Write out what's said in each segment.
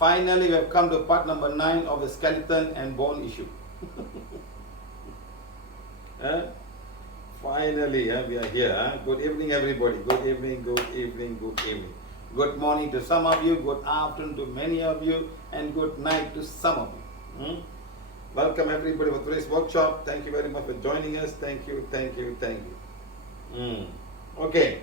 Finally, we have come to part number 9 of the skeleton and bone issue. Finally, we are here. Good evening, everybody. Good evening, good evening, good evening. Good morning to some of you, good afternoon to many of you, and good night to some of you. Welcome, everybody, for today's workshop. Thank you very much for joining us. Thank you, thank you, thank you. Okay,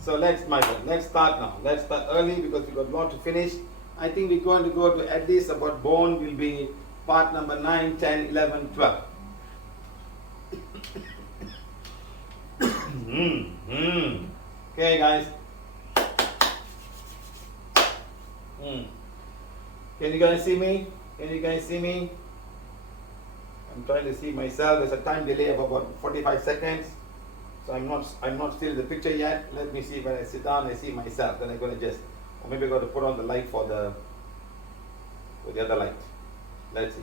so let's start now. Let's start early because we've got a lot to finish. I think we're going to go to at least about bone will be part number 9, 10, 11, 12. Okay, guys. Can you guys see me? Can you guys see me? I'm trying to see myself. There's a time delay of about 45 seconds. So I'm not still in the picture yet. Let me see. When I sit down, I see myself. Then I'm going to just, or maybe I'm going to put on the light for the other light. Let's see.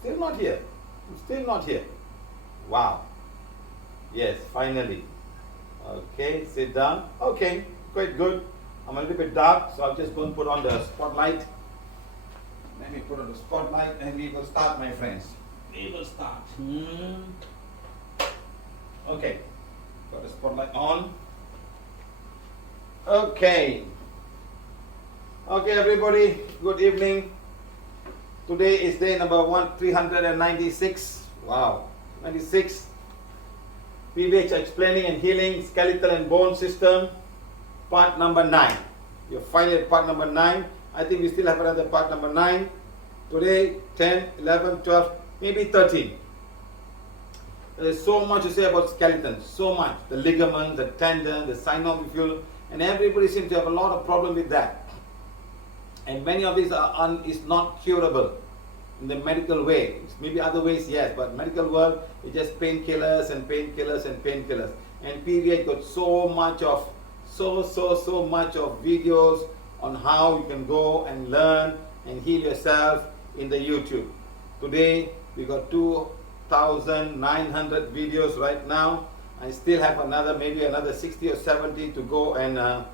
Still not here. Still not here. Wow. Yes, finally. Okay, sit down. Okay, quite good. I'm a little bit dark, so I'm just going to put on the spotlight. Let me put on the spotlight and we will start, my friends. We will start. Okay, got the spotlight on. Okay. Okay, everybody, good evening. Today is day number 396. Wow, 96. PVH explaining and healing skeletal and bone system, part number 9. You're finally at part number 9. I think we still have another part number 9. Today, 10, 11, 12, maybe 13. There's so much to say about skeletons, so much. The ligaments, the tendon, the synovial, and everybody seems to have a lot of problem with that. And many of these is not curable in the medical way. Maybe other ways, yes, but medical world is just painkillers and painkillers and painkillers. And PVH got so much of videos on how you can go and learn and heal yourself in the YouTube. Today we got 2,900 videos right now. I still have maybe another 60 or 70 to go and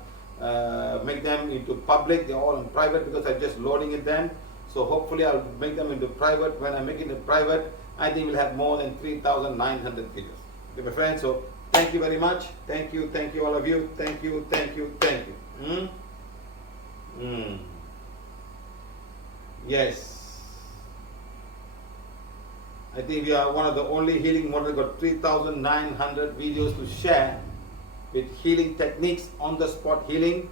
make them into public. They're all in private because I'm just loading in them. So hopefully I'll make them into private. When I make it in private, I think we'll have more than 3,900 videos. Okay, my friends, so thank you very much. Thank you all of you. Thank you. Yes. I think we are one of the only healing models got 3,900 videos to share with healing techniques, on the spot healing,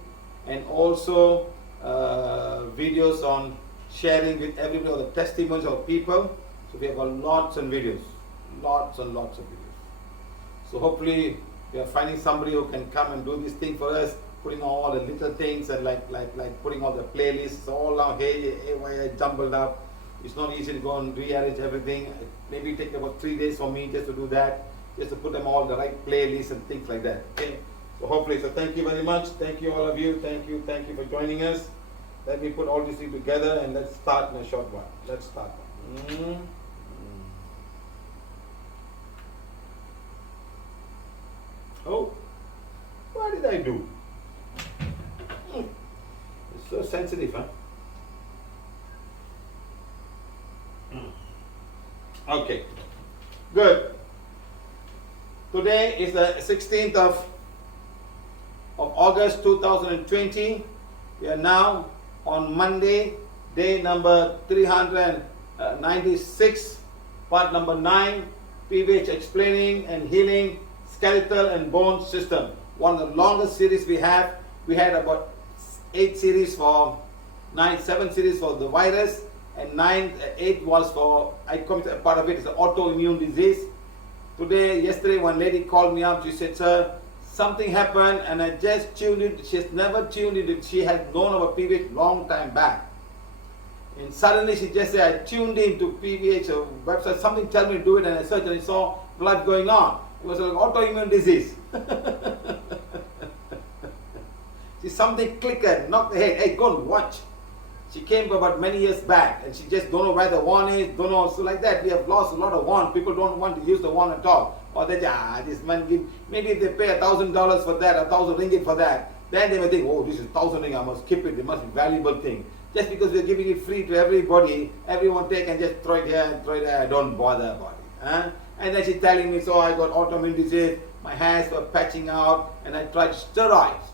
and also videos on sharing with everybody the testimonies of people. So we have lots and videos, lots and lots of videos. So hopefully we are finding somebody who can come and do this thing for us, putting all the little things and like putting all the playlists all now jumbled up. It's not easy to go and rearrange everything. Maybe take about 3 days for me just to do that, just to put them all the right playlists and things like that. Okay. So hopefully, so thank you very much. Thank you all of you. Thank you for joining us. Let me put all these things together and let's start in a short while. Let's start. Oh, what did I do? It's so sensitive, huh? Okay, good. Today is the 16th of August 2020. We are now on Monday, day number 396, part number 9, PVH explaining and healing skeletal and bone system. One of the longest series we have. We had about 7 series for the virus, and 8 was for, part of it is the autoimmune disease. Yesterday, one lady called me up. She said, "Sir, something happened, and I just tuned in." She has never tuned in. She has known about PVH long time back, and suddenly she just said, "I tuned in to PVH website. Something tell me to do it, and I searched and I saw blood going on. It was like autoimmune disease." See, something clicked, knocked the head. Hey, go and watch. She came about many years back, and she just don't know where the wand is, don't know, so like that. We have lost a lot of wand. People don't want to use the wand at all. Or they say, this man give, maybe if they pay $1,000 for that, 1,000 ringgit for that, then they may think, oh, this is 1,000 ringgit, I must keep it, it must be valuable thing. Just because we're giving it free to everybody, everyone take and just throw it here and throw it there, don't bother about it. Huh? And then she's telling me, so I got autoimmune disease, my hands were patching out, and I tried steroids.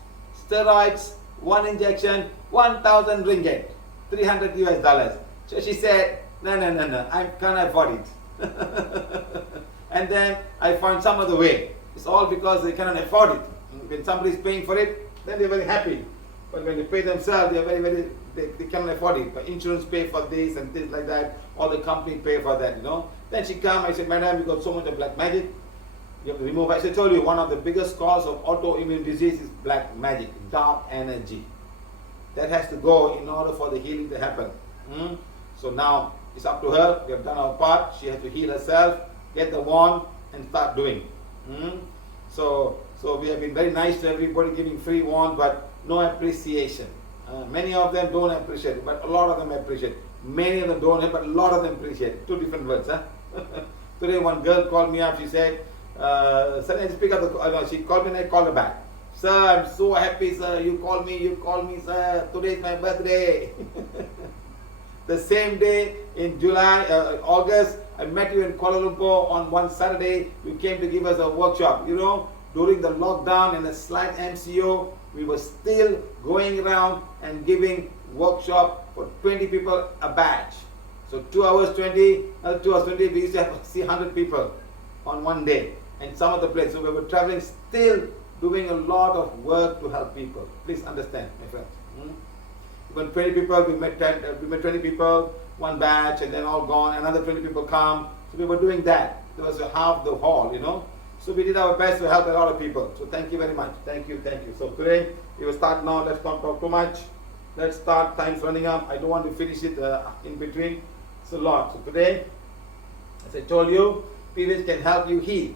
Steroids, one injection, 1,000 ringgit. $300 US. So she said, no, I can't afford it. And then I found some other way. It's all because they cannot afford it. When somebody is paying for it, then they're very happy. But when they pay themselves, they are they cannot afford it. But insurance pay for this and things like that. All the company pay for that, Then she come, I said, madam, you got so much of black magic. You have to remove. I told you, one of the biggest cause of autoimmune disease is black magic, dark energy. That has to go in order for the healing to happen. So now it's up to her. We have done our part. She has to heal herself, get the wand, and start doing. So we have been very nice to everybody, giving free wand, but no appreciation. Many of them don't appreciate it, but a lot of them appreciate it. Many of them don't, but a lot of them appreciate it. Two different words. Today one girl called me up. She said, suddenly I pick up the she called me and I called her back. Sir, I'm so happy, sir. You call me, sir. Today is my birthday. The same day in August, I met you in Kuala Lumpur on one Saturday. You came to give us a workshop. During the lockdown and the slight MCO, we were still going around and giving workshop for 20 people a batch. So 2 hours 20, another 2 hours 20, we used to see 100 people on one day. And some of the places, so we were traveling still, doing a lot of work to help people. Please understand, my friends. When 20 people, we met 20 people, one batch, and then all gone. Another 20 people come. So we were doing that. There was half the hall, So we did our best to help a lot of people. So thank you very much. Thank you. So today, we will start now. Let's not talk too much. Let's start. Time's running up. I don't want to finish it in between. It's a lot. So today, as I told you, PVH can help you heal.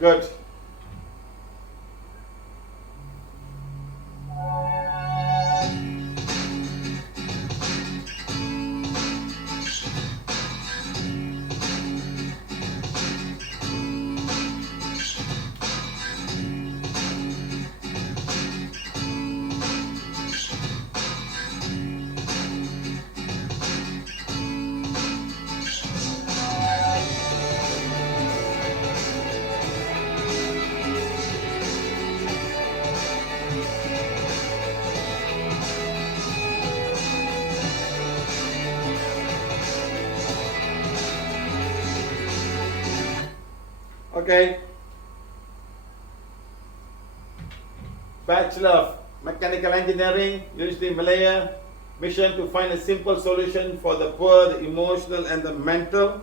Good. Okay. Bachelor of Mechanical Engineering, University of Malaya. Mission to find a simple solution for the poor, the emotional and the mental.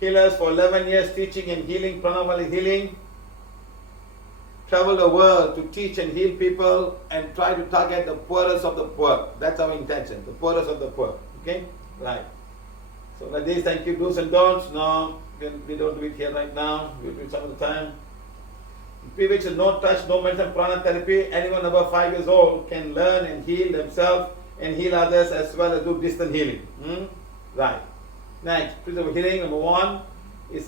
Healers for 11 years teaching and healing, pranaviolethealing. Travel the world to teach and heal people and try to target the poorest of the poor. That's our intention, the poorest of the poor. Okay? Right. So like this, thank you. Do's and don'ts. No, we don't do it here right now. We'll do it some of the time. PVH is no touch, no medicine, prana therapy. Anyone above 5 years old can learn and heal themselves and heal others as well as do distant healing. Right. Next, principle of healing number 1 is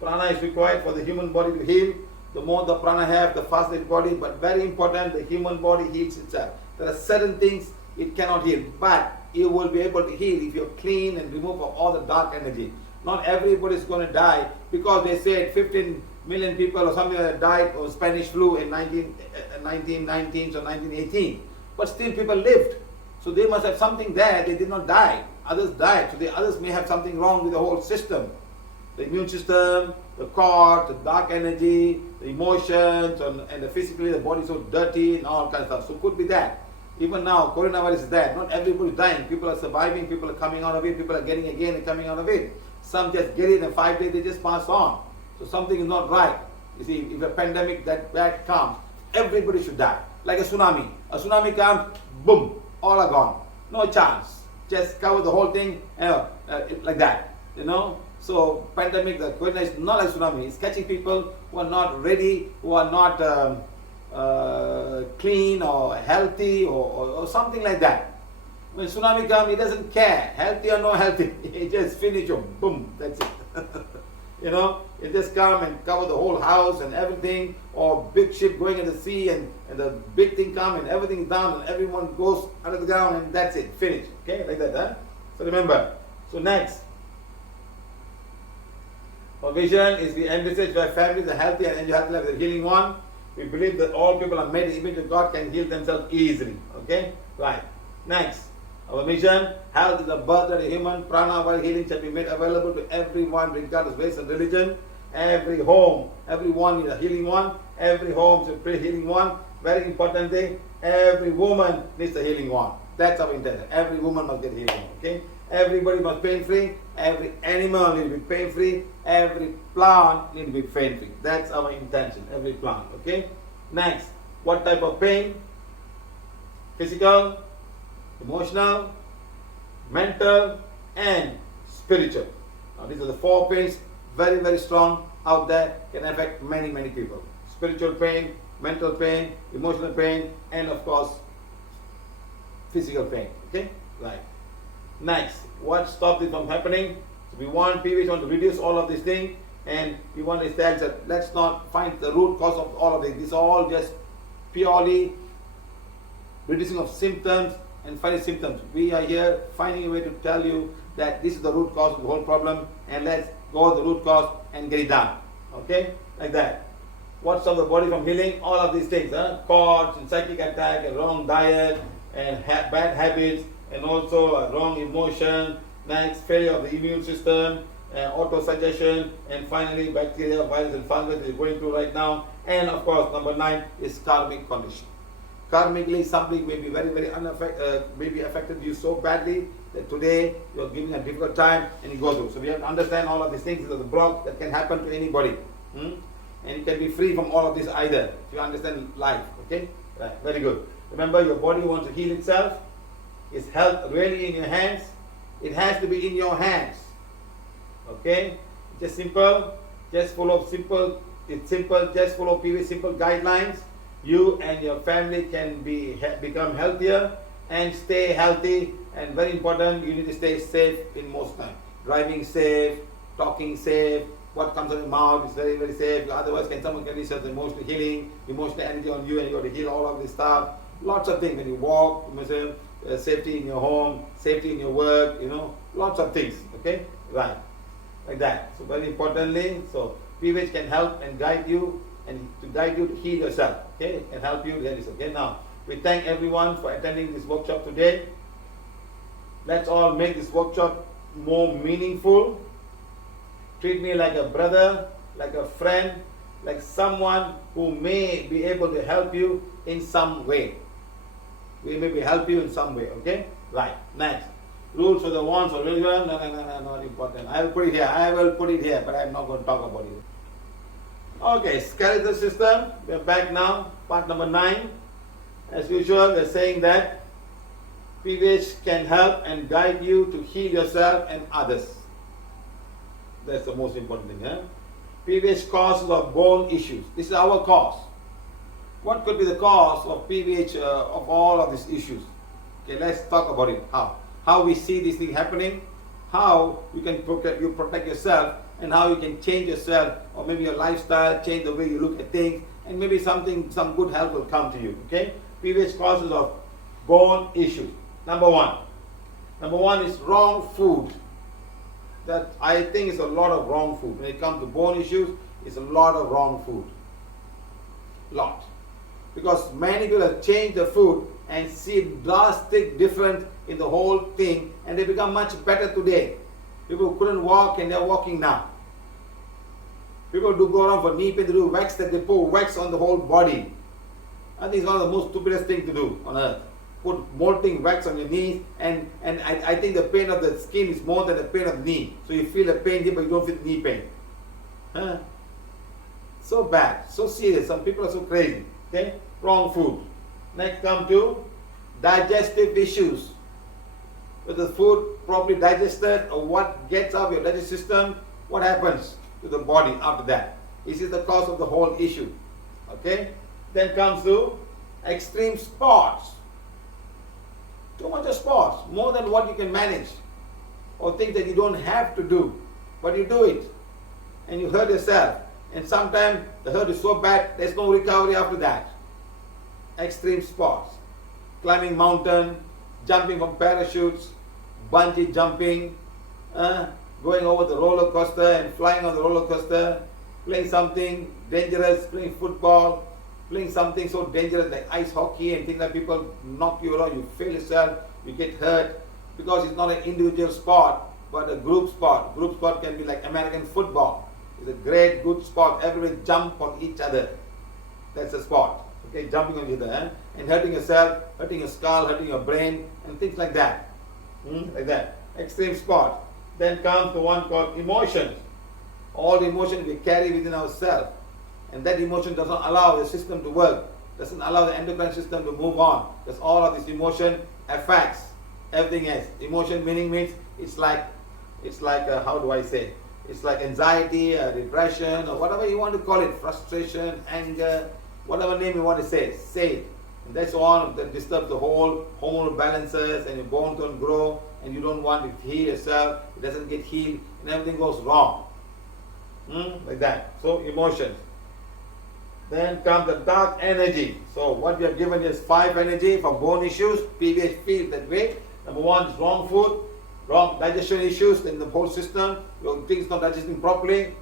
Prana is required for the human body to heal. The more the prana have, the faster the body. But very important, the human body heals itself. There are certain things it cannot heal, but you will be able to heal if you're clean and remove all the dark energy. Not everybody is going to die because they said 15 million people or something like that died of Spanish flu in 1919 or 1918. But still people lived. So they must have something there. They did not die. Others died. So the others may have something wrong with the whole system. The immune system, the cord, the dark energy, the emotions, and the physically the body is so dirty and all kinds of stuff. So it could be that. Even now, coronavirus is there. Not everybody is dying. People are surviving. People are coming out of it. People are getting again and coming out of it. Some just get it in 5 days, they just pass on. So something is not right. You see, if a pandemic that bad comes, everybody should die. Like a tsunami. A tsunami comes, boom, all are gone. No chance. Just cover the whole thing like that. You know? So pandemic, the COVID is not like tsunami. It's catching people who are not ready, who are not clean or healthy or something like that. When tsunami comes, it doesn't care, healthy or not healthy. It just finish you, boom, that's it. You know, it just come and cover the whole house and everything, or big ship going in the sea and the big thing come and everything is down and everyone goes under the ground and that's it, finish. Okay, like that, huh? So remember. So next. Our vision is we envisage where families are healthy and enjoy healthy life, the healing one. We believe that all people are made in the image of God, can heal themselves easily. Okay? Right. Next. Our mission, health is the birth of the human. Prana, while healing shall be made available to everyone regardless of race and religion. Every home, everyone is a healing one. Every home should pray healing one. Very important thing, every woman needs a healing one. That's our intention. Every woman must get healing one. Okay? Everybody must be pain-free. Every animal needs to be pain-free. Every plant needs to be pain-free. That's our intention. Every plant. Okay? Next, what type of pain? Physical, emotional, mental, and spiritual. Now these are the 4 pains, very, very strong out there, can affect many, many people. Spiritual pain, mental pain, emotional pain, and of course, physical pain. Okay? Right. Next, what stops this from happening? So we want PVH want to reduce all of these things, and we want to say that let's not find the root cause of all of this. This is all just purely reducing of symptoms and finding symptoms. We are here finding a way to tell you that this is the root cause of the whole problem, and let's go to the root cause and get it done. Okay? Like that. What stops the body from healing? All of these things. Cords and psychic attack, and wrong diet, and bad habits, and also a wrong emotion. Next, failure of the immune system, auto-suggestion, and finally bacteria, virus, and fungus is going through right now. And of course, number 9 is karmic condition. Karmically, something may be very, very maybe affected you so badly that today you are giving a difficult time and you go through. So we have to understand all of these things. These are the blocks that can happen to anybody. And you can be free from all of this either if you understand life. Okay? Right. Very good. Remember, your body wants to heal itself. Is health really in your hands? It has to be in your hands. Okay? Just simple. Just follow simple. It's simple. Just follow PVH simple guidelines. You and your family can become healthier and stay healthy. And very important, you need to stay safe in most time. Driving safe, talking safe. What comes out of your mouth is very, very safe. Otherwise, someone can research emotional healing, emotional energy on you, and you got to heal all of this stuff. Lots of things. When you walk, you must have safety in your home, safety in your work, lots of things. Okay? Right. Like that. So very importantly, so PVH can help and guide you, and to guide you to heal yourself. Okay? And help you get this. Okay? Now, we thank everyone for attending this workshop today. Let's all make this workshop more meaningful. Treat me like a brother, like a friend, like someone who may be able to help you in some way. We may help you in some way, okay? Right, next. Rules for the ones for religion, no, not important. I will put it here, but I'm not going to talk about it. Okay, skeletal system. We're back now, part number 9. As usual, we're saying that PVH can help and guide you to heal yourself and others. That's the most important thing. PVH causes of bone issues. This is our cause. What could be the cause of PVH of all of these issues? Okay, let's talk about it. How we see this thing happening, how you can protect yourself, and how you can change yourself, or maybe your lifestyle, change the way you look at things, and maybe some good help will come to you. Okay? PVH causes of bone issues. Number one is wrong food. That I think is a lot of wrong food. When it comes to bone issues, it's a lot of wrong food. Lot. Because many people have changed the food and see drastic difference in the whole thing, and they become much better today. People who couldn't walk and they're walking now. People do go around for knee pain, they do wax, that they put wax on the whole body. I think it's one of the most stupidest things to do on earth. Put molting wax on your knees, and I think the pain of the skin is more than the pain of the knee. So you feel the pain here, but you don't feel the knee pain. Huh? So bad, so serious. Some people are so crazy. Okay? Wrong food. Next come to digestive issues. With the food properly digested, or what gets out of your digestive system, what happens to the body after that? This is the cause of the whole issue. Okay? Then comes to extreme sports. Too much of sports, more than what you can manage, or things that you don't have to do, but you do it, and you hurt yourself, and sometimes the hurt is so bad there's no recovery after that. Extreme sports, climbing mountain, jumping from parachutes, bungee jumping, going over the roller coaster and flying on the roller coaster, playing something dangerous, playing football, playing something so dangerous like ice hockey and things like people knock you around, you fail yourself, you get hurt, because it's not an individual sport but a group sport. Group sport can be like American football. It's a great good sport. Everybody jump on each other. That's a sport. Okay, jumping on each other, and hurting yourself, hurting your skull, hurting your brain, and things like that. Like that. Extreme sport. Then comes the one called emotions. All the emotions we carry within ourselves. And that emotion does not allow the system to work, doesn't allow the endocrine system to move on, because all of this emotion affects everything else. Emotion means it's like how do I say? It's like anxiety, depression, or whatever you want to call it, frustration, anger, whatever name you want to say it. And that's all that disturbs the whole hormonal balances, and your bones don't grow, and you don't want to heal yourself. It doesn't get healed, and everything goes wrong. Like that. So emotions. Then comes the dark energy. So what we have given is 5 energy for bone issues. PVH feels that way. Number 1 is wrong food, wrong digestion issues in the whole system, things not digesting properly,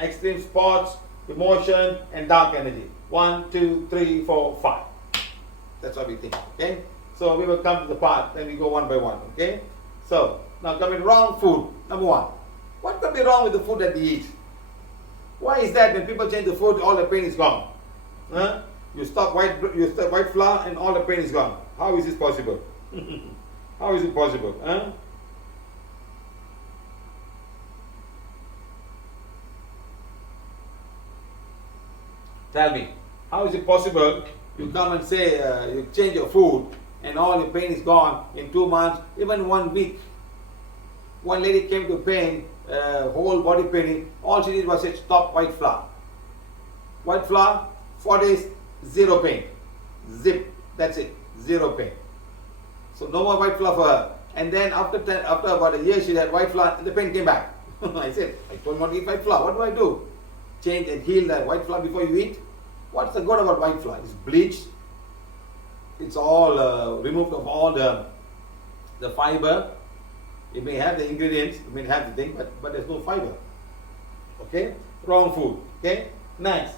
extreme sports, emotion, and dark energy. 1, 2, 3, 4, 5. That's what we think. Okay. So we will come to the part. Then we go one by one. Okay. So now coming wrong food. Number 1. What could be wrong with the food that we eat? Why is that when people change the food, all the pain is gone? You stop white flour and all the pain is gone. How is this possible? How is it possible? Tell me, how is it possible you come and say you change your food and all your pain is gone in 2 months, even 1 week? One lady came to pain, whole body pain. All she did was say, stop white flour. White flour, 4 days, 0 pain. Zip, that's it, 0 pain. So no more white flour for her. And then after about a year, she had white flour, and the pain came back. I said, I told not to eat white flour. What do? Change and heal that white flour before you eat? What's the good about white flour? It's bleached. It's all removed of all the fiber. It may have the ingredients, it may have the thing, but there's no fiber. Okay? Wrong food. Okay? Next.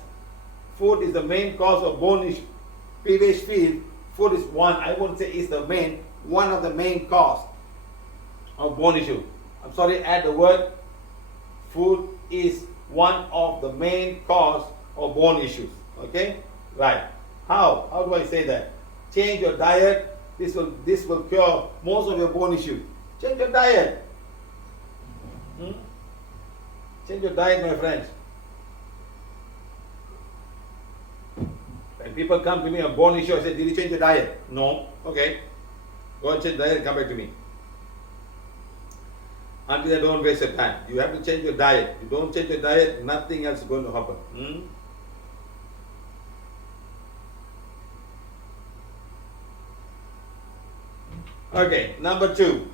Food is the main cause of bone issue. PVH field, food is I wouldn't say is the main, one of the main cause of bone issue. I'm sorry, add the word. Food is one of the main cause of bone issues. Okay? Right. How? How do I say that? Change your diet. This will cure most of your bone issues. Change your diet. Change your diet, my friends. When people come to me on bone issue, I say, did you change your diet? No. Okay. Go and change diet and come back to me. Until I don't waste your time. You have to change your diet. If you don't change your diet, nothing else is going to happen. Okay, number 2.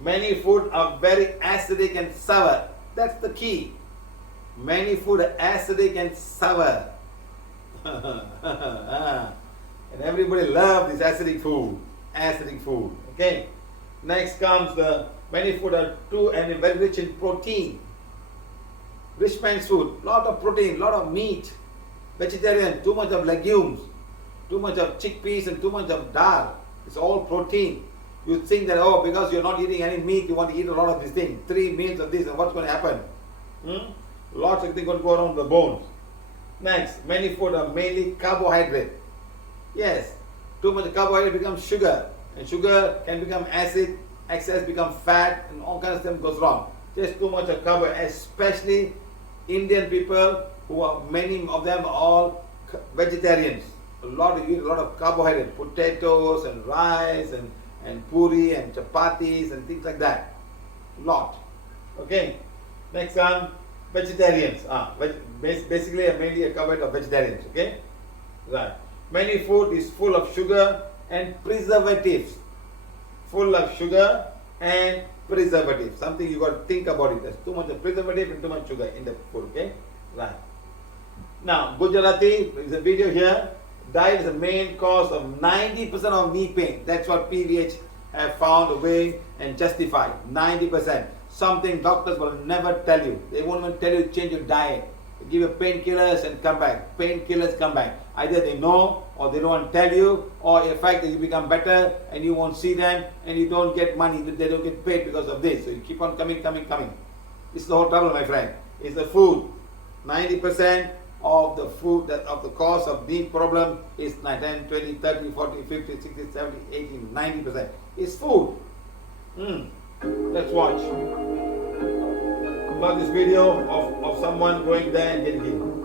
Many food are very acidic and sour. That's the key. Many food are acidic and sour. And everybody loves this acidic food. Acidic food. Okay. Next comes the Many food are too and very rich in protein. Rich man's food, lot of protein, lot of meat. Vegetarian, too much of legumes, too much of chickpeas and too much of dal. It's all protein. You think that, oh, because you're not eating any meat, you want to eat a lot of these things. 3 meals of this, and what's going to happen? Lots of things going to go around the bones. Next, many food are mainly carbohydrate. Yes, too much carbohydrate becomes sugar, and sugar can become acid, excess become fat, and all kinds of stuff goes wrong. Just too much of carbohydrate, especially Indian people, who are many of them are all vegetarians. Eat a lot of carbohydrate, potatoes and rice and puri and chapatis and things like that. Lot. Okay. Next one, vegetarians. Basically mainly a carbohydrate of vegetarians. Okay. Right. Many food is full of sugar and preservatives. Full of sugar and preservatives. Something you got to think about it. There's too much of preservative and too much sugar in the food. Okay. Right. Now, Gujarati, is a video here. Diet is the main cause of 90% of knee pain. That's what PVH have found a way and justified. 90%. Something doctors will never tell you. They won't even tell you to change your diet. They give you painkillers and come back. Painkillers come back. Either they know or they don't want to tell you, or in fact that you become better and you won't see them and you don't get money. They don't get paid because of this. So you keep on coming. This is the whole trouble, my friend. It's the food. 90% of the food of the cause of knee problem is 10, 20, 30, 40, 50, 60, 70, 80, 90%. It's food. Let's watch. About this video of someone going there and getting healed.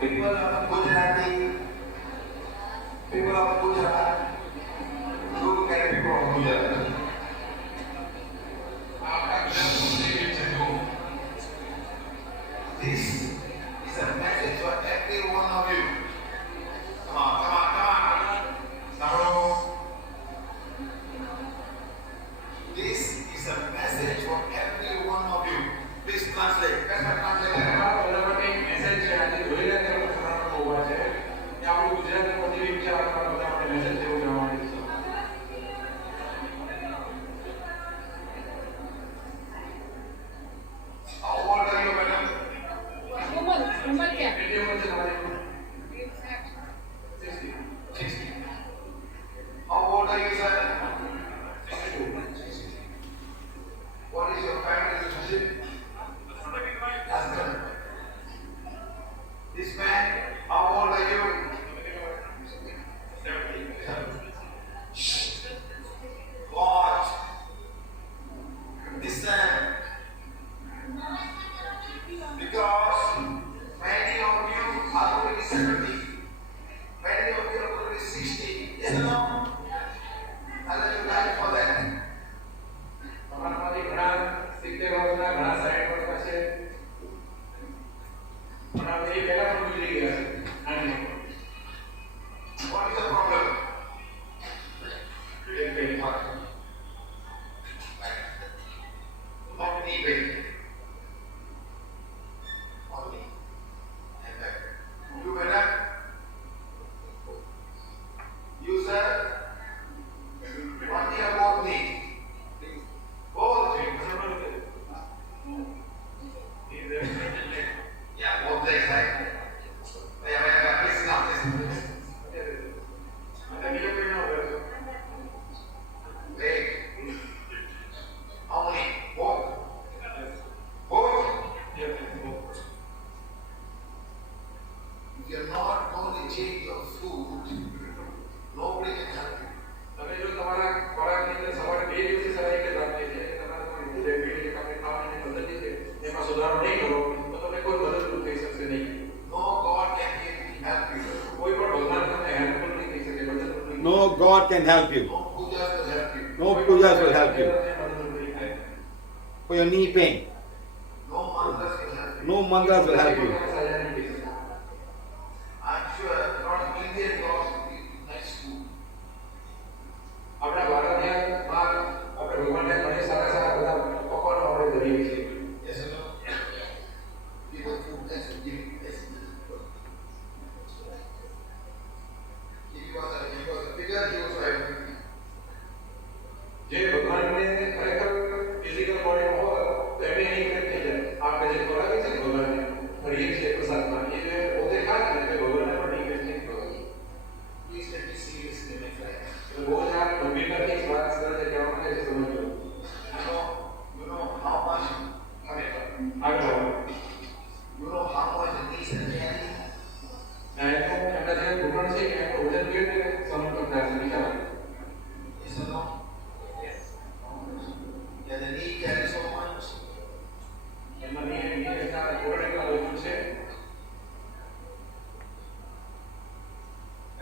People of Gujarati, people of Gujarat, look at people of Gujarat. This is a message for every one of you. Come on. Now, this is a message for every one of you. Please translate. What is your family relationship? Husband. This man, how old are you? 70. God, listen. Because many of you are already 70. Many of you are already 60. Yes or no? I'll let you die for that. What is the problem? Not knee pain. Only. You better. You sir. One year both knee. Both things. Yeah, both legs, right? Listen now, listen. Wait. How many? Both? Both? If you're not going to change your food, nobody can help you. No God can help you. No God can help you. No pujas will help you. No pujas will help you. for your knee pain. No mantras will help you. No mantras will help you. I'm sure a lot of Indian dogs will be nice too. આપણા ભારતમાં આપણે ભગવાનને ઘણી સારા સારા બધા પકવાનો આપણે ધરીએ છીએ. Yes or no? People feel that's a gift. If he was a figure, he was right. જે ભગવાનને ખરેખર ફિઝિકલ બોડીમાં હોય તો એમને એની ઇફેક્ટ થઈ જાય. આપણે જે ખોરાક છે ભગવાનને ભરીએ છીએ પ્રસાદમાં એ જે પોતે ખાય ને તે ભગવાનને પણ ઇફેક્ટ નહીં કરે. Please take it seriously, my friend. બહુ જ આ ગંભીરતાથી જ વાત કરે છે કહેવા માટે છે સમજો. You know how much આગળ you know how much the knees are carrying? ના એ તો એમના જે ઘૂંટણ છે કે એમનું વજન કેવી રીતે સહન કરતા હશે વિચારો. Yes or no? Yeah, the knee carries so much. એમાં ની એટલા ઘોડે એટલા વજન છે.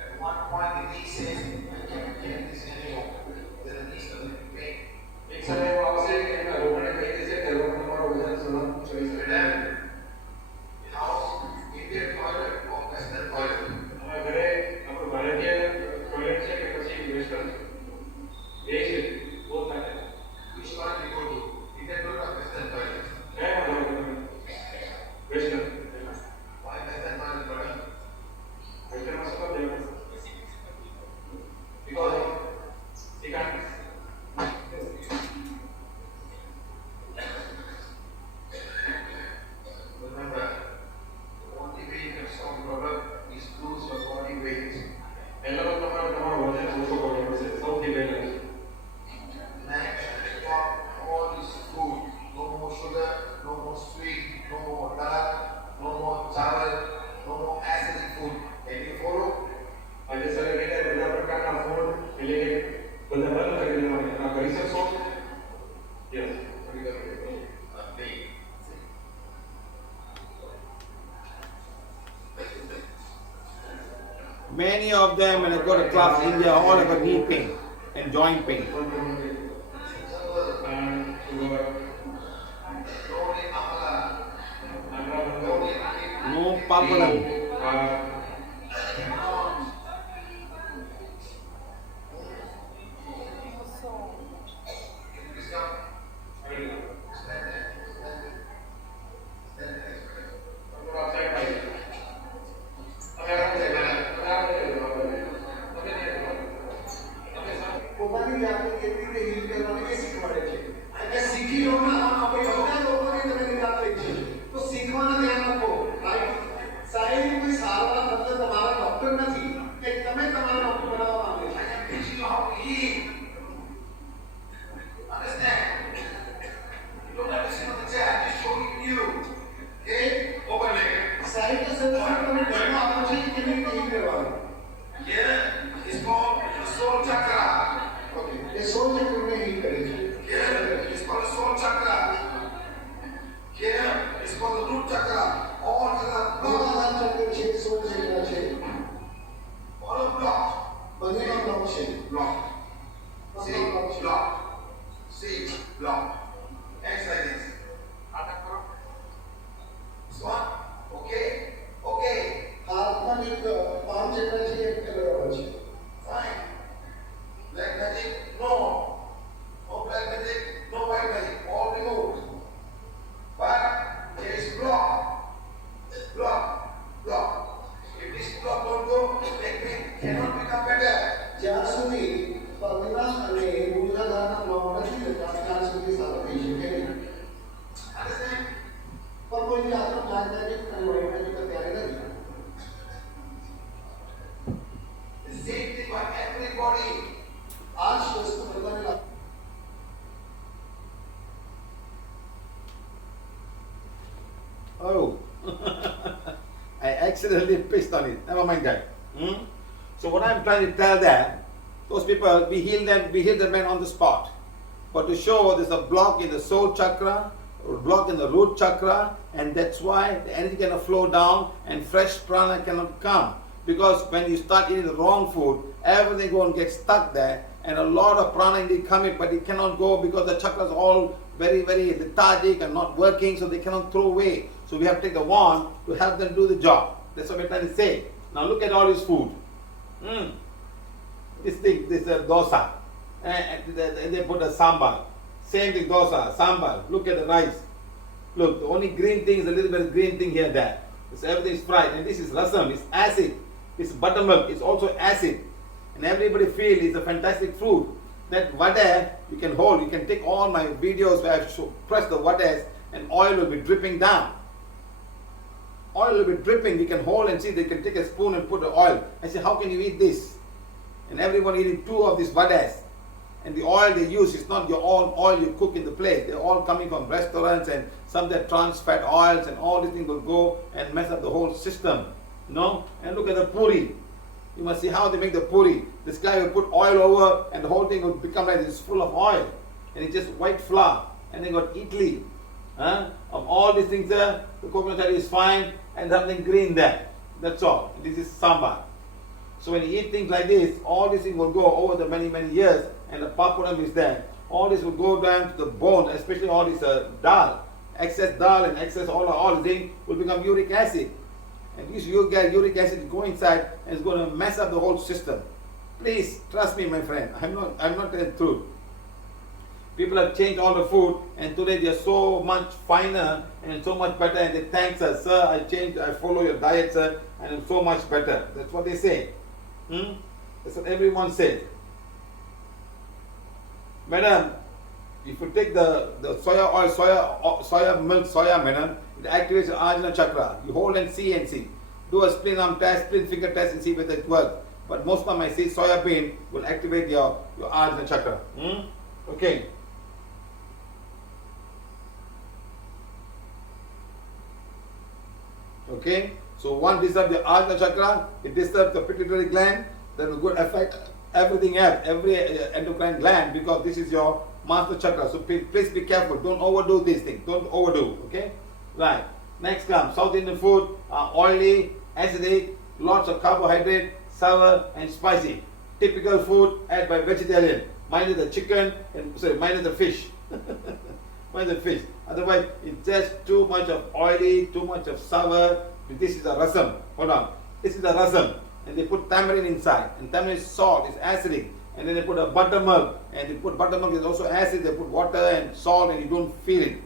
At one point, the knee says, I can't carry this anymore. Then the knee starts to pain. એક સમય એવો આવશે કે એમના રોગને કહી દેશે કે હવે તમારો વજન સહન કરી શકે. Then, house, Indian toilet or Western toilet? અમારા ઘરે આપણું ભારતીય ટોયલેટ છે કે પછી વેસ્ટર્ન છે એ છે બહુ થાય. Which toilet you go to? Indian toilet or Western toilet? કયા માં western Why Western toilet, brother? વેસ્ટર્નમાં શું કામ જવું? Because એ કાંઈ remember, the only way you can solve the problem is lose your body weight. પહેલા તો તમારે તમારું વજન ઓછું કરવું પડશે સૌથી પહેલા. Next, stop all this food. No more sugar, no more sweet, no more dal, no more chawal, no more acidic food. Can you follow? આજે સરે બેટા બધા પ્રકારના ફૂડ એટલે કે બધા બંધ કરી દેવાના. આ કરી શકશો? યસ કરી શકો. Big. Many of them, when I go to class in India, all have got knee pain and joint pain. Don't eat amala. Don't eat meat. No papalam. Please come. Stand there. Stand there. Stand there. પોતાની જાતને કેવી રીતે heel કરવાની એ શીખવાડે છે. એટલે શીખી લો ના આપણે બધા લોકોને તમે નિરાશ થઈ છે તો શીખવાના ધ્યાન આપો. રાઈટ સાહેબ કોઈ સારવાર બદલે તમારા ડોક્ટર નથી કે તમે તમારા ડોક્ટર બનાવવા માંગે I છે. am teaching you how to heal. Understand? You don't have to sit on the chair. I'm just showing you. Okay? Open leg. સાહેબ તો સર તમે ડેમો આપો છો કે કેવી રીતે હીલ કરવાનું. Here is called the soul chakra. Okay એ 16 ચક્રને હીલ કરે છે. Here is called the soul chakra. Here is called the root chakra. All chakra blocked. મૂળાધાર ચક્ર છે 16 ચક્ર છે All are blocked. બધેનો બ્લોક છે. Blocked. See? Blocked. See? Blocked. Hands like this. This one. Okay? Okay. હાથમાં જે palm ચક્ર છે એ બરાબર છે. Fine. Black magic? No. No black magic, no white magic. All removed. But there is block. Block. Block. If this block don't go, leg pain cannot become better. જ્યાં સુધી પગના અને મૂળાધારના બ્લોક નથી થતા ત્યાં સુધી સારું થઈ શકે નહીં. Understand? પણ કોઈ જાતનો બ્લેક મેજિક અને વ્હાઇટ મેજિક અત્યારે નથી. The same thing for everybody. આ જ વસ્તુ બધાને લાગે. Oh, I accidentally pissed on it. Never mind that. So what I'm trying to tell that, those people, we heal the man on the spot. But to show there's a block in the soul chakra, or block in the root chakra, and that's why the energy cannot flow down and fresh prana cannot come. Because when you start eating the wrong food, everything go and get stuck there, and a lot of prana indeed come in, but it cannot go because the chakras all very, very lethargic and not working, so they cannot throw away. So we have to take the wand to help them do the job. That's what we're trying to say. Now look at all this food. This thing, this dosa. And they put a sambar. Same thing, dosa, sambar. Look at the rice. Look, the only green thing is a little bit of green thing here and there. So everything is fried. And this is rasam, it's acid. It's buttermilk, it's also acid. And everybody feel it's a fantastic fruit. That vada you can hold. You can take all my videos where I've pressed the vadas and oil will be dripping down. Oil will be dripping. You can hold and see. They can take a spoon and put the oil. I say, how can you eat this? And everyone eating 2 of these vadas. And the oil they use is not your own oil you cook in the place. They're all coming from restaurants, and some that trans fat oils, and all these things will go and mess up the whole system. No? And look at the puri. You must see how they make the puri. This guy will put oil over and the whole thing will become like this, full of oil. And it's just white flour. And they got idli. Of all these things there, the coconut oil is fine and something green there. That's all. This is sambar. So when you eat things like this, all these things will go over the many, many years, and the papuram is there. All this will go down to the bones, especially all this dal. Excess dal and excess all the things will become uric acid. And this uric acid go inside and it's going to mess up the whole system. Please trust me, my friend. I'm not telling the truth. People have changed all the food, and today they are so much finer and so much better, and they thank us, sir. I changed, I follow your diet, sir, and I'm so much better. That's what they say. That's what everyone says. Madam, if you take the soya oil, soya milk, madam, it activates your Ajna chakra. You hold and see. Do a split arm test, split finger test, and see whether it works. But most of the time I see soya bean will activate your Ajna chakra. Okay. Okay. So one disturbs your Ajna chakra, it disturbs the pituitary gland, that will good affect everything else, every endocrine gland, because this is your master chakra. So please be careful. Don't overdo these things. Don't overdo. Okay. Right. Next comes South Indian food, oily, acidic, lots of carbohydrate, sour and spicy. Typical food added by vegetarian. Minus the chicken and minus the fish. Minus the fish. Otherwise, it's just too much of oily, too much of sour. This is a rasam. Hold on. This is a rasam. And they put tamarind inside. And tamarind is salt, it's acidic. And then they put a buttermilk. And they put buttermilk is also acid. They put water and salt and you don't feel it.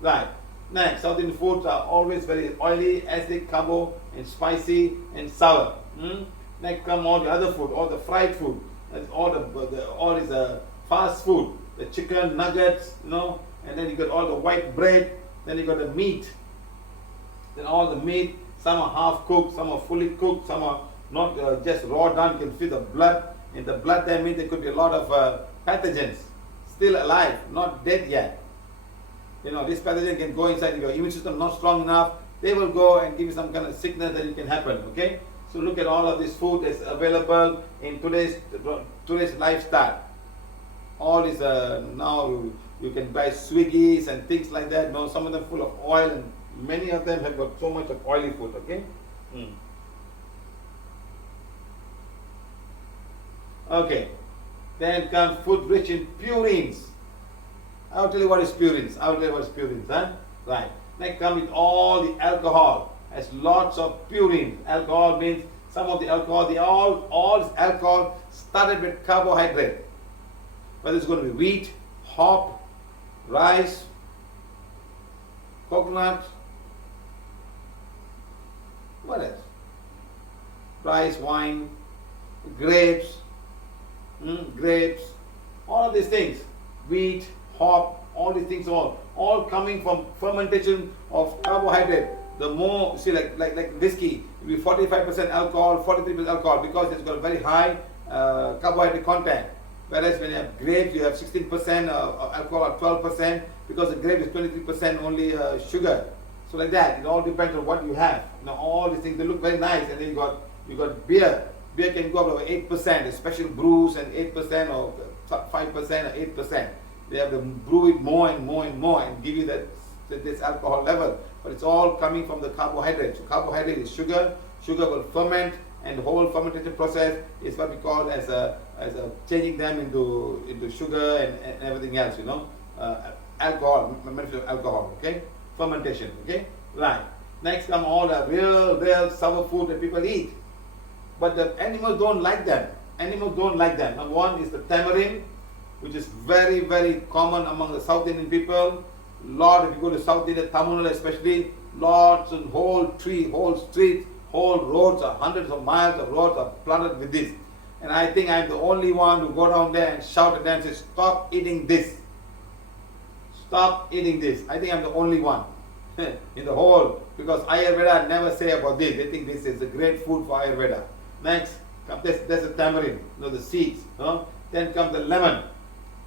Right. Next, South Indian foods are always very oily, acidic, carbo, and spicy and sour. Next come all the other food, all the fried food. That's all is fast food. The chicken nuggets, and then you got all the white bread. Then you got the meat. Then all the meat, some are half cooked, some are fully cooked, some are not just raw done. You can feel the blood. In the blood that means there could be a lot of pathogens still alive, not dead yet. This pathogen can go inside. If your immune system not strong enough, they will go and give you some kind of sickness that it can happen. Okay, so look at all of this food that's available in today's lifestyle. All is now you can buy Swiggies and things like that. Some of them full of oil, and many of them have got so much of oily food. Okay. Okay. Then comes food rich in purines. I'll tell you what is purines. Right. Next comes with all the alcohol. Has lots of purines. Alcohol means some of the alcohol, all alcohol started with carbohydrate. Whether it's going to be wheat, hop, rice, coconut, what else? Rice, wine, grapes, all of these things, wheat, hop, all these things all coming from fermentation of carbohydrate. The more, see, like whiskey, it will be 45% alcohol, 43% alcohol, because it's got a very high carbohydrate content. Whereas when you have grapes, you have 16% alcohol or 12%, because the grape is 23% only sugar. So like that, it all depends on what you have. All these things, they look very nice. And then you got beer. Beer can go up to 8%, a special brews, and 8% or 5% or 8%. They have to brew it more and more and give you this alcohol level. But it's all coming from the carbohydrate. So carbohydrate is sugar. Sugar will ferment, and the whole fermentation process is what we call as a changing them into sugar and everything else. alcohol, alcohol, okay? Fermentation, okay? Right. Next come all the real sour food that people eat. But the animals don't like that. Animals don't like that. Number one is the tamarind, which is very, very common among the South Indian people. Lord, if you go to South India, Tamil Nadu especially, lots and whole tree, whole streets, whole roads, hundreds of miles of roads are flooded with this. And I think I'm the only one who go down there and shout at them and say, stop eating this. Stop eating this. I think I'm the only one in the whole, because Ayurveda never say about this. They think this is a great food for Ayurveda. Next, there's the tamarind, the seeds. Then comes the lemon.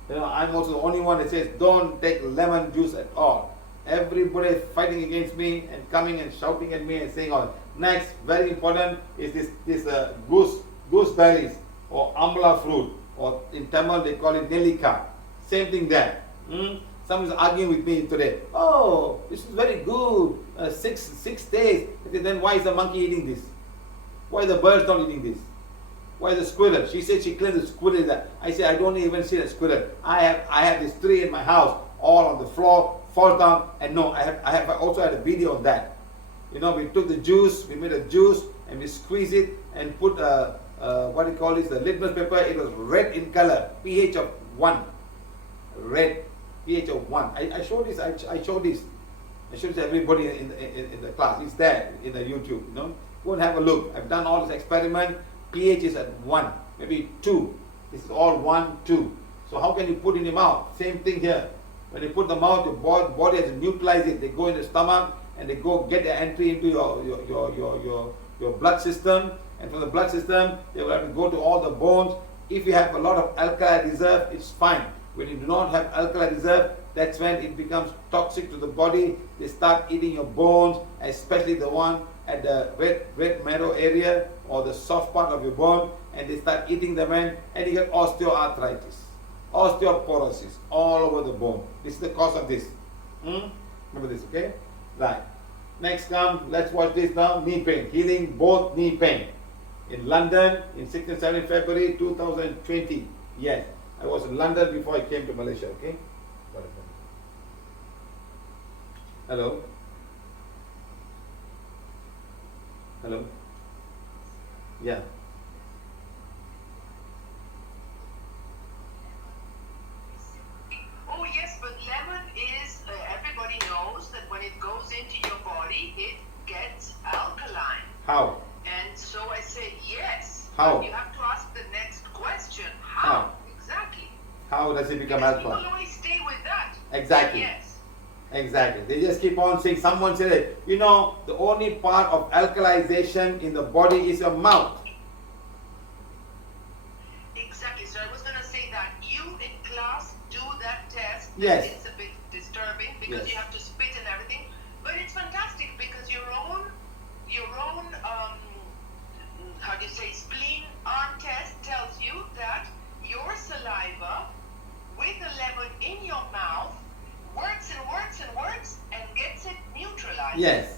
I'm also the only one that says don't take lemon juice at all. Everybody is fighting against me and coming and shouting at me and saying all. Next, very important is this gooseberries or amla fruit, or in Tamil they call it nelika. Same thing there. Someone is arguing with me today. Oh, this is very good. 6 days. Then why is the monkey eating this? Why are the birds not eating this? Why the squirrel? She said she cleaned the squirrel. I said I don't even see a squirrel. I have this tree in my house, all on the floor, falls down, and no, I also had a video of that. We took the juice, we made a juice, and we squeezed it and put what do you call this? The litmus paper. It was red in color, pH of 1. Red, pH of 1. I showed this. I showed this. I showed this to everybody in the class. It's there in the YouTube. Go and have a look. I've done all this experiment. pH is at 1, maybe 2. This is all 1, 2. So how can you put in your mouth? Same thing here. When you put the mouth, your body has to neutralize it. They go in the stomach and they go get their entry into your blood system. And from the blood system, they will have to go to all the bones. If you have a lot of alkali reserve, it's fine. When you do not have alkali reserve, that's when it becomes toxic to the body. They start eating your bones, especially the one at the red marrow area or the soft part of your bone, and they start eating them and you get osteoarthritis, osteoporosis all over the bone. This is the cause of this. Remember this, okay? Right. Next let's watch this now. Knee pain. Healing both knee pain. In London, in 6 and 7 February 2020. Yes, I was in London before I came to Malaysia, okay? Hello? Hello? Yeah. Oh yes, but lemon is, everybody knows that when it goes into your body, it gets alkaline. How? And so I say yes. How? But you have to ask the next question. How? Exactly. How does it become Because alkaline? people always stay with that. Exactly. Yes. Exactly. They just keep on saying, someone said, the only part of alkalization in the body is your mouth. Exactly. So I was going to say that you in class do that test. Yes. It's a bit disturbing because Yes. you have to spit and everything. But it's fantastic because your own how do you say, spleen arm test tells you that your saliva with the lemon in your mouth works and works and works and gets it neutralized. Yes.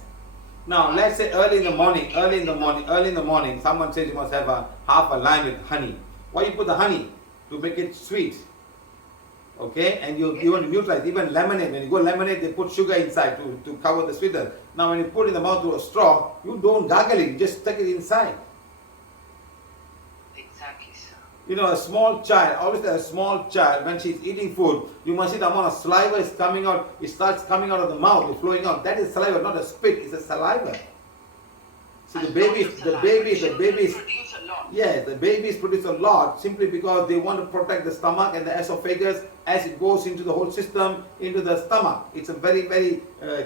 Now let's say early in the morning, someone says you must have half a lime with honey. Why you put the honey? To make it sweet. Okay, and you want to neutralize. Even lemonade, when you go lemonade, they put sugar inside to cover the sweetness. Now when you put it in the mouth through a straw, you don't gargle it, you just stick it inside. Exactly, sir. A small child, obviously a small child, when she's eating food, you must see the amount of saliva is coming out. It starts coming out of the mouth, it's flowing out. That is saliva, not a spit, it's a saliva. See, the babies produce a lot. yes, the babies produce a lot simply because they want to protect the stomach and the esophagus as it goes into the whole system, into the stomach. It's a very, very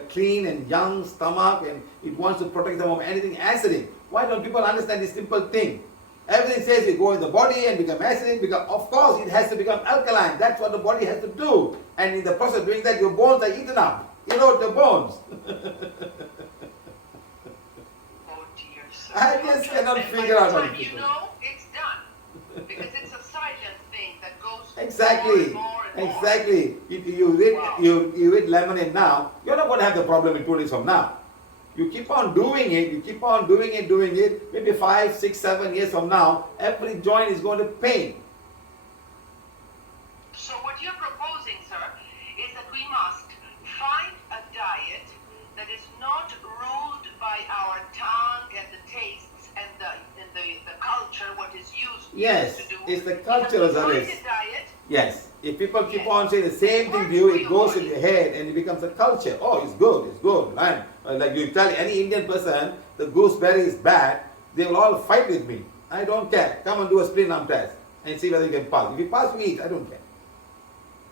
clean and young stomach, and it wants to protect them from anything acidic. Why don't people understand this simple thing? Everything says it go in the body and become acidic, because of course it has to become alkaline. That's what the body has to do. And in the process of doing that, your bones are eaten up. You know the bones. Oh dear, sir. I just cannot And figure by out the how time people. it's done. Because it's a silent thing that goes Exactly. more and more. Exactly. If you eat lemonade now, you're not going to have the problem in 2 days from now. You keep on doing it, doing it, maybe 5, 6, 7 years from now, every joint is going to pain. So what you're proposing, sir, is that we must find a diet that is not ruled by our tongue and the tastes and the culture, what is used Yes, to do. it's the culture of Find that is. a diet. Yes, if people keep Yes. on saying the same thing to you, it goes in your head and it becomes a culture. Oh, it's good, right? Like you tell any Indian person the gooseberry is bad, they will all fight with me. I don't care. Come and do a spleen arm test and see whether you can pass. If you pass, we eat. I don't care.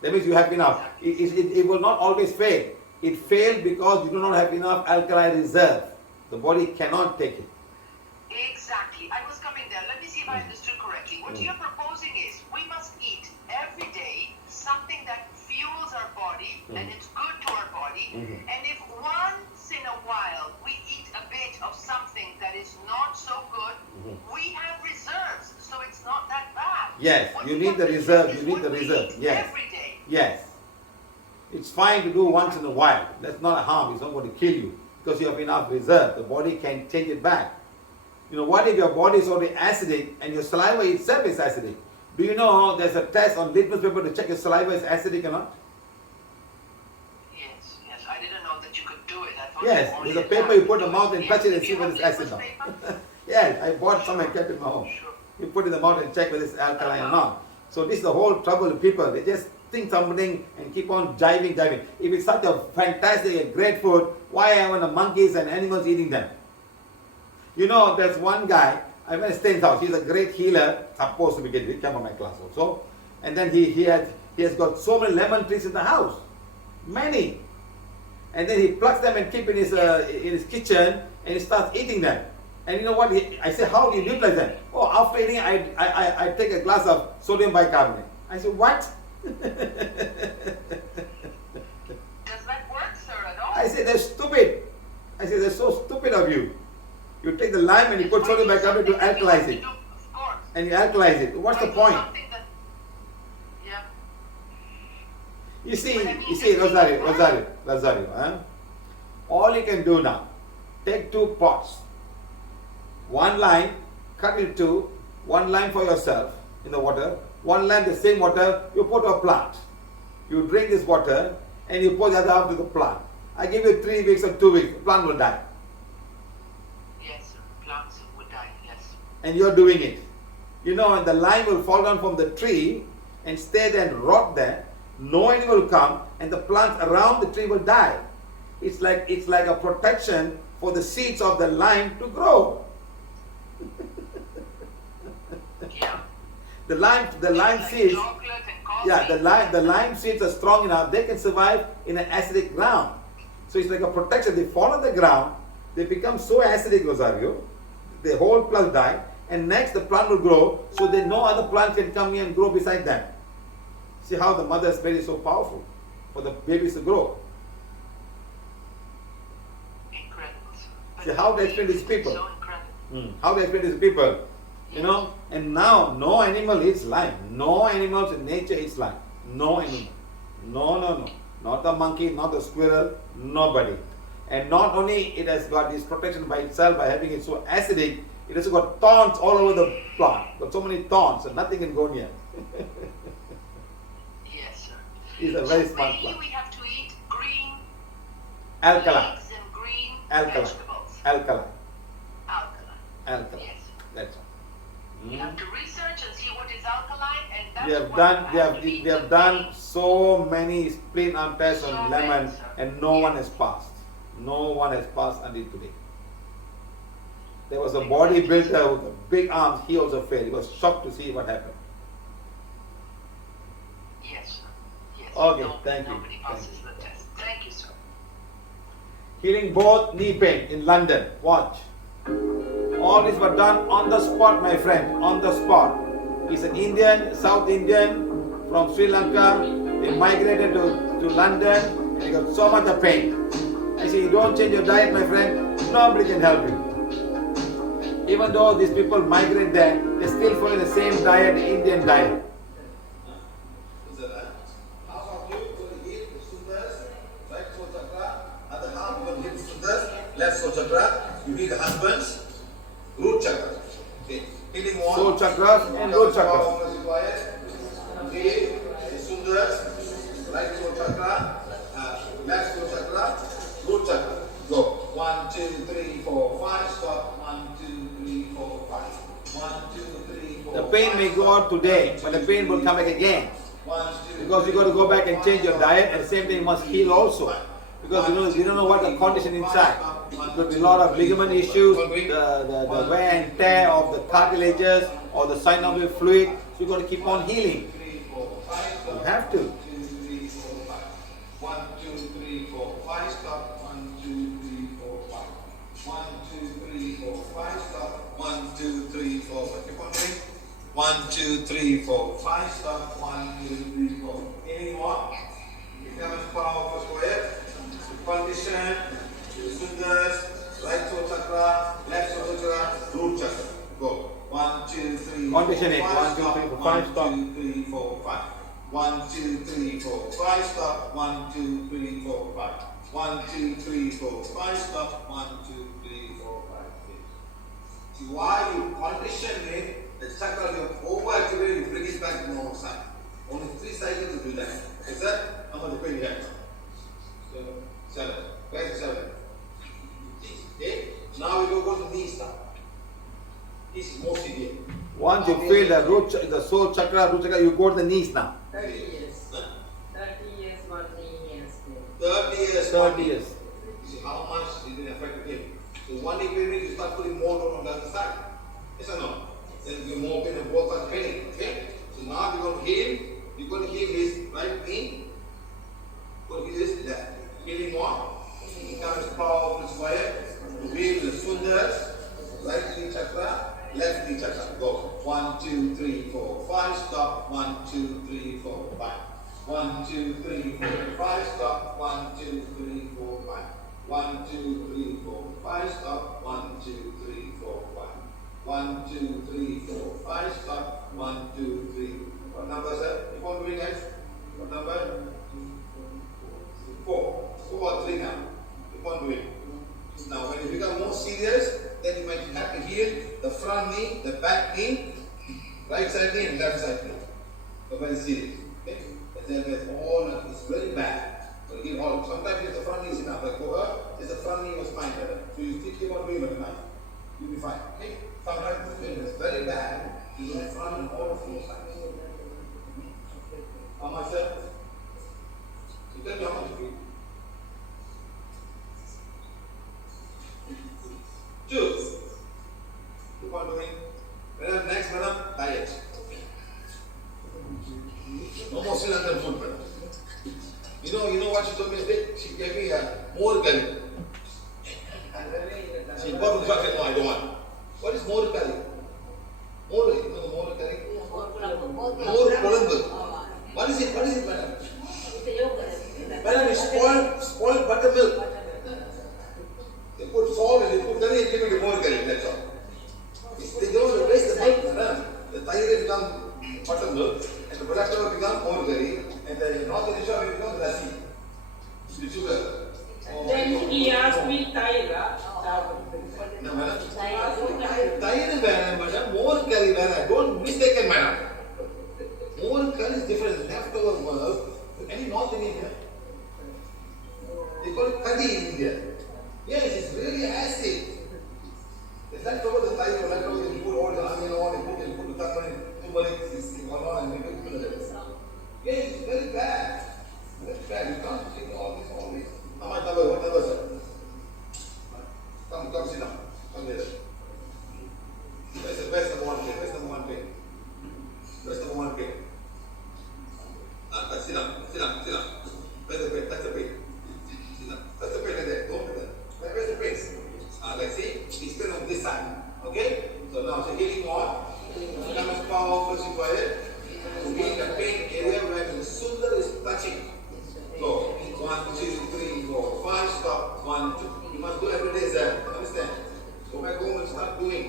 That means you have enough. It will not always fail. It failed because you do not have enough alkali reserve. The body cannot take it. Exactly. I was coming there. Let me see if I understood correctly. What you're proposing is we must eat every day something that fuels our body and it's good to our body. And if once in a while we eat a bit of something that is not so good, we have reserves, so it's not that bad. Yes, What you we need the have to reserve. do is You need the what we reserve. eat Yes. every day. Yes. It's fine to do once in a while. That's not a harm. It's not going to kill you because you have enough reserve. The body can change it back. You know, what if your body is already acidic and your saliva itself is acidic? Do you know there's a test on litmus paper to check your saliva is acidic or not? Yes, yes. I didn't know that you could do it. I thought Yes, only there's a the paper doctor you put in could the do mouth and it. touch it and Yes, see do you whether have it's acid or litmus not. paper? Yeah, I bought some and kept it in my home. Sure. You put it in the mouth and check whether it's alkaline or not. So this is the whole trouble with people. They just think something and keep on jiving. If it's such a fantastic and great food, why are the monkeys and animals eating them? You know, there's one guy, I went to stay in his house. He's a great healer, supposed to be getting. He came on my class also. And then he has got so many lemon trees in the house. Many. And then he plucks them and keep in his kitchen and he starts eating them. And you know what? I said, how do you utilize them? Oh, after eating, I take a glass of sodium bicarbonate. I said, what? Does that work, sir, at all? I said, they're stupid. I said, they're so stupid of you. You take the lime and you put sodium bicarbonate to alkalize it. Of course. And you alkalize it. What's the point? Yeah. You see, Rosario, huh? All you can do now, take 2 pots. 1 lime, cut it to 1 lime for yourself in the water. 1 lime, the same water, you put to a plant. You drink this water and you pour the other half to the plant. I give you 3 weeks or 2 weeks, the plant will die. Yes, sir. Plants would die, yes. And you're doing it. You know, and the lime will fall down from the tree and stay there and rot there. No animal will come and the plants around the tree will die. It's like a protection for the seeds of the lime to grow. Yeah. The lime Like seeds, chocolate and coffee. yeah, the lime seeds are strong enough, they can survive in an acidic ground. So it's like a protection. They fall on the ground, they become so acidic, Rosario, the whole plant die, and next the plant will grow, so that no other plant can come here and grow beside them. See how the mother's belly is so powerful for the babies to grow. Incredible, sir. See how they explain these people. So incredible. How they explain these people. You know, and now no animal eats lime. No animals in nature eats lime. No animal. No. Not the monkey, not the squirrel, nobody. And not only it has got this protection by itself by having it so acidic, it has got thorns all over the plant. Got so many thorns and nothing can go near. Yes, sir. It's a very So smart mainly plant. we have to eat green Alkaline. leaves and green Alkaline. vegetables. Alkaline. Alkaline. Yes. That's all. You have to research and see what is alkaline, and that's We have what done has to be we have the done main- so many spleen arm tests So on many, lemon sir. and no one has passed. No one has passed until today. There was a bodybuilder with a big arms, he also failed. He was shocked to see what happened. Yes, sir. Yes. Okay, Nobody- thank you. Nobody passes the test. Thank you, sir. Healing both knee pain in London. Watch. All these were done on the spot, my friend. On the spot. He's an Indian, South Indian from Sri Lanka. They migrated to London and he got so much of pain. I say, you don't change your diet, my friend, nobody can help you. Even though these people migrate there, they still follow the same diet, the Indian diet. Half of you will hit the Sundars, right soul chakra, other half will hit Sundars, left soul chakra. You need the husband's root chakra. Okay. Healing one. Soul chakras and root chakras. Hit the Sundars, right soul chakra. may go out today, but the pain will come back again. Because you got to go back and change your diet, and the same thing you must heal also. Because you don't know what the condition inside. There could be a lot of ligament issues, the wear and tear of the cartilages or the synovial fluid. So you got to keep on healing. You have to. 1, 2, 3, 4, 5, stop. 1, 2, 3, 4, 5. 1, 2, 3, 4, 5, stop. 1, 2, 3, 4. Keep on doing. 1, 2, 3, 4, 5, stop. 1, 2, 3, 4. Any more? Become as powerful square. Condition. Sundars. Right toe chakra. Left toe chakra. Root chakra. Go. 1, 2, 3, 4, Condition it. 1, 2, 3, 4, 5, stop. 1, 2, 3, 4, 5. 1, 2, 3, 4, 5, stop. 1, 2, 3, 4, 5. 1, 2, 3, 4, 5, stop. 1, 2, 3, 4, 5, 6. See, why you condition it, the chakra you overactivate, you bring it back to normal side. Only 3 cycles to do that. Is that how much pain you have? 7. Where's the 7? 6. Okay? Now we go to knees now. This is more severe. Once you feel the soul chakra, root chakra, you go to the knees now. 30 years. 30 years, 1 years. 30 years. 30 years. You see how much it will affect him. So one day maybe you start putting more on the other side. Yes or no? Then you more pain and both are paining. Okay? So now we're going to heal. You're going to heal his right knee. You're going to heal his left. Healing more. Become as powerful as fire. To heal the sundars. Right knee chakra. Left knee chakra. Go. 1, 2, 3, 4, 5. Stop. 1, 2, 3, 4, 5. 1, 2, 3, 4, 5. Stop. 1, 2, 3, 4, 5. 1, 2, 3, 4, 5. Stop. 1, 2, 3, 4, 5. 1, 2, 3, 4, 5. Stop. 1, 2, 3. What number, sir? Keep on doing guys. What number? 4. 4 or 3 now. Keep on doing. Now when you become more serious, then you might have to heal the front knee, the back knee, right side knee and left side knee. So very serious. Okay? And then there's all, it's very bad. So heal all. Sometimes if the front knee is enough, like for her, if the front knee was fine better. So you still keep on doing it now. You'll be fine. Okay? Sometimes it's very bad. You do the front and all 4 sides. How much sir? So tell me how much you feel. 2. Keep on doing. Madam, next madam, diet. No more Sri Lankan food, madam. You know what she told me today? She gave me more curry. She bought the chocolate. No, I don't want. What is more curry? More curry? More kolambu. What is it? What is it, madam? Madam, it's spoiled buttermilk. They put salt and they put curry and give it more curry, that's all. They don't replace the milk, madam. The Thai become buttermilk and the black pepper become more curry and the North Indian will become lassi. The sugar. Then he asked me Thai. No, madam. Thai madam, more curry, madam. Don't mistake, madam. More curry is different. Leftover work. Any North Indian, they call it curry in India. Yes, it's really acid. It's like over the Thai, or like over the put all the onion on, they put the turmeric, and they put it. Yes, it's very bad. Very bad. You can't take all this. How much number? What number, sir? Come sit down. Come here. Where's number 1 pin? Where's number 1 pin? Where's number 1 pin? Sit down. Where's the pin? That's the pin. Sit down. That's the pin right there. Don't do that. Where's the pins? Let's see. It's pin on this side. Okay? So now it's a healing one. Become as powerful as required. To heal the pain area where the sundar is touching. So 1, 2, 3, 4, 5. Stop. 1, 2. You must do every day, sir. Understand? Go back home and start doing.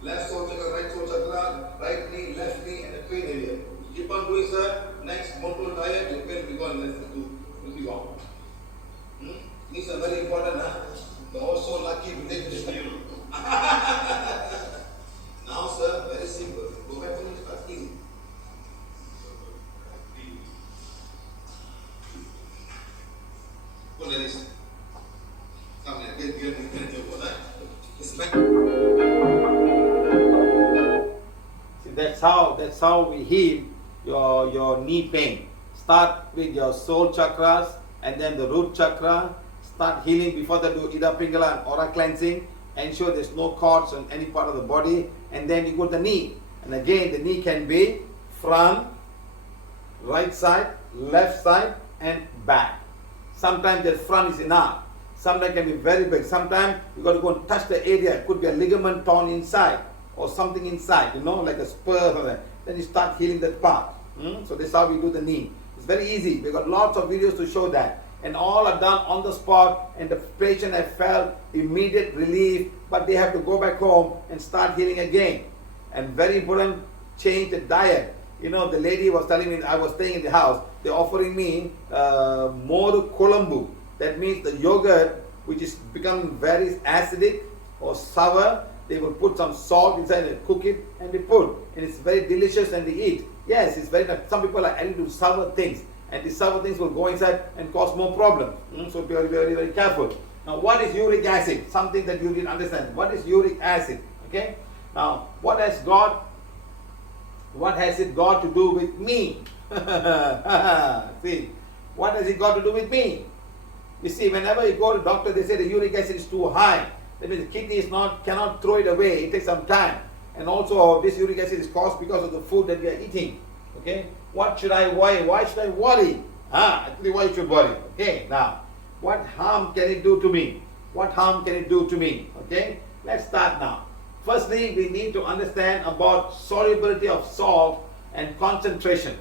Left soul chakra, right soul chakra, right knee, left knee, and the pain area. Keep on doing, sir. Next monthly diet, your pain will be gone. Will be gone. These are very important, huh? You're also lucky to take this to you. Now, sir, very simple. Go back home and start eating. Look at this. Come here, get your that. It's back. See, that's that's how we heal your knee pain. Start with your soul chakras and then the root chakra. Start healing. Before that, do Ida Pingala and aura cleansing. Ensure there's no cords on any part of the body. And then you go to the knee. And again, the knee can be front, right side, left side, and back. Sometimes the front is enough. Sometimes it can be very big. Sometimes you got to go and touch the area. It could be a ligament torn inside or something inside, like a spur or something. Then you start healing that part. So this is how we do the knee. It's very easy. We've got lots of videos to show that. And all are done on the spot, and the patient have felt immediate relief, but they have to go back home and start healing again. And very important, change the diet. The lady was telling me, I was staying in the house, they're offering me more Colombo. That means the yogurt, which is becoming very acidic or sour, they will put some salt inside and cook it and they put. And it's very delicious and they eat. Yes, it's very nice. Some people are adding to sour things. And these sour things will go inside and cause more problems. So be very, very, very careful. Now, what is uric acid? Something that you didn't understand. What is uric acid? Okay. Now, what has it got to do with me? See, what has it got to do with me? You see, whenever you go to the doctor, they say the uric acid is too high. That means the kidney cannot throw it away. It takes some time. And also, this uric acid is caused because of the food that we are eating. Okay. What should I worry? Why should I worry? Actually, why you should worry? Okay. Now, what harm can it do to me? What harm can it do to me? Okay. Let's start now. Firstly, we need to understand about solubility of salt and concentration.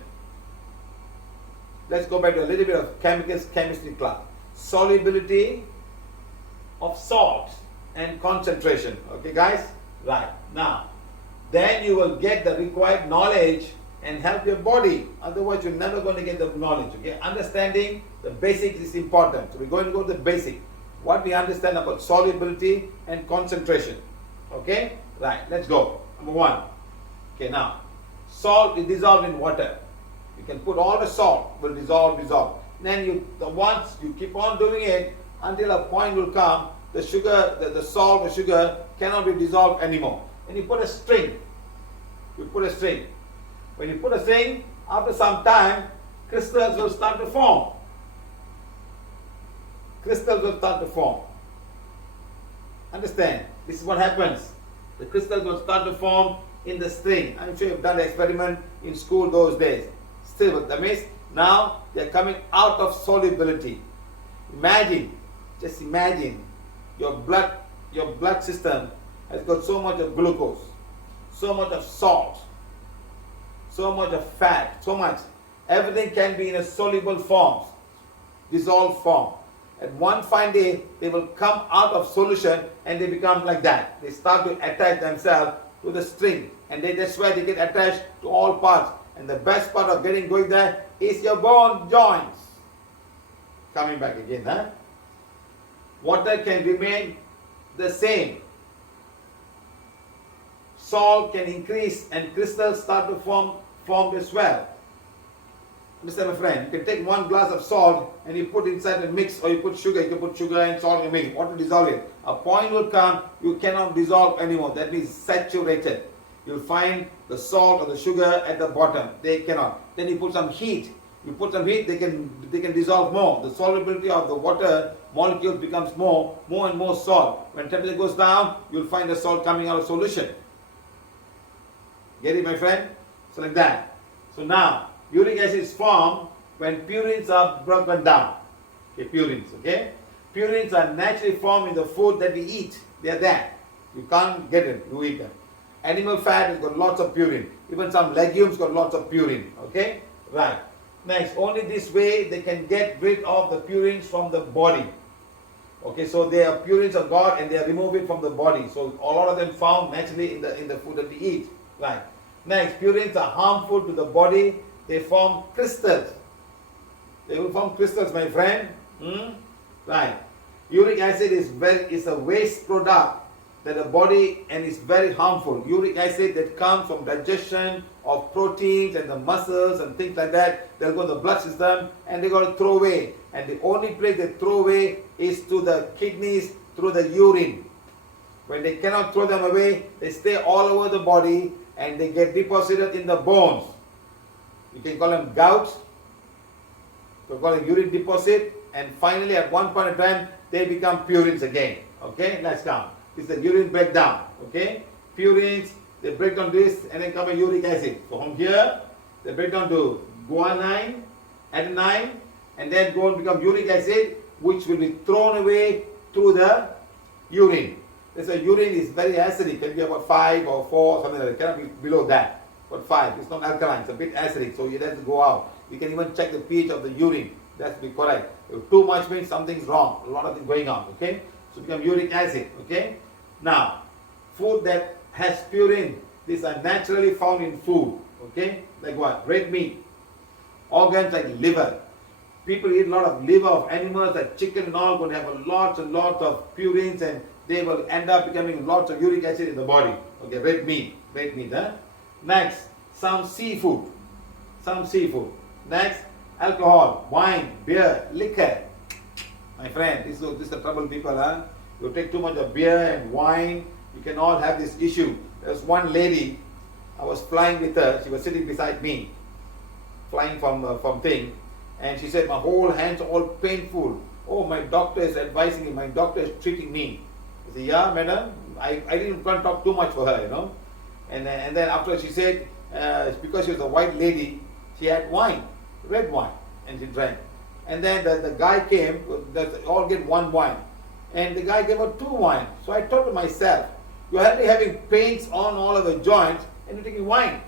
Let's go back to a little bit of chemistry class. Solubility of salt and concentration. Okay, guys? Right. Now, then you will get the required knowledge and help your body. Otherwise, you're never going to get the knowledge. Okay? Understanding the basics is important. So we're going to go to the basic. What we understand about solubility and concentration. Okay? Right. Let's go. Number one. Okay, now. Salt is dissolved in water. You can put all the salt, will dissolve. Then once you keep on doing it until a point will come, the sugar, the salt, the sugar cannot be dissolved anymore. And you put a string. When you put a string, after some time, crystals will start to form. Understand? This is what happens. The crystals will start to form in the string. I'm sure you've done the experiment in school those days. Still, that means now they're coming out of solubility. Just imagine, your blood system has got so much of glucose, so much of salt, so much of fat, so much. Everything can be in a soluble form, dissolved form. At one fine day, they will come out of solution and they become like that. They start to attach themselves to the string, and that's where they get attached to all parts. And the best part of going there is your bone joints. Coming back again, Water can remain the same. Salt can increase and crystals start to form as well. Understand, my friend? You can take 1 glass of salt and you put inside and mix, or you put sugar. You can put sugar and salt and mix. What to dissolve it? A point will come, you cannot dissolve anymore. That means saturated. You'll find the salt or the sugar at the bottom. They cannot. Then you put some heat. They can dissolve more. The solubility of the water molecules becomes more and more salt. When temperature goes down, you'll find the salt coming out of solution. Get it, my friend? So like that. So now, uric acid is formed when purines are broken down. Okay, purines, okay? Purines are naturally formed in the food that we eat. They are there. You can't get it, you eat them. Animal fat has got lots of purine. Even some legumes got lots of purine. Okay? Right. Next, only this way they can get rid of the purines from the body. Okay, so they are purines of God and they are removed from the body. So a lot of them found naturally in the food that we eat. Right. Next, purines are harmful to the body. They form crystals. They will form crystals, my friend. Right. Uric acid is a waste product that the body, and is very harmful. Uric acid that comes from digestion of proteins and the muscles and things like that, they'll go to the blood system and they got to throw away. And the only place they throw away is to the kidneys through the urine. When they cannot throw them away, they stay all over the body and they get deposited in the bones. You can call them gouts, you call them urine deposit, and finally at one point in time they become purines again. Okay, let's count. This is the urine breakdown. Okay, purines, they break down this and then come a uric acid. So from here they break down to guanine, adenine, and then go and become uric acid, which will be thrown away through the urine. So urine is very acidic, can be about 5 or 4, something like that. It cannot be below that. But 5, it's not alkaline, it's a bit acidic, so it has to go out. You can even check the pH of the urine. That's to be correct. If too much means something's wrong, a lot of things going on. Okay, so become uric acid. Okay, now food that has purine, these are naturally found in food. Okay, like what? Red meat, organs like liver. People eat a lot of liver of animals like chicken and all, going to have lots and lots of purines, and they will end up becoming lots of uric acid in the body. Okay, red meat, huh? Next, some seafood. Next, alcohol, wine, beer, liquor. My friend, this is the trouble people, huh? You take too much of beer and wine, you can all have this issue. There's one lady, I was flying with her, she was sitting beside me, flying from thing, and she said, my whole hands are all painful. Oh, my doctor is advising me, my doctor is treating me. I said, yeah, madam, I didn't can't talk too much for her, you know. And then after she said, because she was a white lady, she had wine, red wine, and she drank. And then the guy came, they all get one wine. And the guy gave her 2 wine. So I thought to myself, you're already having pains on all of the joints and you're taking wine.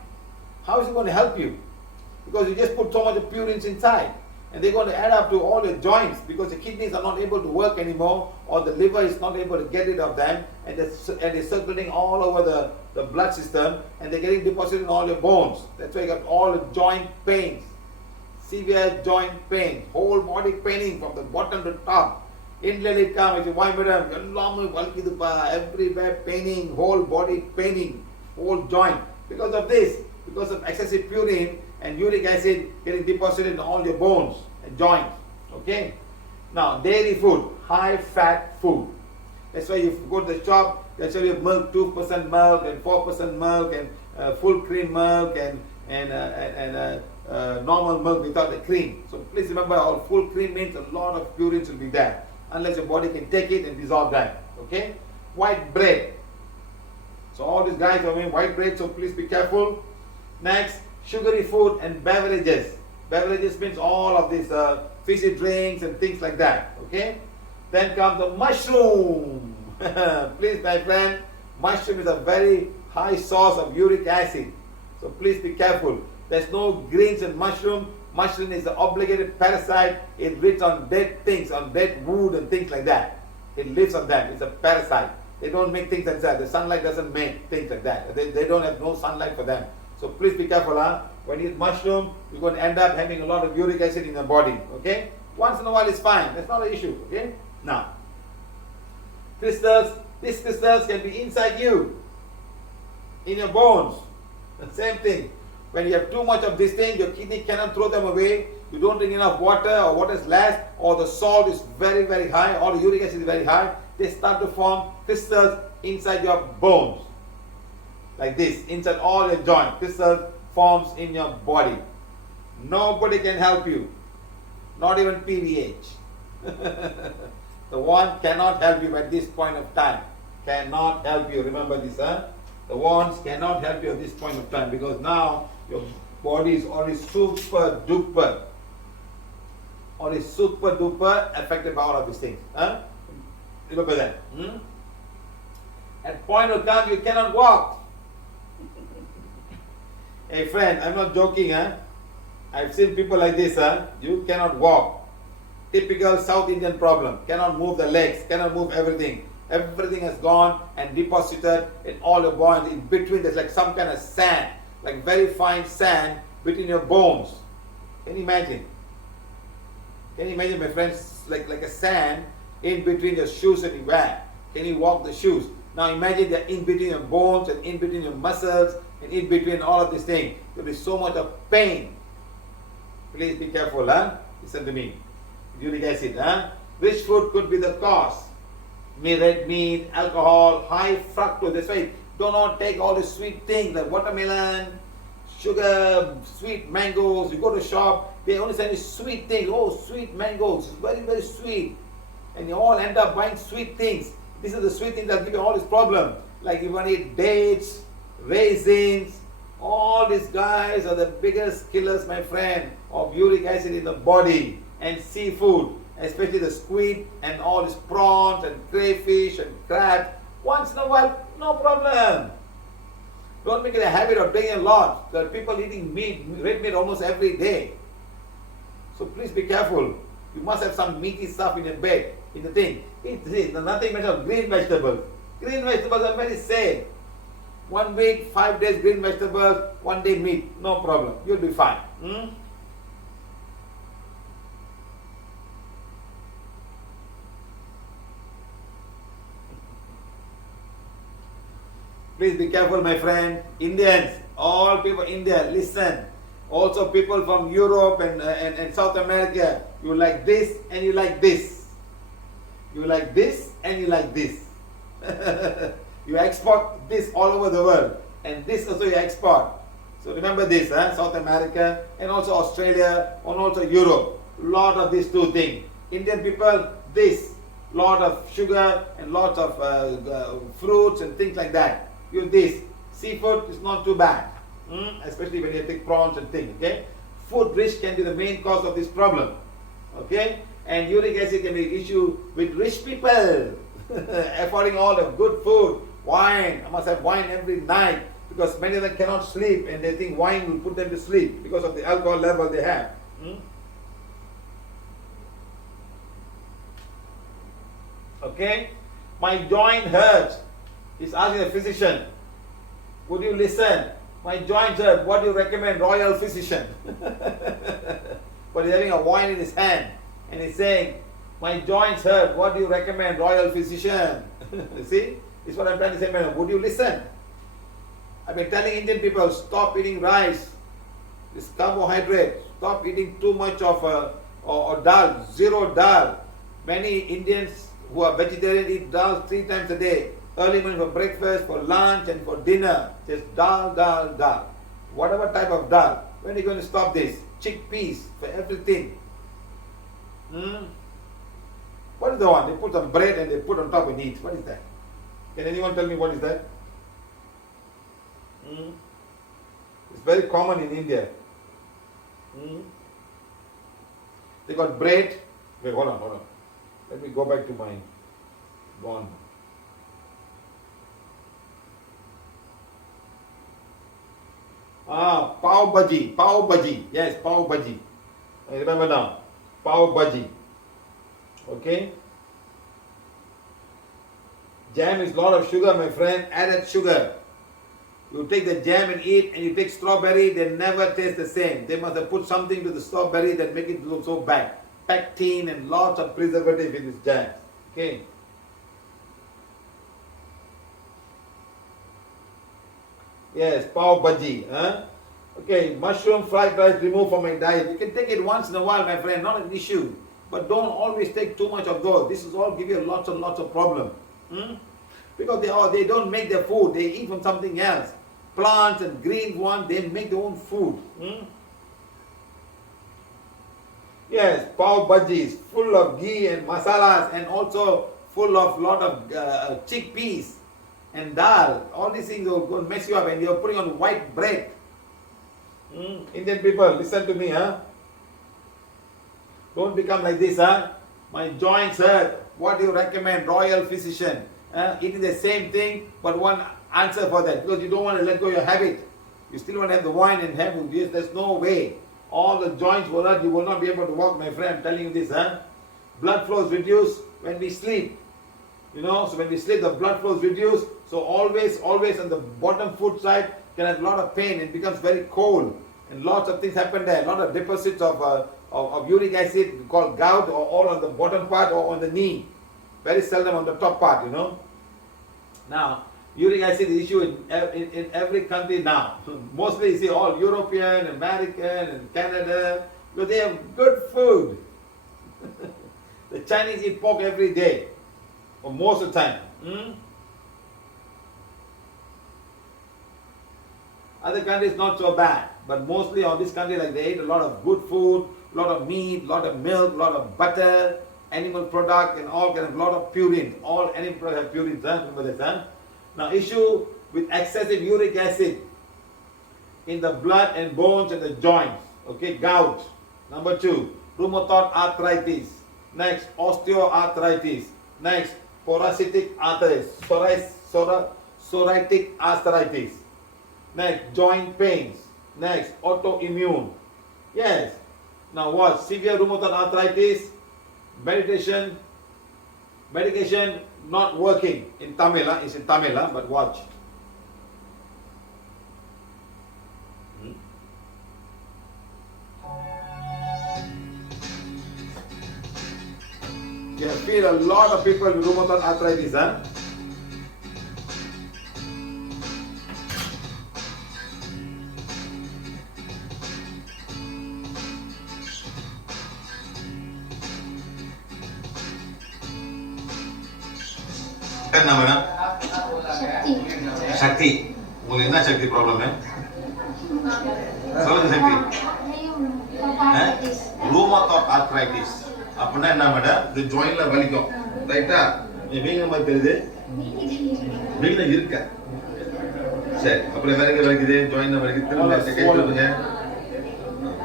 How is it going to help you? Because you just put so much of purines inside. And they're going to add up to all the joints because the kidneys are not able to work anymore, or the liver is not able to get rid of them, and they're circulating all over the blood system, and they're getting deposited in all your bones. That's why you got all the joint pains, severe joint pain, whole body paining from the bottom to top. Inland it comes, why madam? Everywhere paining, whole body paining, whole joint. Because of this, because of excessive purine and uric acid getting deposited in all your bones and joints. Okay? Now, dairy food, high fat food. That's why you go to the shop, they'll tell you milk, 2% milk and 4% milk and full cream milk and normal milk without the cream. So please remember, all full cream means a lot of purines will be there, unless your body can take it and dissolve that. Okay? White bread. So all these guys are wearing white bread, so please be careful. Next, sugary food and beverages. Beverages means all of these fizzy drinks and things like that. Okay? Then comes the mushroom. Please, my friend, mushroom is a very high source of uric acid. So please be careful. There's no greens in mushroom. Mushroom is an obligated parasite. It lives on dead things, on dead wood and things like that. It lives on them. It's a parasite. They don't make things like that. The sunlight doesn't make things like that. They don't have no sunlight for them. So please be careful, huh? When you eat mushroom, you're going to end up having a lot of uric acid in your body. Okay? Once in a while is fine. That's not an issue. Okay? Now, crystals. These crystals can be inside you, in your bones. The same thing. When you have too much of this thing, your kidney cannot throw them away. You don't drink enough water, or water is less, or the salt is very, very high, or the uric acid is very high. They start to form crystals inside your bones. Like this, inside all your joints. Crystal forms in your body. Nobody can help you. Not even PVH. The one cannot help you at this point of time. Cannot help you. Remember this, huh? The ones cannot help you at this point of time, because now your body is already super duper affected by all of these things. Huh? Remember that. At point of time you cannot walk. Hey friend, I'm not joking, huh? I've seen people like this, huh? You cannot walk. Typical South Indian problem. Cannot move the legs, cannot move everything. Everything has gone and deposited in all your bones. In between, there's like some kind of sand, like very fine sand between your bones. Can you imagine? Can you imagine, my friends, like a sand in between your shoes that you wear? Can you walk the shoes? Now imagine that in between your bones and in between your muscles and in between all of these things. There will be so much of pain. Please be careful, huh? Listen to me. Uric acid, huh? Which food could be the cause? Red meat, alcohol, high fructose. That's why Do not take all the sweet things like watermelon, sugar, sweet mangoes. You go to shop, they only send you sweet things. Oh, sweet mangoes, it's very, very sweet. And you all end up buying sweet things. This is the sweet things that give you all this problem. Like you want to eat dates, raisins. All these guys are the biggest killers, my friend, of uric acid in the body. And seafood, especially the squid and all these prawns and crayfish and crab. Once in a while, no problem. Don't make it a habit of doing a lot. There are people eating meat, red meat almost every day. So please be careful. You must have some meaty stuff in your bed, in the thing. Eat nothing but of green vegetables. Green vegetables are very safe. 1 week, 5 days green vegetables, 1 day meat. No problem. You'll be fine. Please be careful, my friend. Indians, all people in India, listen. Also people from Europe and South America, you like this and you like this. You like this and you like this. You export this all over the world. And this also you export. So remember this, South America and also Australia and also Europe. Lot of these two things. Indian people, this. Lot of sugar and lots of fruits and things like that. Use this. Seafood is not too bad. Especially when you take prawns and things. Okay? Food rich can be the main cause of this problem. Okay? And uric acid can be an issue with rich people. Affording all the good food. Wine. I must have wine every night. Because many of them cannot sleep and they think wine will put them to sleep because of the alcohol level they have. Okay? My joint hurts. He's asking the physician, would you listen? My joints hurt. What do you recommend, royal physician? But he's having a wine in his hand and he's saying, my joints hurt. What do you recommend, royal physician? You see? This is what I'm trying to say, man. Would you listen? I've been telling Indian people, stop eating rice, this carbohydrate. Stop eating too much of or dal, zero dal. Many Indians who are vegetarian eat dal 3 times a day. Early morning for breakfast, for lunch and for dinner. Just dal, dal, dal. Whatever type of dal. When are you going to stop this? Chickpeas for everything. What is the one? They put some bread and they put on top and eat. What is that? Can anyone tell me what is that? It's very common in India. They got bread. Wait, hold on. Let me go back to my one. Pav bhaji. Yes, pav bhaji. I remember now. Pav bhaji. Okay. Jam is a lot of sugar, my friend. Added sugar. You take the jam and eat, and you take strawberry, they never taste the same. They must have put something to the strawberry that make it look so bad. Pectin and lots of preservative in this jam. Okay. Yes, pav bhaji. Okay, mushroom fried rice removed from my diet. You can take it once in a while, my friend, not an issue. But don't always take too much of those. This is all give you lots and lots of problem. Because they don't make their food. They eat from something else. Plants and green ones, they make their own food. Yes, pav bhaji is full of ghee and masalas and also full of lot of chickpeas and dal. All these things will go mess you up and you're putting on white bread. Indian people, listen to me, Don't become like this, My joints hurt. What do you recommend, royal physician? Eating the same thing, but one answer for that. Because you don't want to let go of your habit. You still want to have the wine and have this. There's no way. All the joints will not, you will not be able to walk, my friend. I'm telling you this, Blood flows reduce when we sleep. So when we sleep, the blood flows reduce. So always on the bottom foot side can have a lot of pain. It becomes very cold. And lots of things happen there. A lot of deposits of uric acid called gout or all on the bottom part or on the knee. Very seldom on the top part, Now, uric acid is issue in every country now. Mostly you see all European, American and Canada, because they have good food. The Chinese eat pork every day, or most of the time. Other countries not so bad, but mostly on this country, like they eat a lot of good food, lot of meat, lot of milk, lot of butter, animal product, and all kind of lot of purine. All animal products have purines. Remember this, huh? Now, issue with excessive uric acid in the blood and bones and the joints. Okay, gout. Number 2, rheumatoid arthritis. Next, osteoarthritis. Next, parasitic arthritis, psoriatic arthritis. Next, joint pains. Next, autoimmune. Yes. Now watch, severe rheumatoid arthritis, medication not working. In Tamil, it's in Tamil, but watch. You feel a lot of people with rheumatoid arthritis, huh? என்ன madam? சக்தி. உங்களுக்கு என்ன சக்தி problem? சொல்லுங்க சக்தி. ரூமட்டாய்ட் arthritis. அப்படின்னா என்ன madam? இந்த ஜாயின்ட்ல வலிக்கும். ரைட்டா? வீங்க மாதிரி தெரியுது. வீங்க இருக்க. சரி, அப்புறம் வேற எங்க வலிக்குது? ஜாயின்ட்ல வலிக்குது. திரும்ப கை சொல்லுங்க.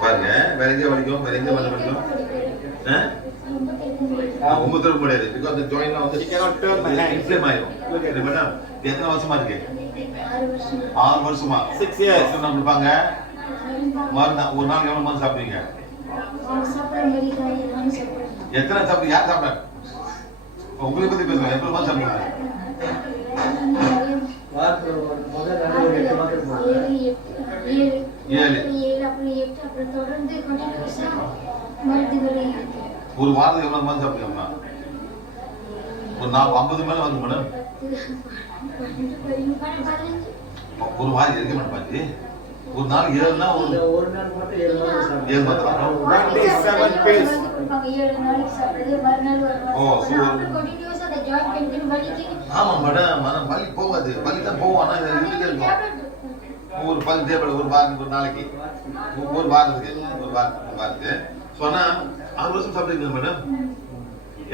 பாருங்க, வேற எங்க வலிக்கும்? வேற எங்க வலிக்கும்? ரொம்ப திரும்ப முடியாது. because the joint வந்து you cannot turn my hand. inflame ஆயிடும். இது மேடம், எத்தனை வருஷமா இருக்கு? 6 வருஷமா. 6 years நம்ம இருப்பாங்க. மருந்து ஒரு நாள் எவ்வளவு மருந்து சாப்பிடுவீங்க? எத்தனை சாப்பிடுங்க? யார் சாப்பிடுறாங்க? உங்களை பத்தி பேசுங்க. எவ்வளவு மருந்து சாப்பிடுவீங்க? ஒரு வாரத்துக்கு எவ்வளவு மருந்து சாப்பிடுவீங்க? ஒரு 50 மேல வந்து மேடம். ஒரு வாரம் இருக்க மாட்டேன். ஒரு நாள் 7 நாள் ஒரு நாள் மட்டும் 7 மாத்திரம். 1 day 7 pills. 7 நாளைக்கு சாப்பிடுறது மறுநாள் ஒரு வாரம். அப்புறம் கண்டினியூஸா அந்த ஜாயிண்ட் பெயின் வலிக்குது. ஆமா மேடம், வலி போகாது. வலி தான் போகும், ஆனா இது இருந்துட்டே இருக்கும். ஒரு பல் டேபிள் ஒரு வாரம் ஒரு நாளைக்கு. ஒரு வாரத்துக்கு சொன்னா 6 வருஷம் சாப்பிடுறீங்க மேடம்.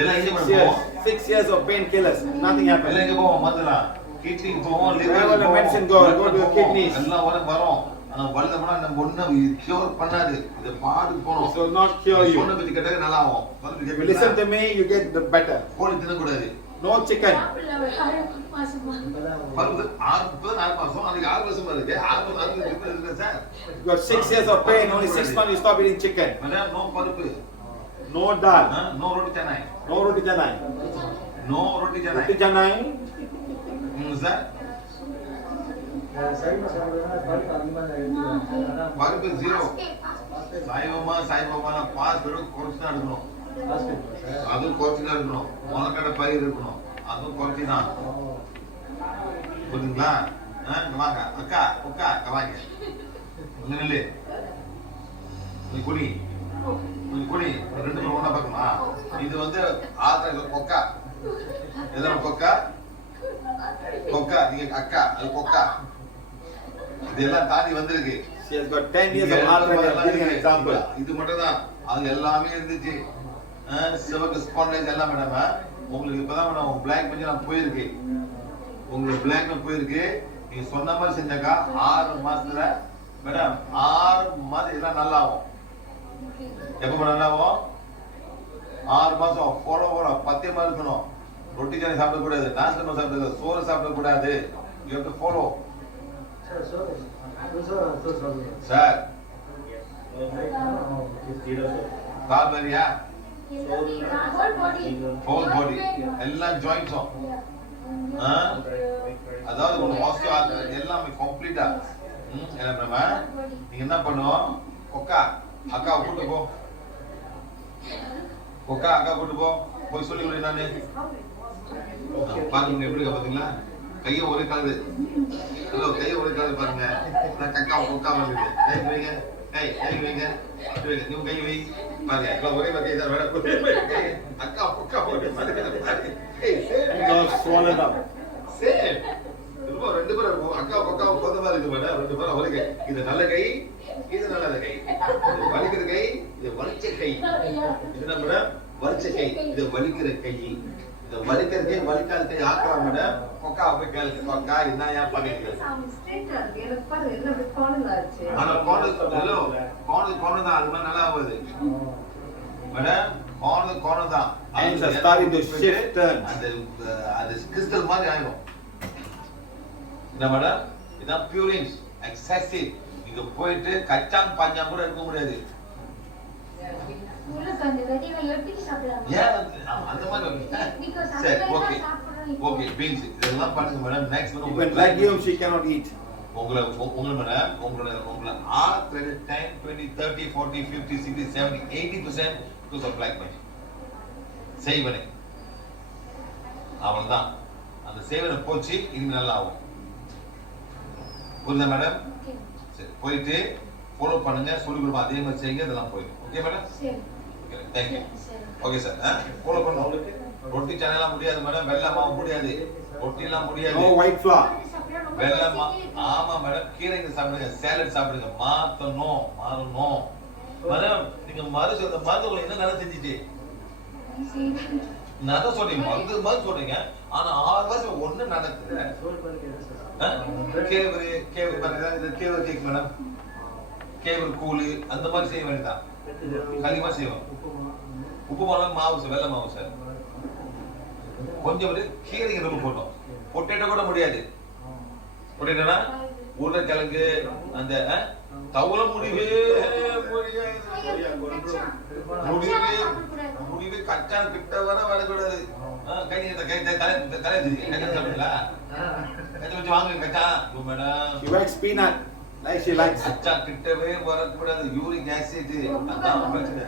எல்லாம் எங்க போவோம்? 6 years of pain killers, nothing happen. எல்லாம் எங்க போவோம்? மதுலாம் கிட்னி போவோம், லிவர் போவோம், medicine go to kidneys. எல்லாம் வரும். ஆனா வலிதம்னா நம்ம ஒண்ணு கியூர் பண்ணாது. இது பாடு போணும். So not cure you. ஒண்ணு பத்தி கேட்டா நல்லா ஆகும். Listen to me, you get the better. கோழி தின்ன கூடாது. No chicken. 6 மாசம். அதுக்கு 6 வருஷமா இருக்கு. 6 வருஷம் இருக்கு sir. You got 6 years of pain, only 6 months you stop eating chicken. Madam, no பருப்பு. No dal. No roti canai. No roti canai. No roti canai. Roti canai. Sir. பருப்பு 0. சாய்பாபா பாஸ் குறைச்சு தான் எடுக்கணும். அதுவும் குறைச்சு தான் இருக்கணும். முளைக்கடை பயிர் இருக்கணும். அதுவும் குறைச்சி தான். புரியுதுங்களா? வாங்க அக்கா உக்கா வாங்க. நில்லு. குனி 2 பேரும் ஒண்ணா பார்க்கணுமா? இது வந்து கொக்கா. எதனா கொக்கா? நீங்க அக்கா, அது கொக்கா. இதெல்லாம் தாண்டி வந்திருக்கு. She has got 10 years of arthritis example. இது மட்டும் தான். அது எல்லாமே இருந்துச்சு. சிவக்கு ஸ்பான்டைல் எல்லாம் மேடம். உங்களுக்கு இப்பதான் மேடம் உங்க பிளாக் பண்ணி நான் போயிருக்கு. உங்களுக்கு பிளாக்ல போயிருக்கு. நீங்க சொன்ன மாதிரி செஞ்சாக்கா 6 மாசத்துல மேடம் 6 மாசம் இதெல்லாம் நல்லா ஆகும். எப்ப நல்லா ஆகும்? 6 மாசம் ஃபாலோவரா பத்தியமா இருக்கணும். ரொட்டி ஜானி சாப்பிட கூடாது, நாஸ்டமா சாப்பிட, சோறு சாப்பிட கூடாது. You have to follow. Sir call வரியா? ஹோல் பாடி எல்லாம் ஜாயிண்ட்ஸும். அதாவது ஒரு ஆஸ்டியோஆர்த்ரைட்டிஸ் எல்லாமே கம்ப்ளீட்டா. நீங்க என்ன பண்ணுவோம்? கொக்கா அக்கா கூட்டு போ. கொக்கா அக்கா கூட்டு போ. போய் சொல்லி விடு. நானு பாருங்க எப்படி பாத்தீங்களா? கையை ஒரே கலரு. ஹலோ, கையை ஒரே கலரு பாருங்க. கக்கா கொக்கா வந்து கை வைங்க. கை வைங்க. நீங்க கை வை பாருங்க. எல்லாம் ஒரே வகை தான். வேற அக்கா கொக்கா பாருங்க. சேம். இப்போ ரெண்டு பேரும் அக்கா பக்கா உட்கார்ந்த மாதிரி இது மேடம். ரெண்டு பேரும் ஒரு கை, இது நல்ல கை, இது நல்ல கை. இது வலிக்கிற கை, இது வலிச்ச கை. இது என்ன மேடம்? வலிச்ச கை. இது வலிக்கிற கை. இது வலிக்கிற கை, வலிக்காத கை ஆக்கலாம் மேடம். பக்கா போய் கேளுங்க. பக்கா என்னயா பண்ணிருக்கீங்க? ஆனா கோணல் கோணல் தான். அது மாதிரி நல்லா ஆகுது மேடம். கோணல் தான். Hands are starting to shift turn. அது கிறிஸ்டல் மாதிரி ஆயிடும். என்ன மேடம்? இதான் பியூரின்ஸ் எக்ஸசிவ். இங்க போயிட்டு கச்சான் பஞ்சான் கூட எடுக்க முடியாது. அந்த மாதிரி சரி, ஓகே ஓகே. பீன்ஸ் இதெல்லாம் பண்ணுங்க madam. Next Even legumes she cannot eat. உங்களை மேடம் உங்களை all credit time 20 30 40 50 60 70 80% because of black money. சேவனை அவ்வளவுதான். அந்த சேவனை போச்சு, இனிமே நல்லா ஆகும். புரியுதா மேடம்? சரி, போயிட்டு ஃபாலோ பண்ணுங்க, சொல்லி கொடுப்போம். அதே மாதிரி செய்யுங்க, இதெல்லாம் போயிடும். Okay madam? Okay, thank you. Okay sir, follow பண்ணுங்க. ரொட்டி சேனலாம் முடியாது மேடம். வெள்ளை மாவு முடியாது, ரொட்டிலாம் முடியாது. No white flour. வெள்ளை மாவு ஆமா மேடம். கீரைங்க சாப்பிடுங்க, சேலட் சாப்பிடுங்க. மாறணும் மேடம். நீங்க மருந்து என்ன நல்லா செஞ்சுட்டு நான் தான் சொல்றீங்க, மருந்து சொல்றீங்க. ஆனா 6 வருஷம் ஒண்ணு நடக்குது. கேவரு பாருங்க, இது கேவரு கேக் மேடம். கேவரு கூழு அந்த மாதிரி செய்ய வேண்டியதான். களிமா செய்வோம். உப்பு மாவு வெள்ளை மாவு சார். கொஞ்சம் கீரைங்க ரொம்ப போட்டோம். பொட்டேட்டோ கூட முடியாது. பொட்டேட்டோனா உருளைக்கிழங்கு அந்த தவள முடிவே கச்சான் கிட்ட வர வரக்கூடாது. She likes peanut. Like she likes. கச்சா கிட்டவே வரக்கூடாது. யூரிக் ஆசிட் அதான் பிரச்சனை.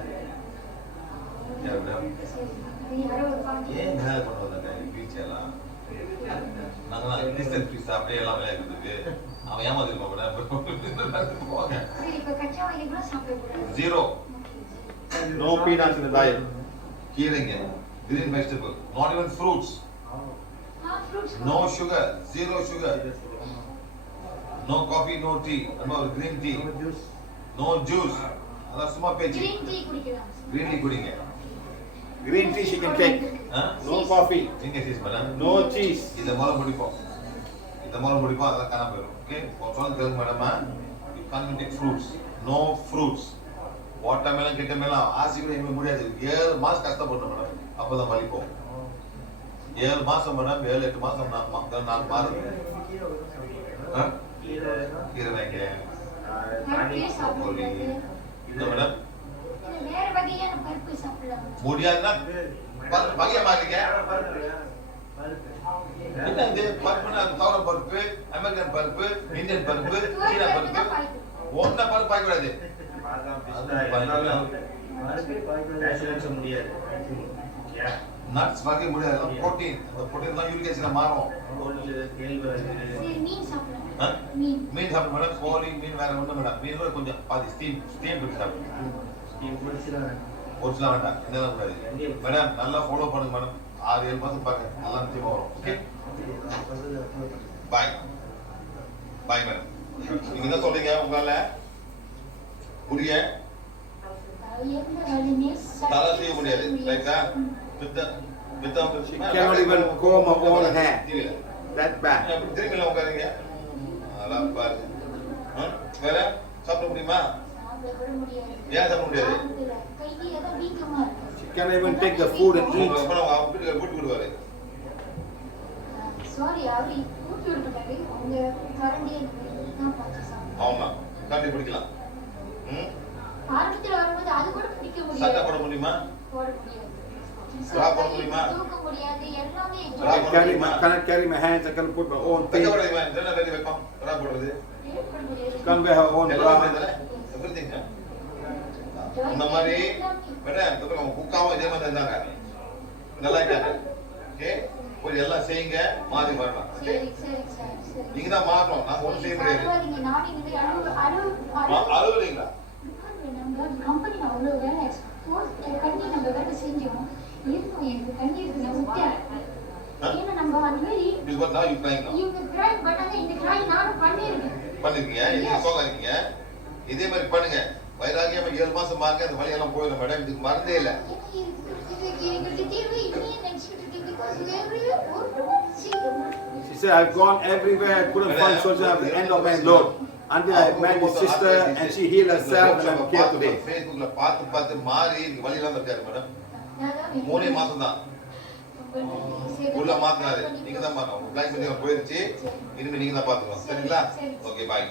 ஏன் என்ன பண்ணுவாங்க பீச்செல்லாம்? நாங்களாம் இன்ஸ்டன்ட் பீஸ் அப்படியே எல்லாம் விளையாடுறதுக்கு அவன் ஏமாத்திருப்பான் போவாங்க. Zero. No peanuts in the diet. கீரைங்க, green vegetable, not even fruits. No sugar, zero sugar. No coffee, no tea, no green tea. No juice. அதான் சும்மா பேச்சு. Green tea குடிங்க. Green tea she can take. No coffee. நீங்க cheese madam. No cheese. இத மூல முடிப்போம். அதெல்லாம் காணாம போயிடும். ஓகே, சொல்லுங்க கேளுங்க madam. You can't take fruits. No fruits. Watermelon கிட்டமெல்லாம் ஆசி கூட இனிமே முடியாது. 7 மாசம் கஷ்டப்பட்டோம் மேடம். அப்பதான் வலிப்போம். 7 மாசம் மேடம், 7-8 மாசம் நான் மாறுது. கீரை வைங்க. மேடம் முடியாதுன்னா வகையா மாறிக்க. என்ன இது பருப்புனா தவளம் பருப்பு, அமெரிக்கன் பருப்பு, இந்தியன் பருப்பு, சீனா பருப்பு, ஒன்ன பருப்பு பாய்க்க கூடாது. நட்ஸ் வகை முடியாது. புரோட்டீன், அந்த புரோட்டீன் தான் யூரிக் ஆசிட்ல மாறும். மீன் சாப்பிட மேடம். கோழி மீன் வேற ஒண்ணு மேடம். மீன் கூட கொஞ்சம் பாதி ஸ்டீம் பண்ணி சாப்பிடுங்க. ஒரு சில வேண்டாம், என்னதான் கூடாது மேடம். நல்லா ஃபாலோ பண்ணுங்க மேடம். 6-7 மாசம் பாருங்க, நல்லா நிச்சயமா வரும். Okay, bye madam. நீங்க தான் சொல்றீங்க உங்களால புரிய தலை செய்ய முடியாது. ரைட்டா? She cannot even comb her own hair. That bad. திரும்பி உட்காருங்க. அதெல்லாம் பாருங்க. வேற சாப்பிட முடியுமா? ஏன் சாப்பிட முடியாது? She cannot even take the food and eat. கூட்டு விடுவாரு. ஆமா, காப்பி குடிக்கலாம். சட்டை போட முடியுமா? போட முடியுமா? Cannot carry my hands. I cannot put my own thing. Can't wear her own bra. இந்த மாதிரி மேடம் குக்காவும் இதே மாதிரி இருந்தாங்க, நல்லா இருக்காங்க. ஓகே, போய் எல்லாம் செய்யுங்க, மாறி வரலாம். நீங்க தான் மாறணும், நாங்க ஒன்றும் செய்ய முடியாது. அழுவுறீங்களா? ஏன்னா நம்ம அந்த மாதிரி Because now you crying now. இவங்க cry பண்ணாங்க இந்த cry நானும் பண்ணிருக்கேன். பண்ணிருக்கீங்க, நீங்க சோகா இருக்கீங்க. இதே மாதிரி பண்ணுங்க. வைராகியமா 7 மாசம் பாருங்க, அந்த வலி எல்லாம் போயிடும் மேடம். இதுக்கு மருந்தே இல்ல. இது தீர்வு இன்னும் நினைச்சிட்டு இருக்கு because everywhere She said, I've gone everywhere, I couldn't find solution at the end of my road. Until I met his sister and she healed herself and I'm here today. Facebookல பார்த்து மாறி வலி இல்லாம இருக்காரு மேடம். 3 மாசம் தான். உள்ள மாத்தினாரு. நீங்க தான் மாறணும். உங்க பிளாக் பண்ணி போயிருச்சு. இனிமே நீங்க தான் பாத்துக்கணும். சரிங்களா? Okay bye.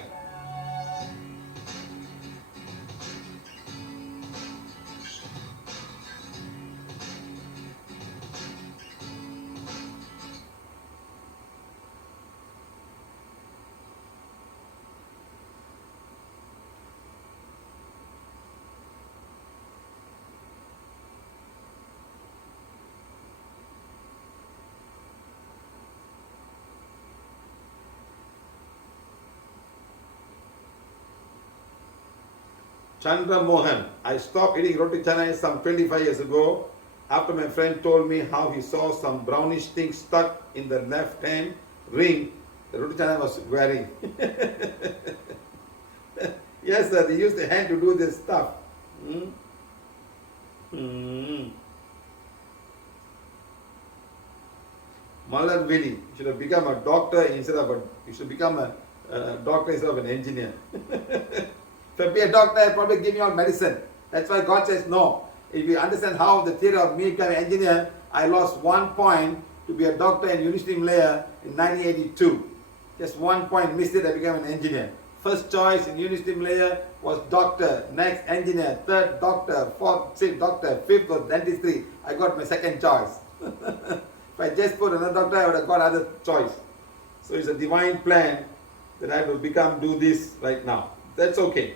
Chandra Mohan, I stopped eating roti canai some 25 years ago after my friend told me how he saw some brownish thing stuck in the left hand ring the roti canai was wearing. Yes sir, they use the hand to do this stuff. Mallar Vili, you should have become a doctor instead of you should become a doctor instead of an engineer. If I be a doctor, I'll probably give you all medicine. That's why God says no. If you understand how the theory of me becoming an engineer, I lost 1 point to be a doctor in University Malaya in 1982. Just 1 point missed it, I became an engineer. First choice in University Malaya was doctor, next engineer, third doctor, fourth, sixth doctor, fifth was dentistry. I got my second choice. If I just put another doctor, I would have got other choice. So it's a divine plan that I will do this right now. That's okay.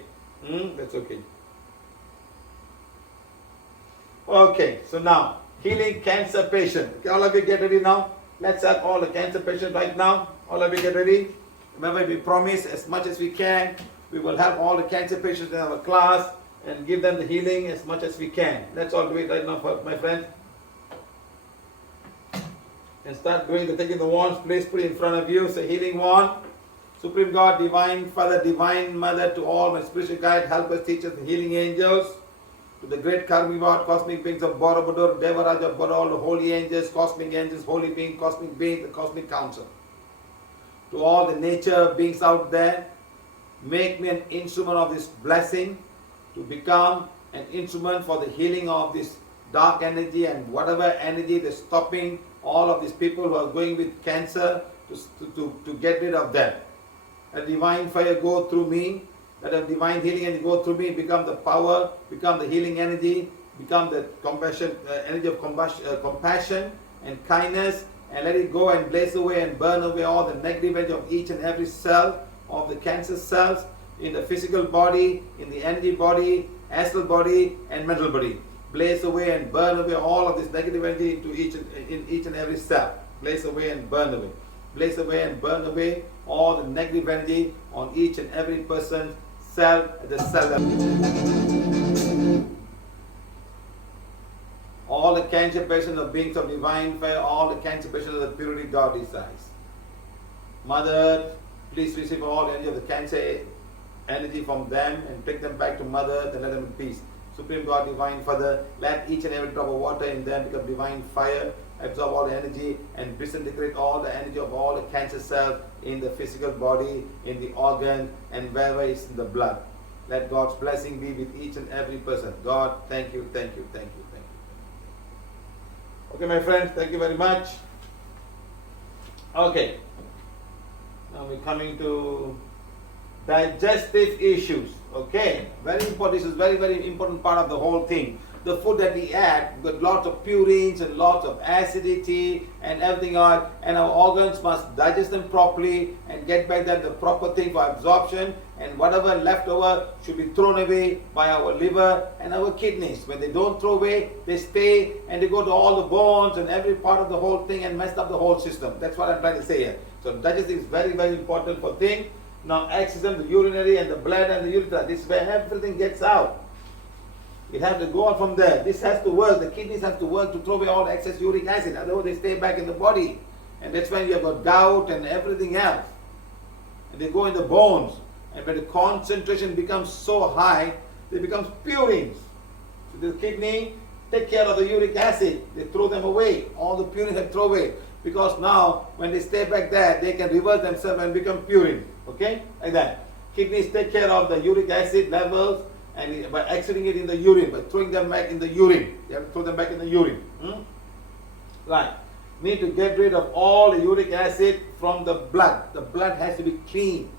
That's okay. Okay, so now healing cancer patient. Okay, all of you get ready now. Let's help all the cancer patients right now. All of you get ready. Remember, we promise as much as we can. We will help all the cancer patients in our class and give them the healing as much as we can. Let's all do it right now, my friends. And start doing the taking the wands. Please put it in front of you. It's a healing wand. Supreme God, Divine Father, Divine Mother, to all my spiritual guide, helpers, teachers, and healing angels, to the great karmic God, cosmic beings of Borobudur, Devaraja, Boro, all the holy angels, cosmic angels, holy beings, the cosmic council. To all the nature beings out there, make me an instrument of this blessing, to become an instrument for the healing of this dark energy and whatever energy that's stopping all of these people who are going with cancer to get rid of them. A divine fire go through me, let a divine healing energy go through me, become the power, become the healing energy, become the compassion, energy of compassion and kindness, and let it go and blaze away and burn away all the negative energy of each and every cell of the cancer cells in the physical body, in the energy body, astral body, and mental body. Blaze away and burn away all of this negative energy into each and every cell. Blaze away and burn away. Blaze away and burn away all the negative energy on each and every person's cell at the cell level. All the cancer patients are beings of divine fire, all the cancer patients are the purity God desires. Mother, please receive all the energy of the cancer energy from them and take them back to Mother, then let them in peace. Supreme God, Divine Father, let each and every drop of water in them become divine fire, absorb all the energy and disintegrate all the energy of all the cancer cells in the physical body, in the organ, and wherever it's in the blood. Let God's blessing be with each and every person. God, thank you, thank you, thank you, thank you. Okay, my friends, thank you very much. Okay, now we're coming to digestive issues. Okay, very important. This is very, very important part of the whole thing. The food that we add, with lots of purines and lots of acidity and everything else, and our organs must digest them properly and get back that the proper thing for absorption, and whatever left over should be thrown away by our liver and our kidneys. When they don't throw away, they stay and they go to all the bones and every part of the whole thing and mess up the whole system. That's what I'm trying to say here. So digestion is very, very important for thing. Now exorcism, the urinary and the blood and the urethra, this is where everything gets out. It has to go out from there. This has to work. The kidneys have to work to throw away all the excess uric acid. Otherwise, they stay back in the body. And that's when you have got gout and everything else. And they go in the bones. And when the concentration becomes so high, they become purines. So the kidney take care of the uric acid. They throw them away. All the purines have thrown away. Because now, when they stay back there, they can reverse themselves and become purine. Okay? Like that. Kidneys take care of the uric acid levels and by exiting it in the urine, by throwing them back in the urine. You have to throw them back in the urine. Right. Need to get rid of all the uric acid from the blood. The blood has to be clean.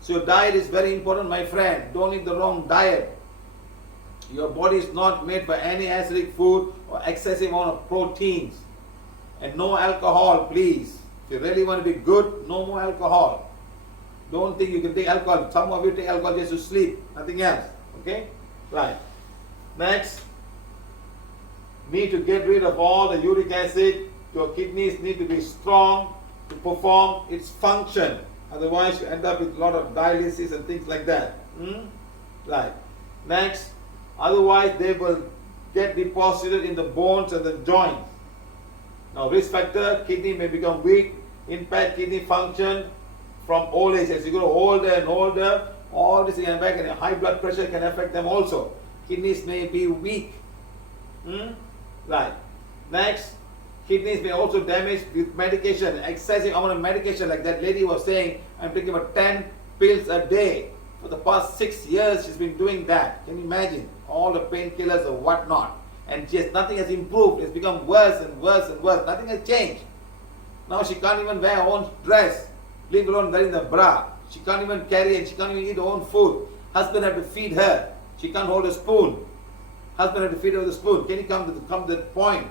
So your diet is very important, my friend. Don't eat the wrong diet. Your body is not made for any acidic food or excessive amount of proteins. And no alcohol, please. If you really want to be good, no more alcohol. Don't think you can take alcohol. Some of you take alcohol just to sleep, nothing else. Okay? Right. Next, need to get rid of all the uric acid. Your kidneys need to be strong to perform its function. Otherwise, you end up with a lot of dialysis and things like that. Right. Next, otherwise they will get deposited in the bones and the joints. Now, risk factor, kidney may become weak, impact kidney function from old age. As you grow older and older, all this can affect, and high blood pressure can affect them also. Kidneys may be weak. Right. Next, kidneys may also damage with medication, excessive amount of medication, like that lady was saying, I'm taking about 10 pills a day. For the past 6 years, she's been doing that. Can you imagine? All the painkillers or whatnot. And nothing has improved. It's become worse and worse and worse. Nothing has changed. Now she can't even wear her own dress, leave alone wearing the bra. She can't even carry and she can't even eat her own food. Husband had to feed her. She can't hold a spoon. Husband had to feed her with a spoon. Can you come to that point?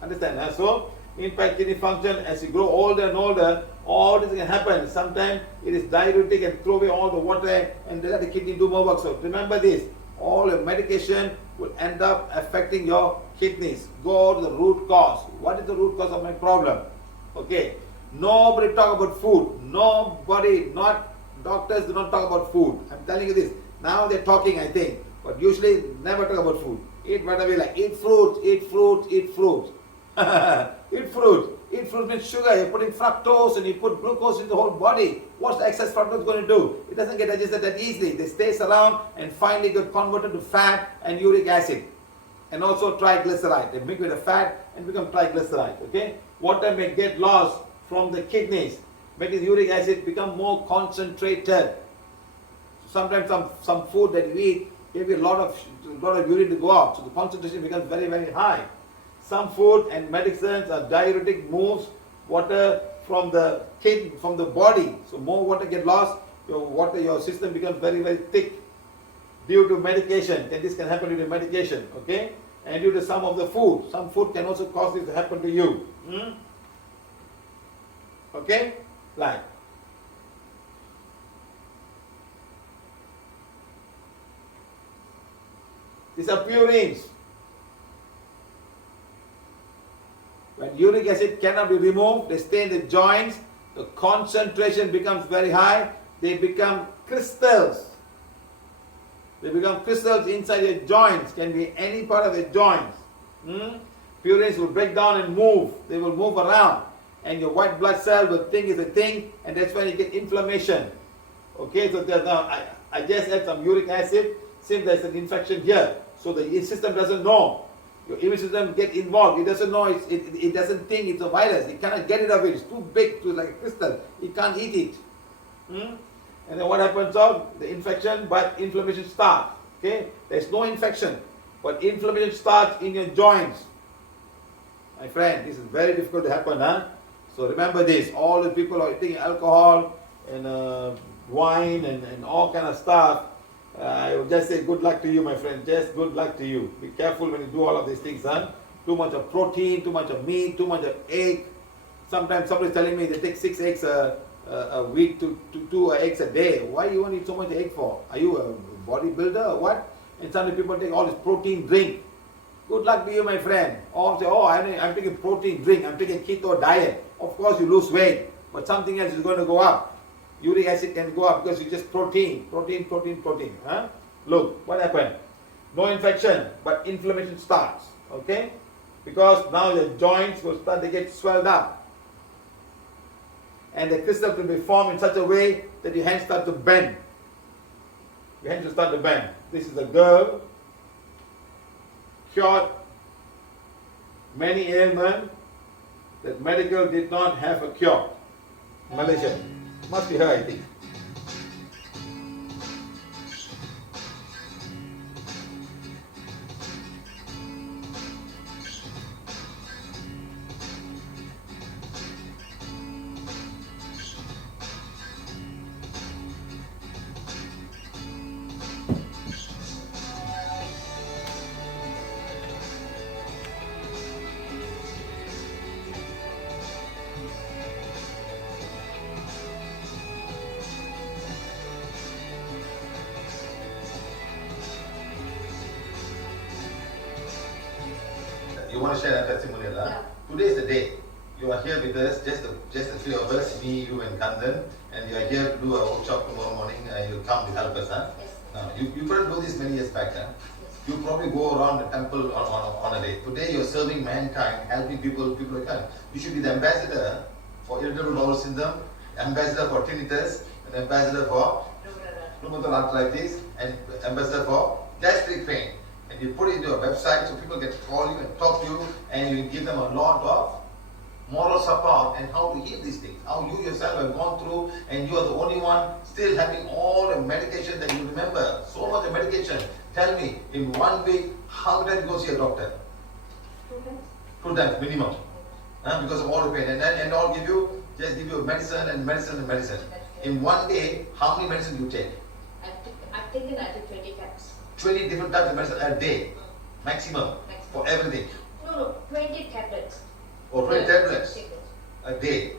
Understand? Huh? So, impact kidney function as you grow older and older, all this can happen. Sometimes it is diuretic and throw away all the water and let the kidney do more work. So remember this, all your medication will end up affecting your kidneys. Go to the root cause. What is the root cause of my problem? Okay. Nobody talk about food. Nobody, not doctors do not talk about food. I'm telling you this. Now they're talking, I think. But usually never talk about food. Eat whatever you like. Eat fruits, eat fruits, eat fruits. Eat fruit. Eat fruit means sugar. You're putting fructose and you put glucose in the whole body. What's the excess fructose going to do? It doesn't get digested that easily. They stays around and finally get converted to fat and uric acid. And also triglyceride. They mix with the fat and become triglyceride. Okay? Water may get lost from the kidneys, making the uric acid become more concentrated. Sometimes some food that you eat give you a lot of urine to go out. So the concentration becomes very, very high. Some food and medicines are diuretic, moves water from the body. So more water get lost, your system becomes very, very thick due to medication. And this can happen due to medication, okay? And due to some of the food. Some food can also cause this to happen to you. Okay? Right. These are purines. When uric acid cannot be removed, they stay in the joints, the concentration becomes very high, they become crystals. They become crystals inside your joints, can be any part of your joints. Purines will break down and move, they will move around, and your white blood cell will think it's a thing, and that's when you get inflammation. Okay, so now I just add some uric acid, since there's an infection here, so the immune system doesn't know. Your immune system get involved. It doesn't know. It doesn't think it's a virus. It cannot get rid of it. It's too big, like a crystal. It can't eat it. And then what happens out? The infection, but inflammation starts. Okay, there's no infection, but inflammation starts in your joints. My friend, this is very difficult to happen, huh? So remember this. All the people are eating alcohol and wine and all kind of stuff. I would just say good luck to you, my friend. Just good luck to you. Be careful when you do all of these things, huh? Too much of protein, too much of meat, too much of egg. Sometimes somebody's telling me they take 6 eggs a week to 2 eggs a day. Why you want to eat so much egg for? Are you a bodybuilder or what? And suddenly people take all this protein drink. Good luck to you, my friend. Or say, oh, I'm taking protein drink. I'm taking keto diet. Of course you lose weight, but something else is going to go up. Uric acid can go up because you just protein. Huh? Look, what happened? No infection, but inflammation starts. Okay? Because now your joints will start to get swelled up. And the crystal will be formed in such a way that your hands start to bend. Your hands will start to bend. This is a girl, cured many ailments that medical did not have a cure. Malaysia. Must be her, I think. You want to share a testimonial? Huh? Yeah. Today is the day. You are here with us, just the three of us, me, you and Kandan, and you are here to do a workshop tomorrow morning and you come to help us. Huh? Yes. Now, you couldn't do this many years back. Huh? Yes. You probably go around the temple on a day. Today you're serving mankind, helping people like that. You should be the ambassador for irritable bowel syndrome, ambassador for tinnitus, and ambassador for rheumatoid arthritis, and ambassador for gastric pain. And you put it into a website so people can call you and talk to you, and you give them a lot of moral support and how to heal these things. How you yourself have gone through, and you are the only one still having all the medication that you remember. So much of medication. Tell me, in 1 week, how many times you go see a doctor? 2 times. 2 times minimum. Because of all the pain. And all give you medicine and medicine and medicine. In 1 day, how many medicine do you take? I've taken 20 caps. 20 different types of medicine a day. Maximum. For everything. No, 20 tablets. Or 20 tablets Tablets. a day. A day.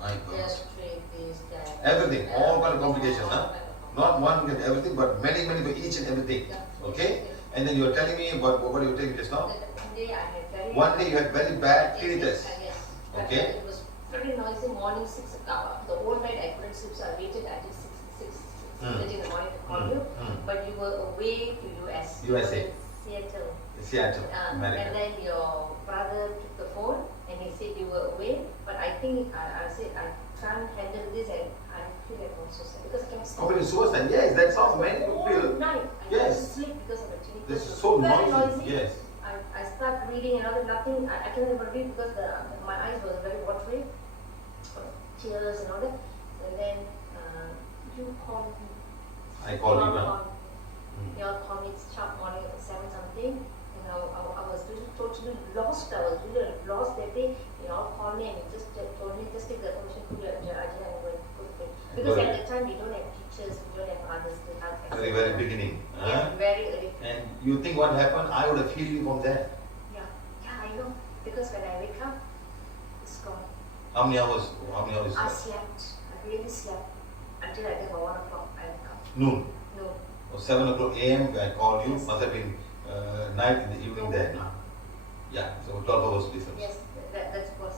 My God. Gastric, this, that. Everything, all kind of complications, huh? Not one get everything, but many for each and everything. Yeah. Okay? And then you were telling me about what you were telling me just now. One day I had very. One day you had very bad Yes, tinnitus. yes. Okay. It was very noisy morning 6 o'clock. The whole night I couldn't sleep, so I waited until 6:30 in the morning to call you. But you were away to US. USA. Seattle. Seattle, And America. then your brother took the phone and he said you were away. But I think I said I can't handle this and I feel like I'm so sad because I can't sleep. Committing suicide, yes, that's how many people All feel. night. I Yes. couldn't sleep because of the tinnitus. This It is was so very noisy. Yes. I start reading and all that, nothing, I cannot even read because my eyes was very watery, tears and all that. And then you called me. I called you, all huh? You all called me sharp morning at 7 something. And I was really totally lost. I was really lost that day. You all called me and you just told me, just take the information, put your agenda and go and put it. Because at the time we don't have teachers, we don't have others to help us. Very beginning. Yes, very early. And you think what happened? I would have healed you from there. Yeah, I know. Because when I wake up, it's gone. How many hours? I slept. I really slept until I think about 1 o'clock. I wake up. Noon. No. Or 7 o'clock a.m. I called you. Yes. Must have been night in the evening there. No? Yeah, so 12 hours difference. Yes, that was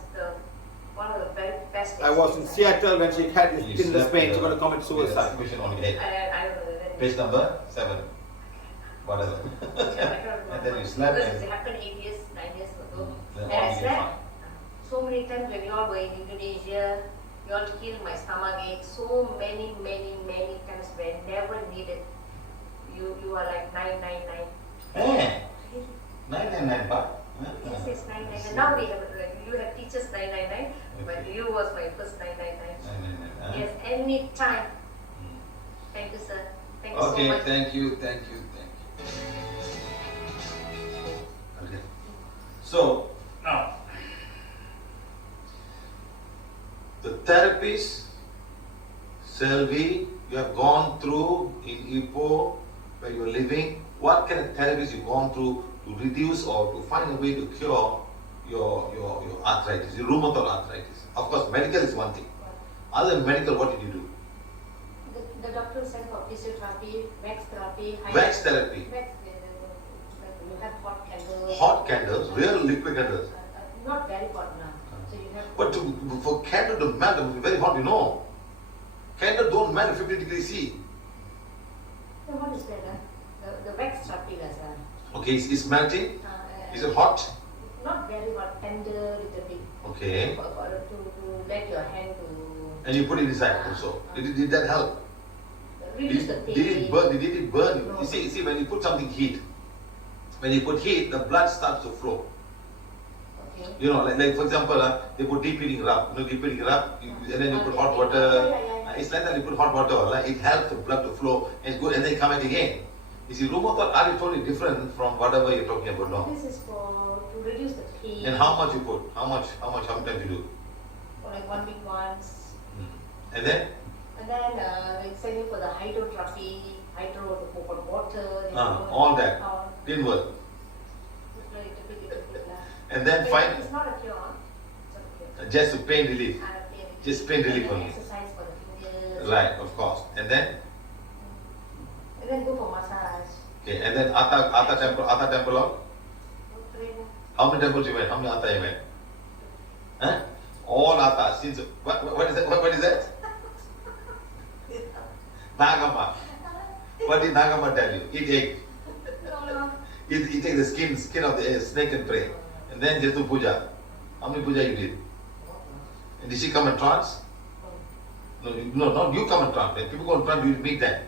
one of the very best. I was in Seattle when she had this You tinnitus pain. She got to commit suicide. I don't know. Page number 7. Whatever. And then you slept Because and it happened 8 years, 9 years ago. then And all I became slept fine. so many times when you all were in Indonesia. You all killed my stomach ache so many times when never needed. You are like 999. Hey, 999 baht. Yes, it's 999. Now we have you have teachers 999, but you was my first 999. 999. Yes, anytime. Thank you, sir. Thank you so Okay, much. thank you. Okay. So now the therapies, Selvi, you have gone through in Ipoh where you are living. What kind of therapies you've gone through to reduce or to find a way to cure your arthritis, your rheumatoid arthritis? Of course, medical is one thing. Other than medical, what did you do? The doctor said for physiotherapy, wax therapy, Wax therapy. Wax, you have hot candles. Hot candles, real liquid candles. Not very hot now. So you have. But for candle to melt, it must be very hot, you know. Candle don't melt 50 degrees C. So what is that? The wax therapy. Okay, it's melting. Is it hot? Not very hot, tender little bit. Okay. To let your hand to And you put it inside also. Did that help? reduce the pain. Did it burn? Did it burn you? No. You see, when you put something heat, when you put heat, the blood starts to flow. Okay. You know, like for example, they put deep heating rub. You know, deep heating rub, and then you put hot water. It's like that. You put hot water, it helps the blood to flow and go, and then come back again. You see, rheumatoid are totally different from whatever you're talking about now. This is for to reduce the pain. And how much you put? How much? How many times you do? For like 1 week once. And then? And then they send you for the hydrotherapy, hydro to put hot water. All that didn't work. And then fine. It's not a cure. It's a cure. Just pain relief. Just pain relief only. Exercise for the fingers. Right, of course. And then? And then go for massage. Okay, and then Atha temple. How many temples you went? How many Atha you went? Huh? All Atha. Since what is that? What is that? Nagama. What did Nagama tell you? Eat egg. No. You take the skin of the snake and pray. And then just do puja. How many puja you did? And did she come in trance? No, not you come in trance. When people go in trance, you meet them.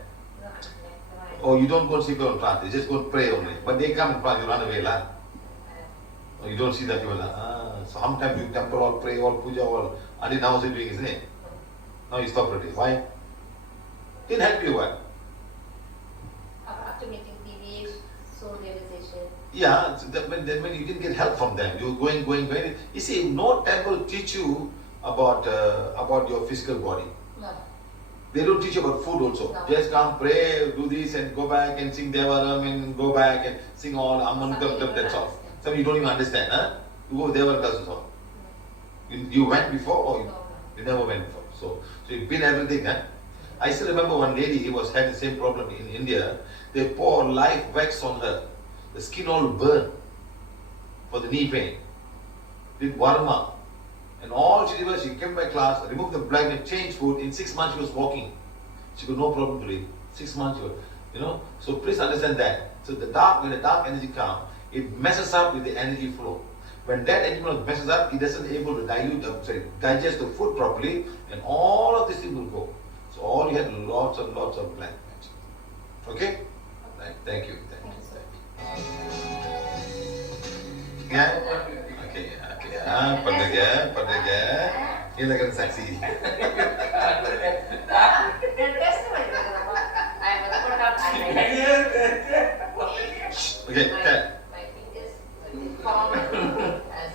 Or you don't go and see people in trance, they just go and pray only. But they come in trance, you run away, lah. Or you don't see that people, so sometimes you temple all, pray all, puja all. Until now, you're doing, isn't it? Now you stop already. Why? Didn't help you, what? After making PVH, soul realization. Yeah, so that when you didn't get help from them, you were going. You see, no temple teach you about your physical body. No. They don't teach you about food also. No. Just come, pray, do this and go back and sing Devaram and go back and sing all Amantam, that's all. Some you don't even understand, huh? You go Devaram also. You went before or you never went before. So you've been everything, huh? I still remember one lady, he was having the same problem in India. They pour live wax on her. The skin all burned for the knee pain. Did Varma. And all she did was she came back class, removed the blanket, changed food. In 6 months she was walking. She got no problem to live. 6 months she was, So please understand that. So when the dark energy comes, it messes up with the energy flow. When that energy messes up, it doesn't able to digest the food properly, and all of this thing will go. So all you had lots and lots of black magic. Okay? Right. Thank you. Yeah? Okay. Padega. You're like a sexy. Okay, tell. My fingers formed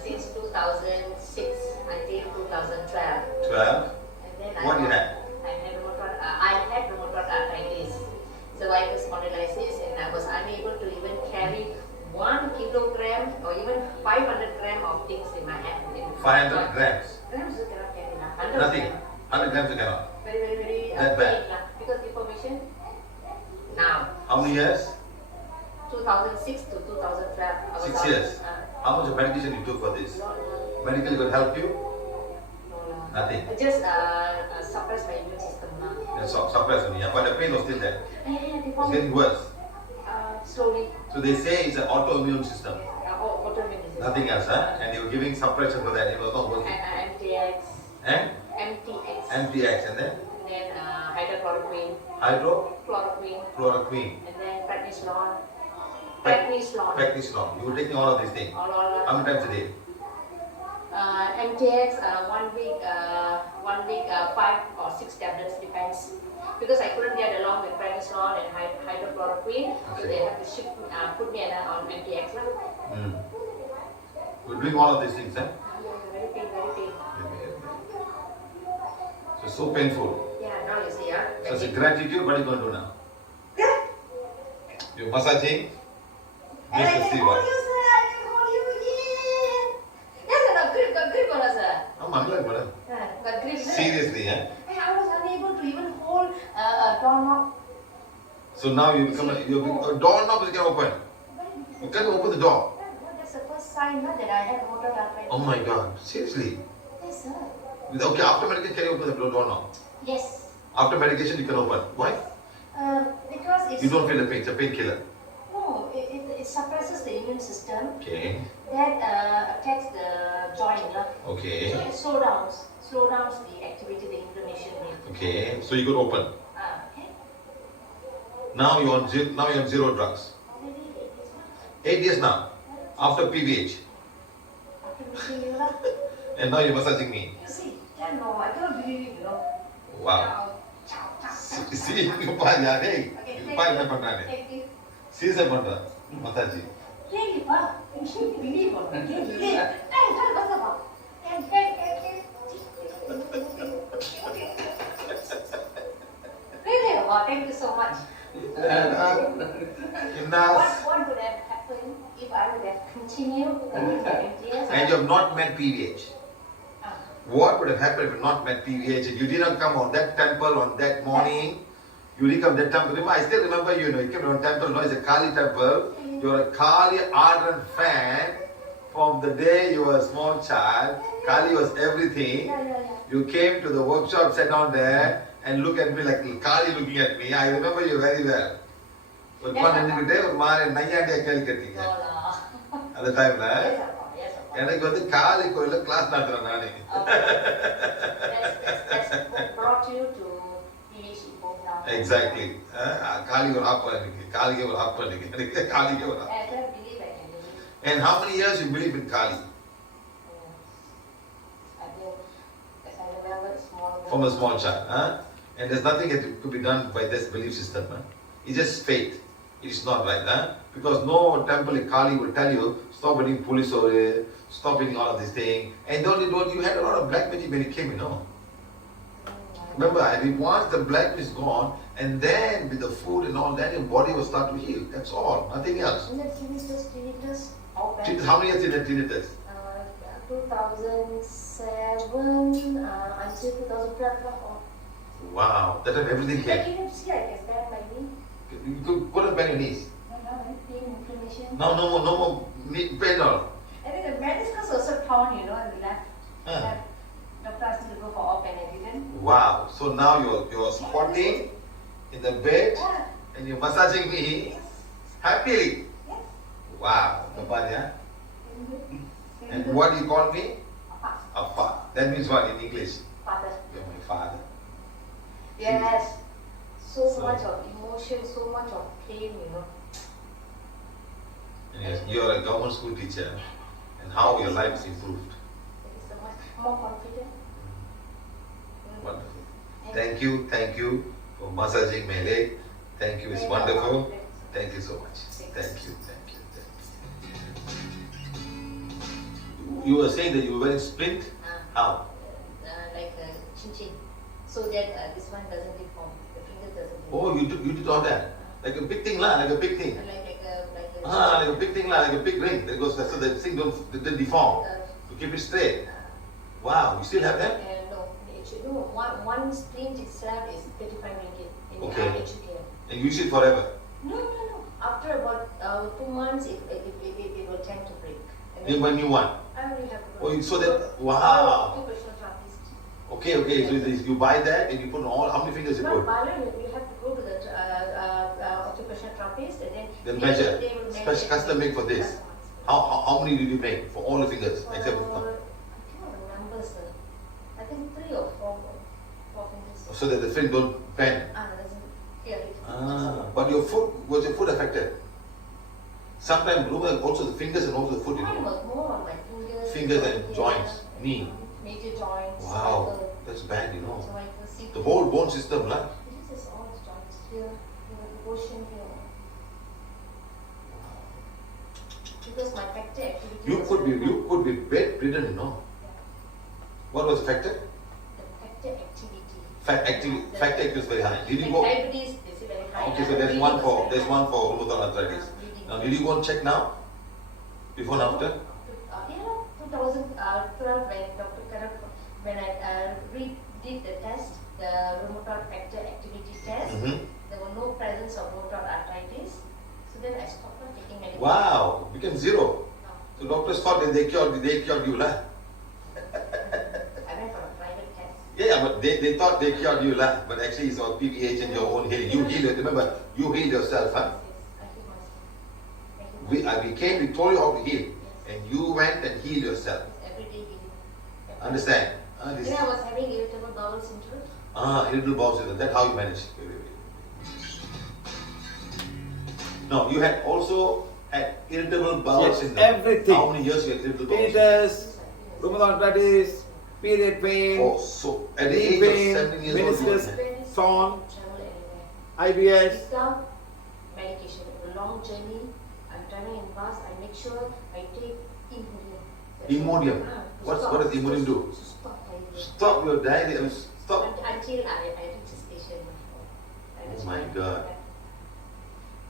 since 2006 until 2012. 12. And then What you had? I had rheumatoid arthritis, cervical spondylosis, and I was unable to even carry 1 kilogram or even 500 grams of things in my hand. 500 grams. Grams you cannot carry now. 100 Nothing. grams. 100 grams you cannot. Very That bad. because information now. How many years? 2006 to 2012. I was 6 out. years. How much of medication you took for this? Medical could help you? No. Nothing. Just suppress my immune system now. That's all. Suppressed only. But the pain was still there. It's getting worse. Slowly. So they say it's an autoimmune system. Autoimmune disease. Nothing else, huh? And they were giving suppression for that. It was not working. MTX. And? MTX. MTX and then? And then hydrochloroquine. Chloroquine. And then prednisolone. Prednisolone. You were taking all of these things. All. How many times a day? MTX 1 week, 5 or 6 tablets depends. Because I couldn't get along with prednisolone and hydrochloroquine, so they have to put me on MTX. We're doing all of these things, huh? Very pain. So painful. Yeah, now you see, yeah. So it's a gratitude, what are you going to do now? You're massaging Mr. Siva. Grip on us, sir. Oh, madam. Got grip. Seriously, huh? I was unable to even hold a doorknob. So now you become a doorknob is going to open. You can't open the door. That's the first sign that I had rheumatoid arthritis. Oh my God, seriously? Yes, sir. Okay, after medication, can you open the doorknob? Yes. After medication, you can open. Why? Because it's... You don't feel the pain, it's a painkiller. No, it's it suppresses the immune system Okay. that attacks the joint. So Okay. it slow down the activity, the inflammation rate. Okay. So you could open. Okay. Now you're on zero drugs. Already 8 years now. 8 years now. After PVH. After meeting you, lah. And now you're massaging me. You see, I know, I cannot believe it, you know. Wow. Ciao, ciao, ciao. See, you பாரு டேய். Okay, You பாரு என்ன பண்றானே. thank you. சீரியஸா பண்றா. Massage. Really, pa? You shouldn't believe on me. Really. Hey, what's up? Hey. Really, wow, thank you so much. What would have happened if I would have continued getting the MTS? And you have not met PVH. What would have happened if you had not met PVH? If you didn't come on that temple on that morning, you didn't come that temple. I still remember you came on temple, no, it's a Kali temple. You're a Kali ardent fan from the day you were a small child. Kali was everything. Yeah. You came to the workshop, sat down there and look at me like Kali looking at me. I remember you very well. ஒரு பொண்ணு நின்னுக்கிட்டே ஒரு மாதிரி நையாண்டியா கேள்வி கேட்டீங்க அந்த டைம்ல எனக்கு வந்து காளி கோயில்ல கிளாஸ் நடத்துறேன் நானே. That's brought you to PVH now. Exactly. காளி ஒரு ஆப் இருக்கு, காளிக்கு ஒரு ஆப் இருக்கு, எனக்கு காளிக்கு ஒரு app. I can believe. And how many years you believe in Kali? I think, as I remember, small. From a small child, huh? And there's nothing that could be done by this belief system, huh? It's just faith. It's not right, huh? Because no temple in Kali will tell you stop eating police or stop eating all of these things. And don't you had a lot of black magic when you came, you know. Remember, once the black is gone, and then with the food and all that, your body will start to heal. That's all, nothing else. And the tinnitus, how bad? How many years did that tinnitus? 2007 until 2012. Wow, that time everything Like came. you can see, I can stand my knee. You couldn't bend your knees. Pain, inflammation. No more knee pain or. I think the meniscus also torn, you know, in the left. Huh. Doctor asked me to go for op and I didn't. Wow. So now you're squatting in the bed Yeah. and you're massaging me happily. Yes. Wow. Napanya. And what do you call me? Appa. That means what in English? Father. You're my father. Yes. So So- much of emotion, so much of pain, you know. And yes, you're a government school teacher. And how your life is improved. It is so much more confident. Wonderful. Thank you for massaging my leg. Thank you. It's wonderful. Thank you so much. Thank you. You were saying that you were wearing splint? How? Like chin. So that this one doesn't deform. The finger doesn't deform. Oh, you did all that. Like a big thing lah, like a big thing. Like a Like a big thing lah, like a big ring. That goes so the thing don't deform. To keep it straight. Wow, you still have that? No, actually, no. One splint itself is 35 ringgit in Okay. HUK. And you use it forever. No. After about 2 months, it will tend to break. And You buy new one. I only have to Oh, so that wow. Occupational therapist. Okay. So you buy that and you put all how many fingers you Not put? Bala, you have to go to the occupational therapist and then Then they measure. will Special custom made for this. How many did you make for all the fingers except for I cannot remember, sir. I think 3 or 4 fingers. so that the thing don't bend. That's it. Yeah, But was your foot affected? Sometimes also the fingers and also the foot, you Mine know. was more on my fingers. Fingers and joints, knee. Major joints. Wow, that's bad, you know. cervical, The whole bone system, lah. This is all joints here, the portion here. Because my factor activity. You was could be very high. bedridden, you know. What was affected? The factor activity. Factor activity is very high. Did you go? Diabetes is very high. Okay, so there's one for rheumatoid arthritis. Now, did you go and check now? Before and after? 2012 when Dr. Karan, when I redid the test, the rheumatoid factor activity test, there were no presence of rheumatoid arthritis. So then I stopped taking medication. Wow, became zero. No. So doctors thought that they cured you, lah. I went for a private test. Yeah, but they thought they cured you, lah. But actually it's all PVH and your own healing. You heal it, remember, you heal yourself, huh? Yes, I heal myself. We came, we told you how to heal, and you went and healed yourself. Every day healing. Understand? Then I was having irritable bowel syndrome. Irritable bowel syndrome. That's how you manage. Wait. No, you had also had irritable bowel Yes, syndrome. everything. How many years you had irritable bowel syndrome? Tinnitus, rheumatoid arthritis, period pain, Oh, so at the knee age pain, of 17 years old, you meniscus, had- torn, Travel anywhere. IBS. Without medication, a long journey, I'm traveling in bus, I make sure I take Imodium. Imodium. To What stop- does Imodium do? To stop diarrhea. Stop your diarrhea. Stop. Until I reach the station. Oh my God.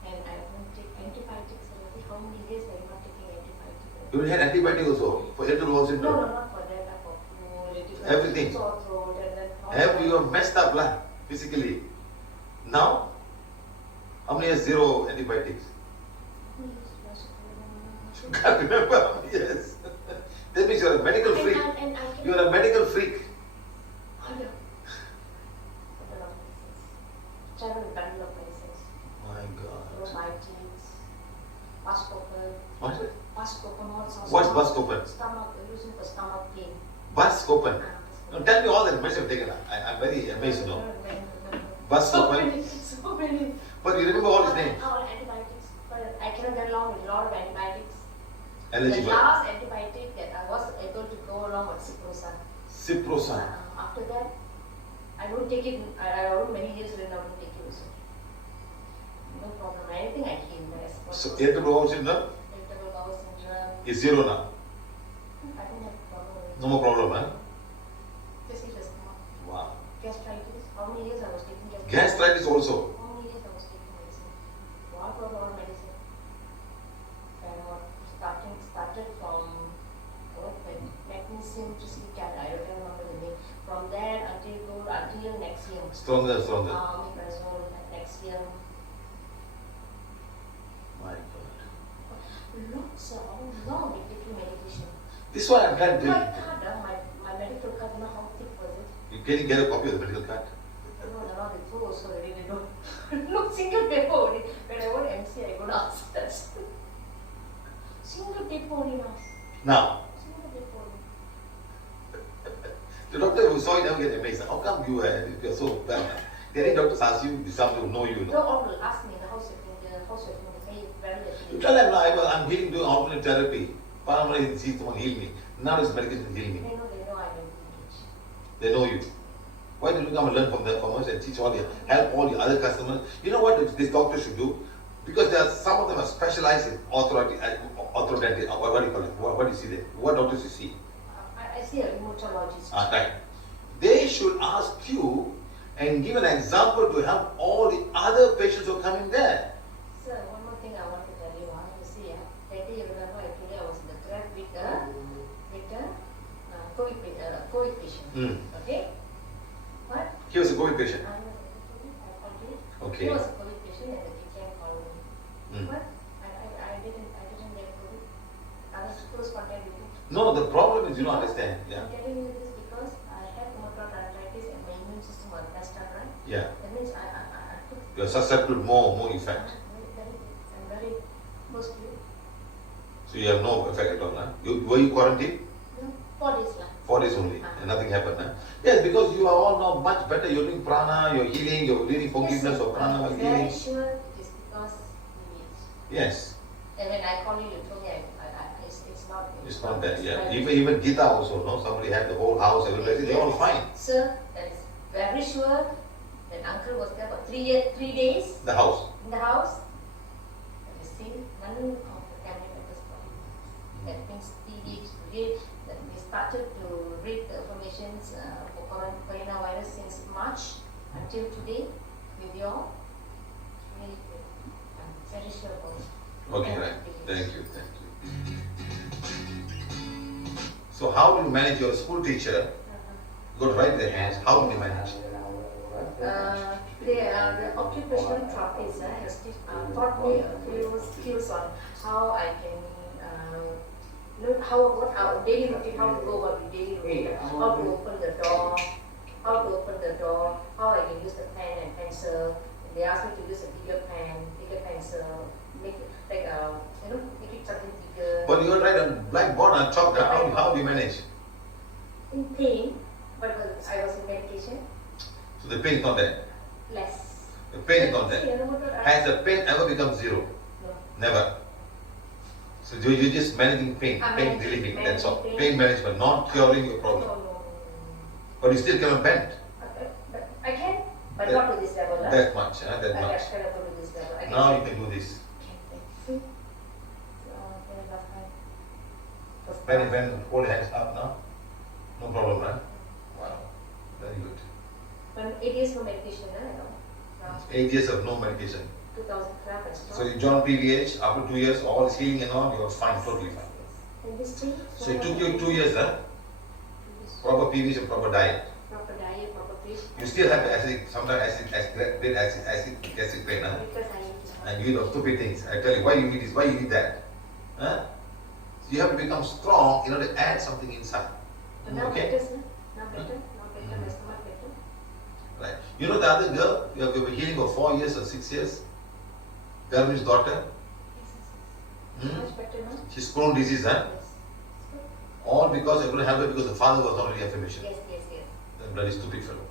And I won't take antibiotics already. How many years I am not taking antibiotics? You had antibiotic also for irritable bowel No, syndrome. not for that. For flu, Everything. sore throat, and then all Have that. you are messed up lah, physically. Now, how many years? Zero antibiotics. Can't remember how many years. That means you're a medical freak. And I You're a medical freak. I know. Bundle of medicines. Travel with bundle of medicines. My God. Probiotics. Buscopan. What? Buscopan also. What's Buscopan? Stomach, using for stomach pain. Buscopan. Now tell me all the medicine you've taken. I'm very amazed to know. Buscopan. So many. But you remember all his names. All antibiotics. But I cannot get along with a lot of antibiotics. Allergy. The last antibiotic that I was able to go along with Ciprosan. Ciprosan. After that, I don't take it. I don't many years when I don't take it also. No problem. Anything I heal. So irritable bowel syndrome Irritable bowel syndrome. is zero now. I don't have problem with it. No more problem, huh? Just eat a stomach. Wow. Gastritis. How many years I was taking gastritis? Gastritis also. How many years I was taking medicine? What was all medicine? And what started from what magnesium tricyclic. I don't remember the name. From there until next year. Stronger. Omeprazole next year. My God. Lots of long taking medication. This is what I'm trying to do. My card, my medical card, you know how thick was it? You can get a copy of the medical card. No, they throw also already, they don't. No, single paper only. When I want MC, I go to ask that. Single paper only now. Now, Single paper only. the doctor who saw you never get amazed. How come you are so bad? Any doctors ask you, some will know you. No, all will ask me in the house of they say very You tell them, I'm healing, doing alternate therapy. Paramedic sees someone heal me. Now this medication is healing me. They know I'm in PVH. They know you. Why don't you come and learn from them, from us, and teach all your, help all your other customers? You know what this doctor should do? Because there are, some of them are specialized in orthodontic, what do you call it? What do you see there? What doctors you see? I see a rheumatologist. Right. They should ask you and give an example to help all the other patients who come in there. Sir, one more thing I want to tell you. You see, that day you remember I told you I was in the Grab with a COVID patient. Okay? What? He was a COVID patient. I called you. Okay. He was a COVID patient and the teacher called me. What? I didn't get COVID. I was close contact with him. No, the problem is you don't understand. Yeah. I'm telling you this because I had rheumatoid arthritis and my immune system was messed up, right? Yeah. That means I took You're susceptible more effect. I'm very close to you. So you have no effect at all. Huh? Were you quarantined? No, 4 days lah. 4 days only, and nothing happened. Huh? Yes, because you are all now much better. You're doing prana, you're healing, you're doing forgiveness of prana, I'm healing. very sure it is because PVH. Yes, And when I call you, you told me it's not. it's not that. Yeah, right. even Gita also. No, somebody had the whole house, everybody. They're all fine. Sir, that is very sure that uncle was there for 3 days The house. in the house. And you see, none of the family members got it. That means PVH today, that we started to read the informations for coronavirus since March until today with you all. Really good. I'm very sure about it. Okay, right. Thank you. So how do you manage your school teacher? Go right their hands. How do you manage? The occupational therapist has taught me a few skills on how I can learn what our daily routine, how to go about the daily routine, how to open the door, how I can use the pen and pencil. They ask me to use a bigger pen, bigger pencil, make like make it something bigger. But you got to write on blackboard and chalk. How do you manage? In pain, but I was in medication, So the pain is not there. less. The pain is not See, there. ano mo to, Has the pain ever become zero? No. Never. So you're just managing pain, pain Managing- relieving, that's all. managing Pain management, not curing your No, problem. no. But you still cannot bend But I can, but That- not to this level. Huh? that much, that I much. cannot go to this level. I can Now you bend. can do this. See? So, last time. Was When hold your hands up now. No problem, right? Wow, very good. When 8 years for medication, I know. Now, 8 years of no medication. 2012 and So you joined PVH, after 2 years, all is healing and all, you are fine, totally fine. And this thing. So it took you 2 years, huh? Proper PVH and proper diet. Proper diet, proper fish. You still have the acid, sometimes acid pain, huh? Because I eat too much. And you eat stupid things. I tell you, why you eat this, why you eat that? Huh? So you have to become strong in order to add something inside. But now Okay? better, sir. Now better. Now better. My stomach better. Right. You know the other girl, you have been healing for 4 years or 6 years? Garvin's daughter? Yes, Hmm? much better now. She's Crohn's disease, huh? Yes. All because I couldn't help her because the father was not really affirmation. Yes, yes, yes. That bloody stupid fellow.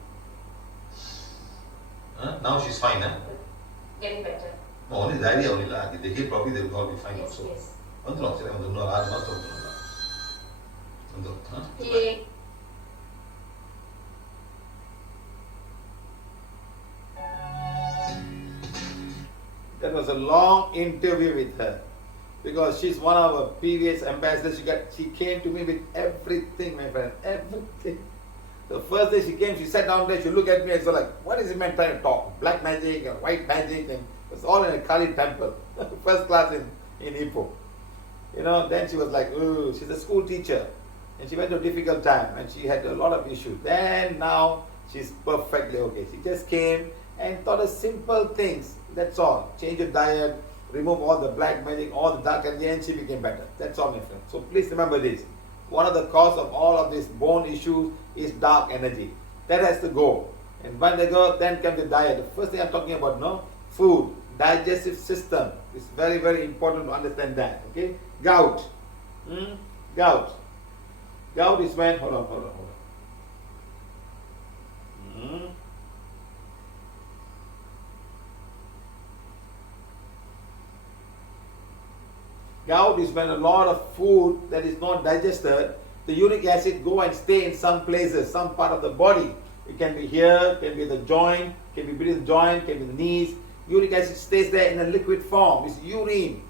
Huh? Now she's fine, huh? Getting better. No, only diarrhea only lah. If they heal properly, they will all be fine Yes, also. yes. வந்துரும் சரி வந்து இன்னொரு 6 மாசம் வந்துரும். Huh? He That was a long interview with her because she's one of our previous ambassadors. She came to me with everything, my friend, everything. The first day she came, she sat down there, she looked at me and said like, what is the man trying to talk? Black magic and white magic, and it's all in a Kali temple. First class in Ipoh. You know, then she was like, ooh, she's a school teacher. And she went through a difficult time and she had a lot of issues. Then now she's perfectly okay. She just came and taught us simple things. That's all. Change your diet, remove all the black magic, all the dark energy, and she became better. That's all, my friend. So please remember this. One of the cause of all of these bone issues is dark energy. That has to go. And when they go, then comes the diet. The first thing I'm talking about, no? Food, digestive system. It's very, very important to understand that. Okay? Gout. Gout. Gout is when, hold on. Gout is when a lot of food that is not digested, the uric acid go and stay in some places, some part of the body. It can be here, can be the joint, can be between the joint, can be the knees. Uric acid stays there in a liquid form. It's urine.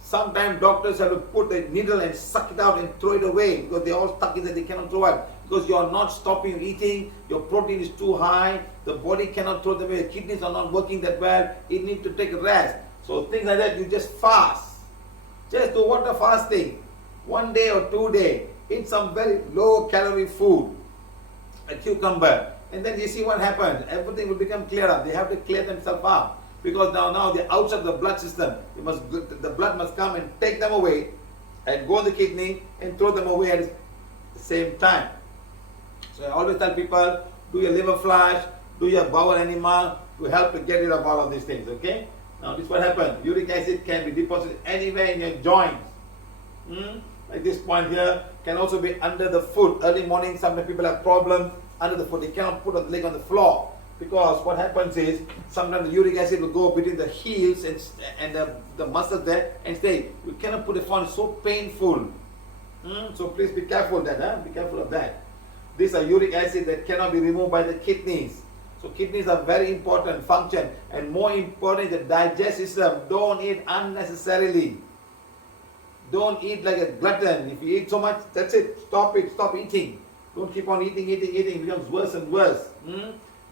Sometimes doctors have to put the needle and suck it out and throw it away because they're all stuck in there, they cannot throw it. Because you are not stopping eating, your protein is too high, the body cannot throw them away, your kidneys are not working that well, it needs to take a rest. So things like that, you just fast. Just do water fasting. 1 day or 2 days. Eat some very low calorie food. A cucumber. And then you see what happens. Everything will become clearer. They have to clear themselves up. Because now they're outside the blood system. The blood must come and take them away and go in the kidney and throw them away at the same time. So I always tell people, do your liver flush, do your bowel enema to help to get rid of all of these things, okay? Now this is what happens. Uric acid can be deposited anywhere in your joints. Like this point here, can also be under the foot. Early morning, sometimes people have problems under the foot. They cannot put a leg on the floor. Because what happens is, sometimes the uric acid will go between the heels and the muscles there and stay. You cannot put it on, it's so painful. So please be careful of that, be careful of that. These are uric acid that cannot be removed by the kidneys. So kidneys are very important function, and more important is the digestive system. Don't eat unnecessarily. Don't eat like a glutton. If you eat so much, that's it. Stop it. Stop eating. Don't keep on eating. It becomes worse and worse.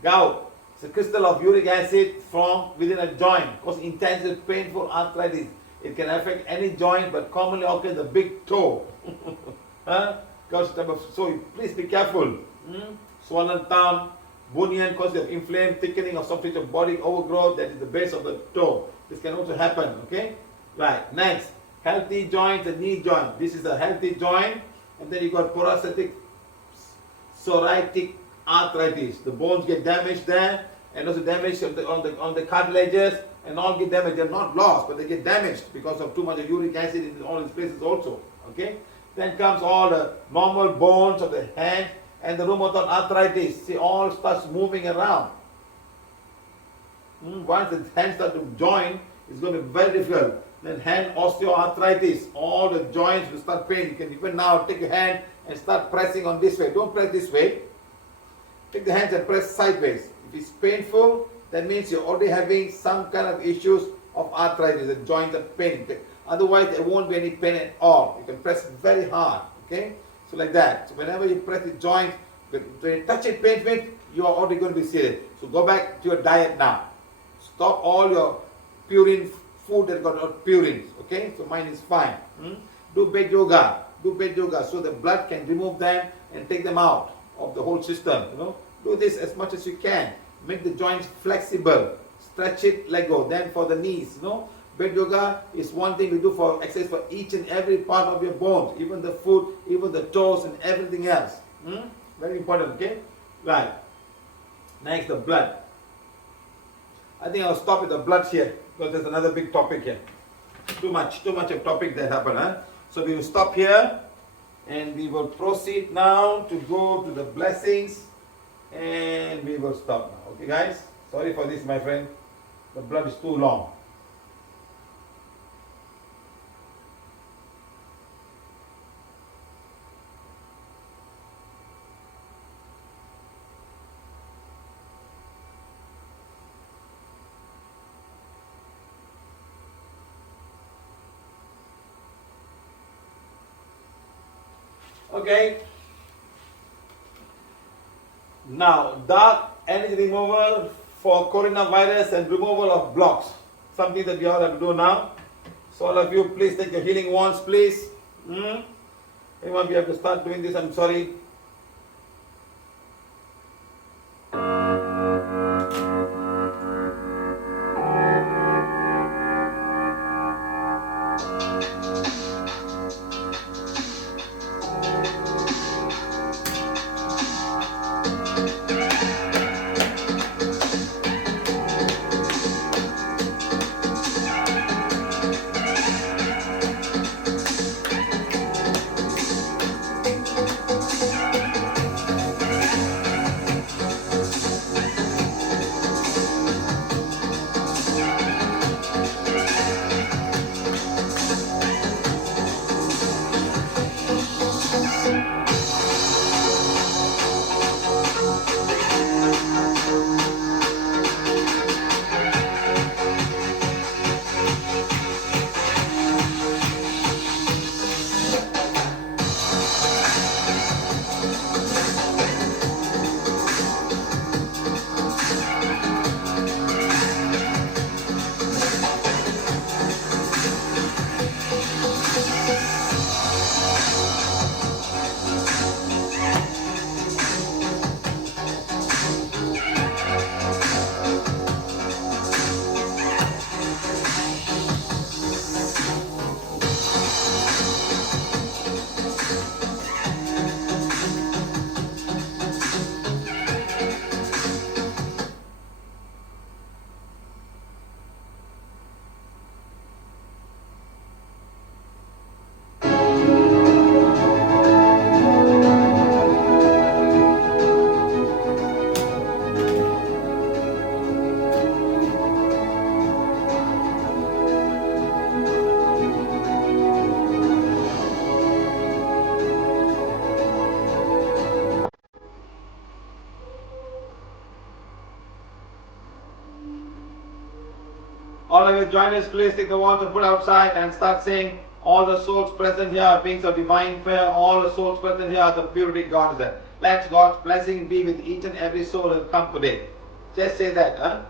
Gout. It's a crystal of uric acid formed within a joint. Causes intensive, painful arthritis. It can affect any joint, but commonly occurs the big toe. So please be careful. Swollen thumb, bunion, cause of inflamed thickening of some sort of body overgrowth, that is the base of the toe. This can also happen, okay? Right, next, healthy joint, the knee joint. This is a healthy joint, and then you got psoriatic arthritis. The bones get damaged there, and also damage on the cartilages, and all get damaged. They're not lost, but they get damaged because of too much of uric acid in all these places also. Okay? Then comes all the normal bones of the hand and the rheumatoid arthritis. See, all starts moving around. Once the hand starts to join, it's going to be very difficult. Then hand osteoarthritis, all the joints will start pain. You can even now take your hand and start pressing on this way. Don't press this way. Take the hands and press sideways. If it's painful, that means you're already having some kind of issues of arthritis. The joints are paining. Otherwise, there won't be any pain at all. You can press very hard. Okay? So like that. So whenever you press the joint, when you touch it, pain, you are already going to be serious. So go back to your diet now. Stop all your purine food that got purines. Okay? So mine is fine. Do bed yoga. Do bed yoga so the blood can remove them and take them out of the whole system. Do this as much as you can. Make the joints flexible. Stretch it, let go. Then for the knees, bed yoga is one thing we do for exercise for each and every part of your bones, even the foot, even the toes, and everything else. Very important. Okay, right. Next, the blood. I think I'll stop with the blood here because there's another big topic here. Too much of topic that happened. So we will stop here and we will proceed now to go to the blessings and we will stop now. Okay guys, sorry for this my friend, the blood is too long. Okay. Now, dark energy removal for coronavirus and removal of blocks. Something that we all have to do now. So all of you, please take your healing wands, please. Everyone, we have to start doing this. I'm sorry. All of you join us, please take the wands and put outside and start saying, all the souls present here are beings of divine prayer, all the souls present here are the purity gods. Let God's blessing be with each and every soul who come today. Just say that,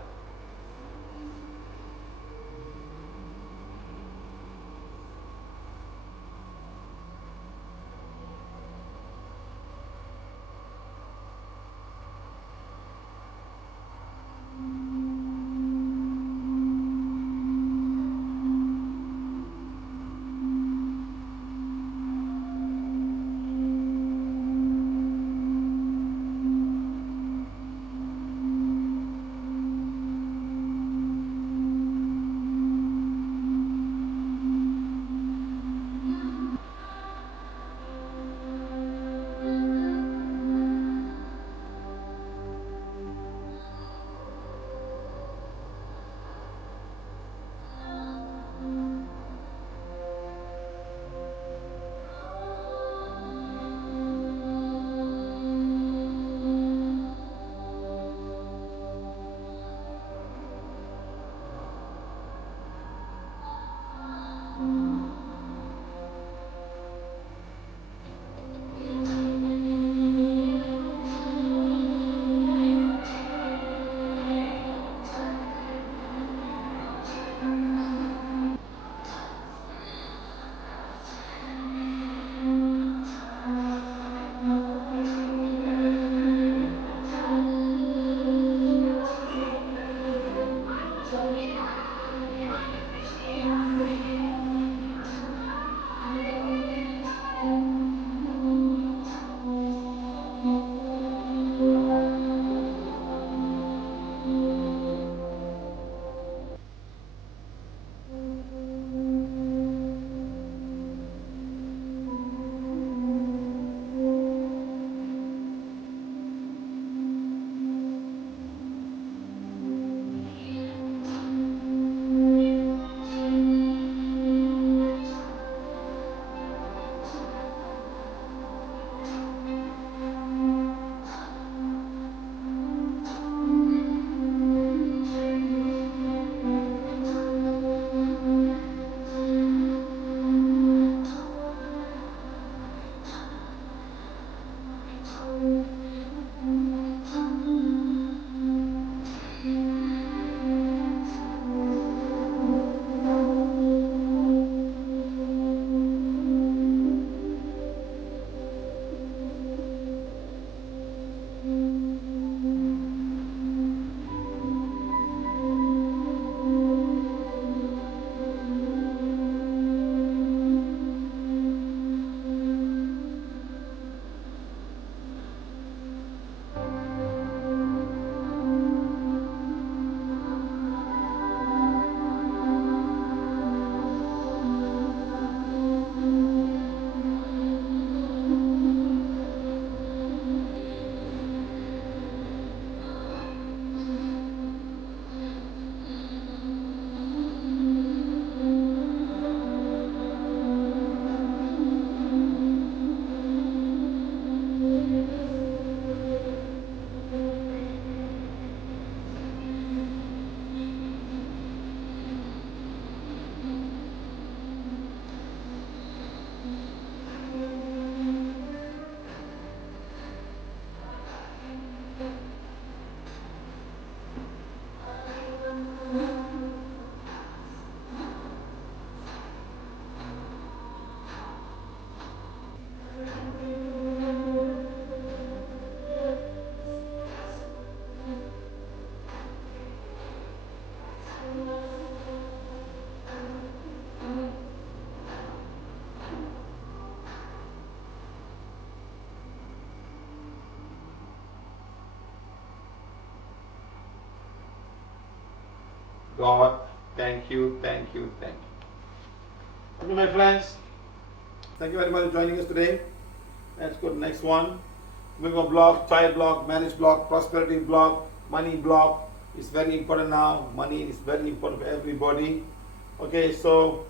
God, thank you, thank you, thank you. Thank you, my friends. Thank you very much for joining us today. Let's go to the next one. Women block, child block, marriage block, prosperity block, money block. It's very important now. Money is very important for everybody. Okay, so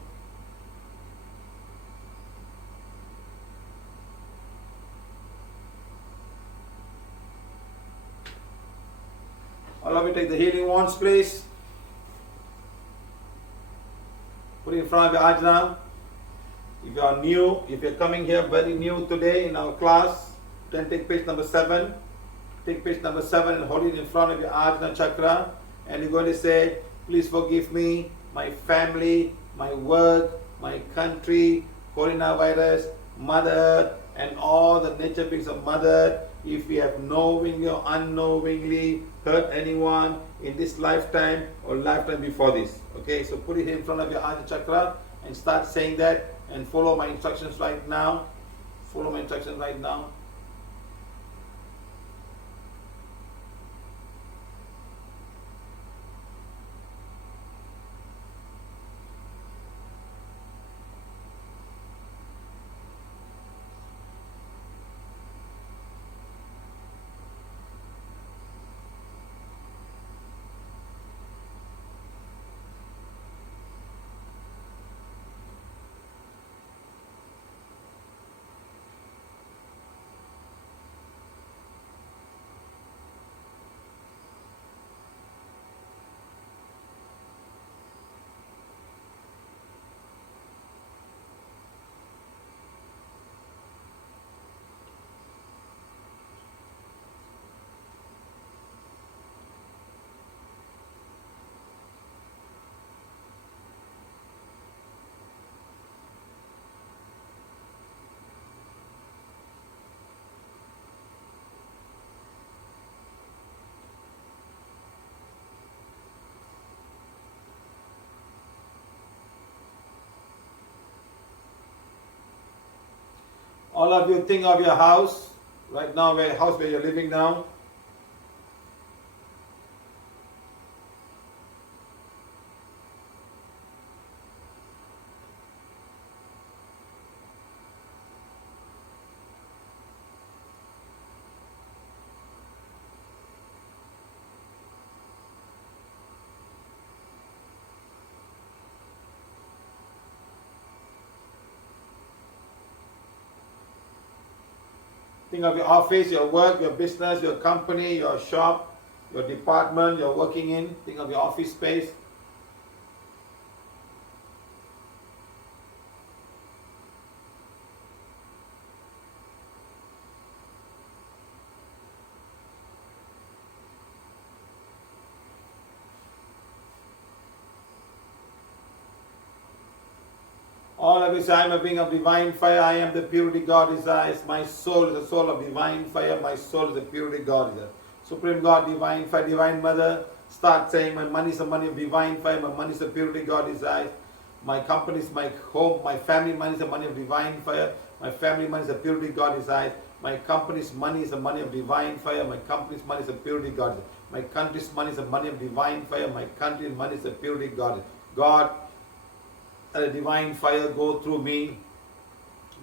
allow me to take the healing wands, please. Put it in front of your eyes now. If you are new, if you're coming here very new today in our class, then take page number 7. Take page number 7 and hold it in front of your Ajna chakra. And you're going to say, please forgive me, my family, my work, my country, coronavirus, Mother, and all the nature beings of Mother. If we have knowingly or unknowingly hurt anyone in this lifetime or lifetime before this. Okay, so put it in front of your Ajna chakra and start saying that and follow my instructions right now. Follow my instructions right now. All of you think of your house right now, where you're living now. Think of your office, your work, your business, your company, your shop, your department you're working in. Think of your office space. All of you say, I am a being of divine fire. I am the purity God desires. My soul is the soul of divine fire. My soul is the purity God desires. Supreme God, divine fire, divine mother. Start saying, my money is the money of divine fire. My money is the purity God desires. My company is my home. My family money is the money of divine fire. My family money is the purity God desires. My company's money is the money of divine fire. My company's money is the purity God desires. My country's money is the money of divine fire. My country's money is the purity God. God, let a divine fire go through me,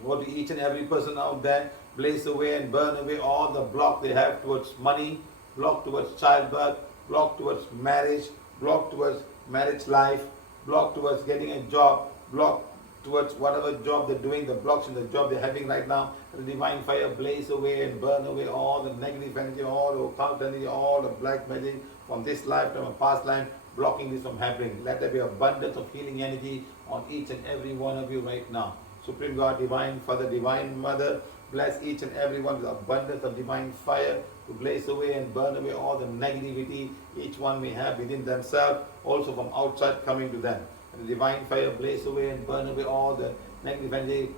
go to each and every person out there, blaze away and burn away all the block they have towards money, block towards childbirth, block towards marriage, block towards marriage life, block towards getting a job, block towards whatever job they're doing, the blocks in the job they're having right now. Let the divine fire blaze away and burn away all the negative energy, all the occult energy, all the black magic from this lifetime and past life, blocking this from happening. Let there be abundance of healing energy on each and every one of you right now. Supreme God, Divine Father, Divine Mother, bless each and every one with abundance of divine fire to blaze away and burn away all the negativity each one may have within themselves, also from outside coming to them. And the divine fire blaze away and burn away all the negative energy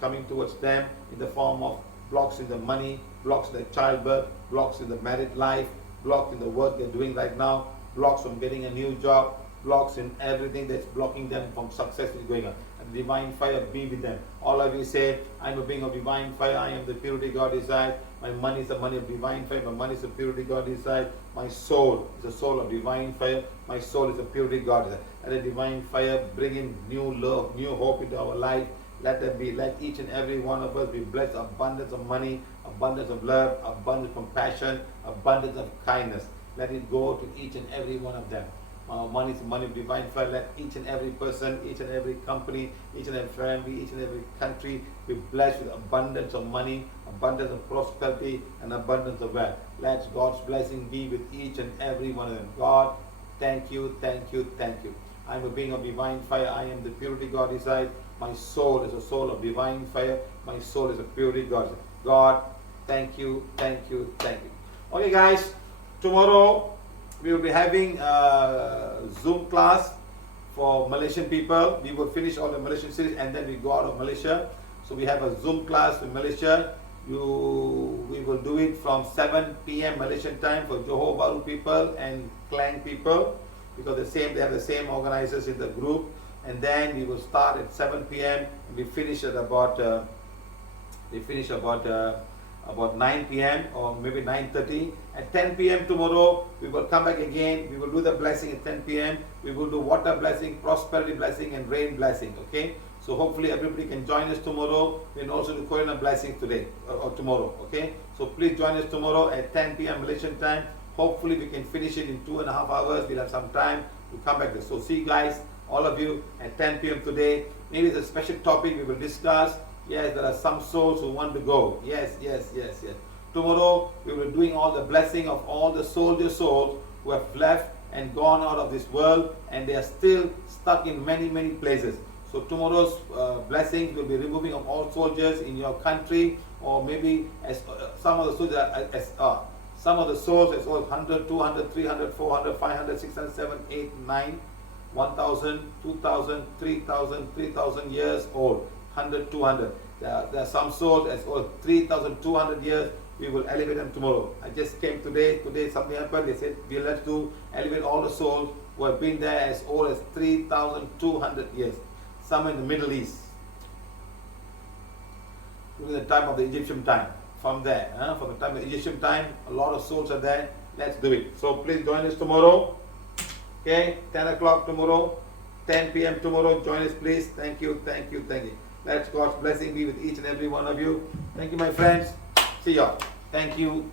coming towards them in the form of blocks in the money, blocks in the childbirth, blocks in the married life, blocks in the work they're doing right now, blocks from getting a new job, blocks in everything that's blocking them from successfully going on. And divine fire be with them. All of you say, I'm a being of divine fire, I am the purity God inside. My money is the money of divine fire, my money is the purity God inside. My soul is a soul of divine fire, my soul is a purity God inside. Let the divine fire bring in new love, new hope into our life. Let each and every one of us be blessed, abundance of money, abundance of love, abundance of compassion, abundance of kindness. Let it go to each and every one of them. Money is money of divine fire. Let each and every person, each and every company, each and every family, each and every country be blessed with abundance of money, abundance of prosperity, and abundance of wealth. Let God's blessing be with each and every one of them. God, thank you, thank you, thank you. I am a being of divine fire. I am the purity God inside. My soul is a soul of divine fire. My soul is a purity God. God, thank you, thank you, thank you. Okay, guys, tomorrow we will be having a Zoom class for Malaysian people. We will finish all the Malaysian series and then we go out of Malaysia. So we have a Zoom class in Malaysia. We will do it from 7 p.m. Malaysian time for Johor Bahru people and Klang people, because they have the same organizers in the group. And then we will start at 7 p.m. and we finish at about 9 p.m. or maybe 9:30. At 10 p.m. tomorrow, we will come back again. We will do the blessing at 10 p.m. We will do water blessing, prosperity blessing, and rain blessing. Okay. So hopefully everybody can join us tomorrow. We can also do Corona blessing today or tomorrow. Okay. So please join us tomorrow at 10 p.m. Malaysian time. Hopefully we can finish it in 2.5 hours. We'll have some time to come back. So see you guys, all of you, at 10 p.m. today. Maybe it's a special topic we will discuss. Yes, there are some souls who want to go. Yes. Tomorrow we will be doing all the blessing of all the soldier souls who have left and gone out of this world, and they are still stuck in many places. So tomorrow's blessings will be removing of all soldiers in your country, or maybe as some of the soldiers some of the souls as well, 100, 200, 300, 400, 500, 600, 700, 800, 900, 1,000, 2,000, 3,000, 3,000 years old, 100, 200. There are some souls as old 3,200 years. We will elevate them tomorrow. I just came today something happened. They said we'll have to elevate all the souls who have been there as old as 3,200 years. Some in the Middle East, during the time of the Egyptian time. From there, from the time of the Egyptian time, a lot of souls are there. Let's do it. So please join us tomorrow. Okay, 10 o'clock tomorrow, 10 p.m. tomorrow. Join us, please. Thank you. Let God's blessing be with each and every one of you. Thank you, my friends. See y'all. Thank you.